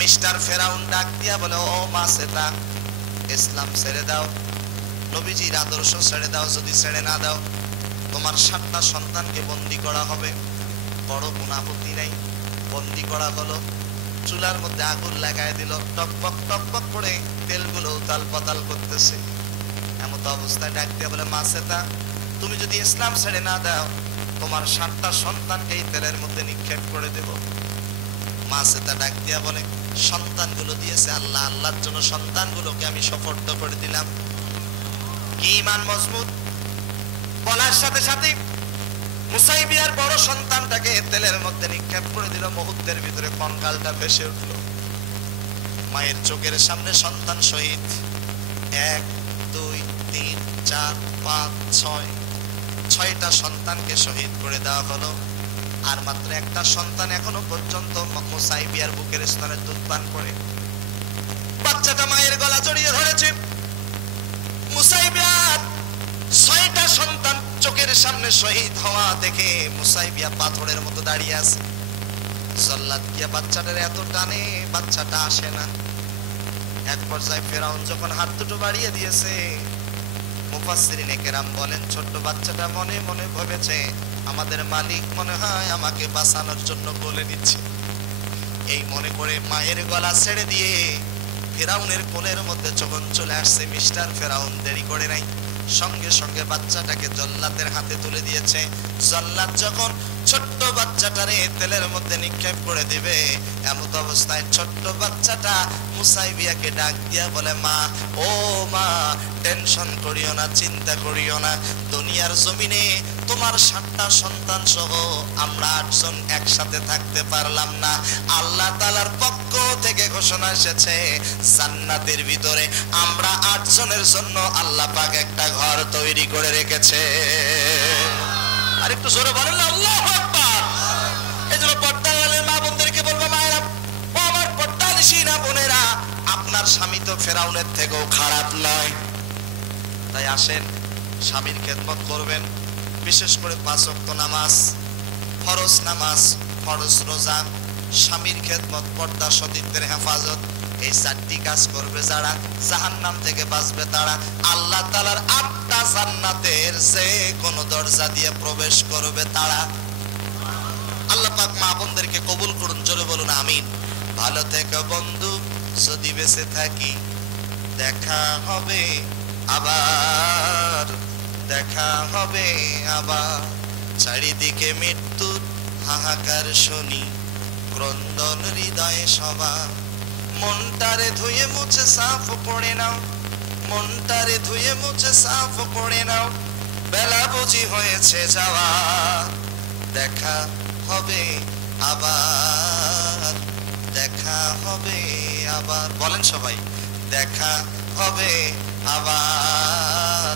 মিস্টার ফেরাউন ডাক দিয়া বলে, ও মাসেতা, ইসলাম ছেড়ে দাও, নবীজির আদর্শ ছেড়ে দাও। যদি ছেড়ে না দাও তোমার 7টা সন্তানকে বন্দী করা হবে। বড় কোনো আপত্তি নাই, বন্দী করা হলো। চুলার মধ্যে আগুন লাগায় দিল, টকবক করে তেলগুলো উতাল পাতাল করতেছে। এমত অবস্থায় ডাক দিয়া বলে, মাসেতা, তুমি যদি ইসলাম ছেড়ে না দাও তোমার 7টা সন্তানকে এই তেলের মধ্যে নিক্ষেপ করে দেব। মাসেতা ডাক দিয়া বলে, সন্তানগুলো দিয়েছে আল্লাহ, আল্লাহর জন্য সন্তানগুলোকে আমি সুপর্দ করে দিলাম। কি ঈমান মজবুত! বলার সাথে সাথে মুসাইবিয়ার বড় সন্তানটাকে তেলের মধ্যে নিক্ষেপ করে দিল। মুহূর্তের ভিতরে কঙ্কালটা ভেসে উঠল। মায়ের চোখের সামনে সন্তান শহীদ। 1 2 3 4 5 6, 6টা সন্তানকে শহীদ করে দেওয়া হলো। আর মাত্র একটা সন্তান এখনো পর্যন্ত মুসাইবিয়ার বুকের স্তনে দুধ পান করে। বাচ্চাটা মায়ের গলা জড়িয়ে ধরেছে। মুসাইবিয়ার 6টা সন্তান চোখের সামনে শহীদ হওয়া দেখে মুসাইবিয়া পাথরের মতো দাঁড়িয়ে আছে। জল্লাদ গিয়া বাচ্চাটার এত টানে, বাচ্চাটা আসে না। এক পর্যায়ে ফেরাউন যখন হাত দুটো বাড়িয়ে দিয়েছে, মুফাসসিরিনে কেরাম বলেন ছোট্ট বাচ্চাটা মনে মনে ভেবেছে, আমাদের মালিক মনে হয় আমাকে বাঁচানোর জন্য বলে দিচ্ছে। এই মনে করে মায়ের গলা ছেড়ে দিয়ে ফেরাউনের কোলের মধ্যে যখন চলে আসছে, মিস্টার ফেরাউন দেরি করে নাই, সঙ্গে সঙ্গে বাচ্চাটাকে জল্লাদের হাতে তুলে দিয়েছে। জল্লাদ যখন ছোট্ট বাচ্চাটারে তেলের মধ্যে নিক্ষেপ করে দিবে, এমত অবস্থায় ছোট্ট বাচ্চাটা মুসাইবিয়াকে ডাক দিয়া বলে, মা, ও মা, টেনশন করিও না, চিন্তা করিও না, দুনিয়ার জমিনে তোমার 7টা সন্তান সহ আমরা 8 জন একসাথে থাকতে পারলাম না। আল্লাহ তাআলার পক্ষ থেকে ঘোষণা এসেছে, জান্নাতের ভিতরে আমরা 8 জনের জন্য আল্লাহ পাক একটা ঘর তৈরি করে রেখেছে। আর একটু জোরে বলেন না আল্লাহু আকবার। এজন্য পর্দার আড়ালের মা বোনদেরকে বলবো, মায়েরা, ও আমার কিনা বোনেরা, আপনার স্বামী তো ফেরাউনের থেকেও খারাপ নয়। তাই আসেন স্বামীর খেদমত করবেন, বিশেষ করে 5 ওয়াক্ত নামাজ, ফরজ নামাজ, ফরজ রোজা, স্বামীর খেদমত, পর্দা, সতীত্বের হেফাজত, এই 4টি কাজ করবে যারা, জাহান্নাম থেকে বাঁচবে তারা। আল্লাহ তাআলার 8টা জান্নাতের যে কোন দরজা দিয়ে প্রবেশ করবে তারা। আল্লাহ পাক মা বোনদেরকে কবুল করুন, জোরে বলুন আমিন। ভালো থেকো বন্ধু, যদি বেঁচে থাকি দেখা হবে আবার, দেখা হবে আবার। চারিদিকে মৃত্যুর হাহাকার শুনি, ক্রন্দন হৃদয়ে সবার। মনটারে ধুয়ে মুছে সাফ করে নাও, মনটারে ধুয়ে মুছে সাফ করে নাও, বেলা বুঝি হয়েছে যাওয়া, দেখা হবে আবার, দেখা হবে আবার। বলেন সবাই, দেখা হবে আবার,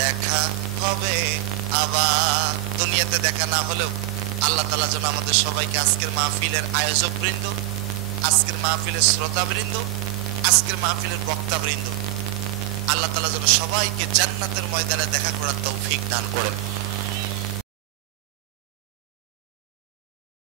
দেখা হবে আবার। দুনিয়াতে দেখা না হলেও আল্লাহ তাআলা যেন আমাদের সবাইকে আজকের মাহফিলের আয়োজক বৃন্দ, আজকের মাহফিলের শ্রোতা বৃন্দ, আজকের মাহফিলের বক্তা বৃন্দ, আল্লাহ তাআলা যেন সবাইকে জান্নাতের ময়দানে দেখা করার তৌফিক দান করেন।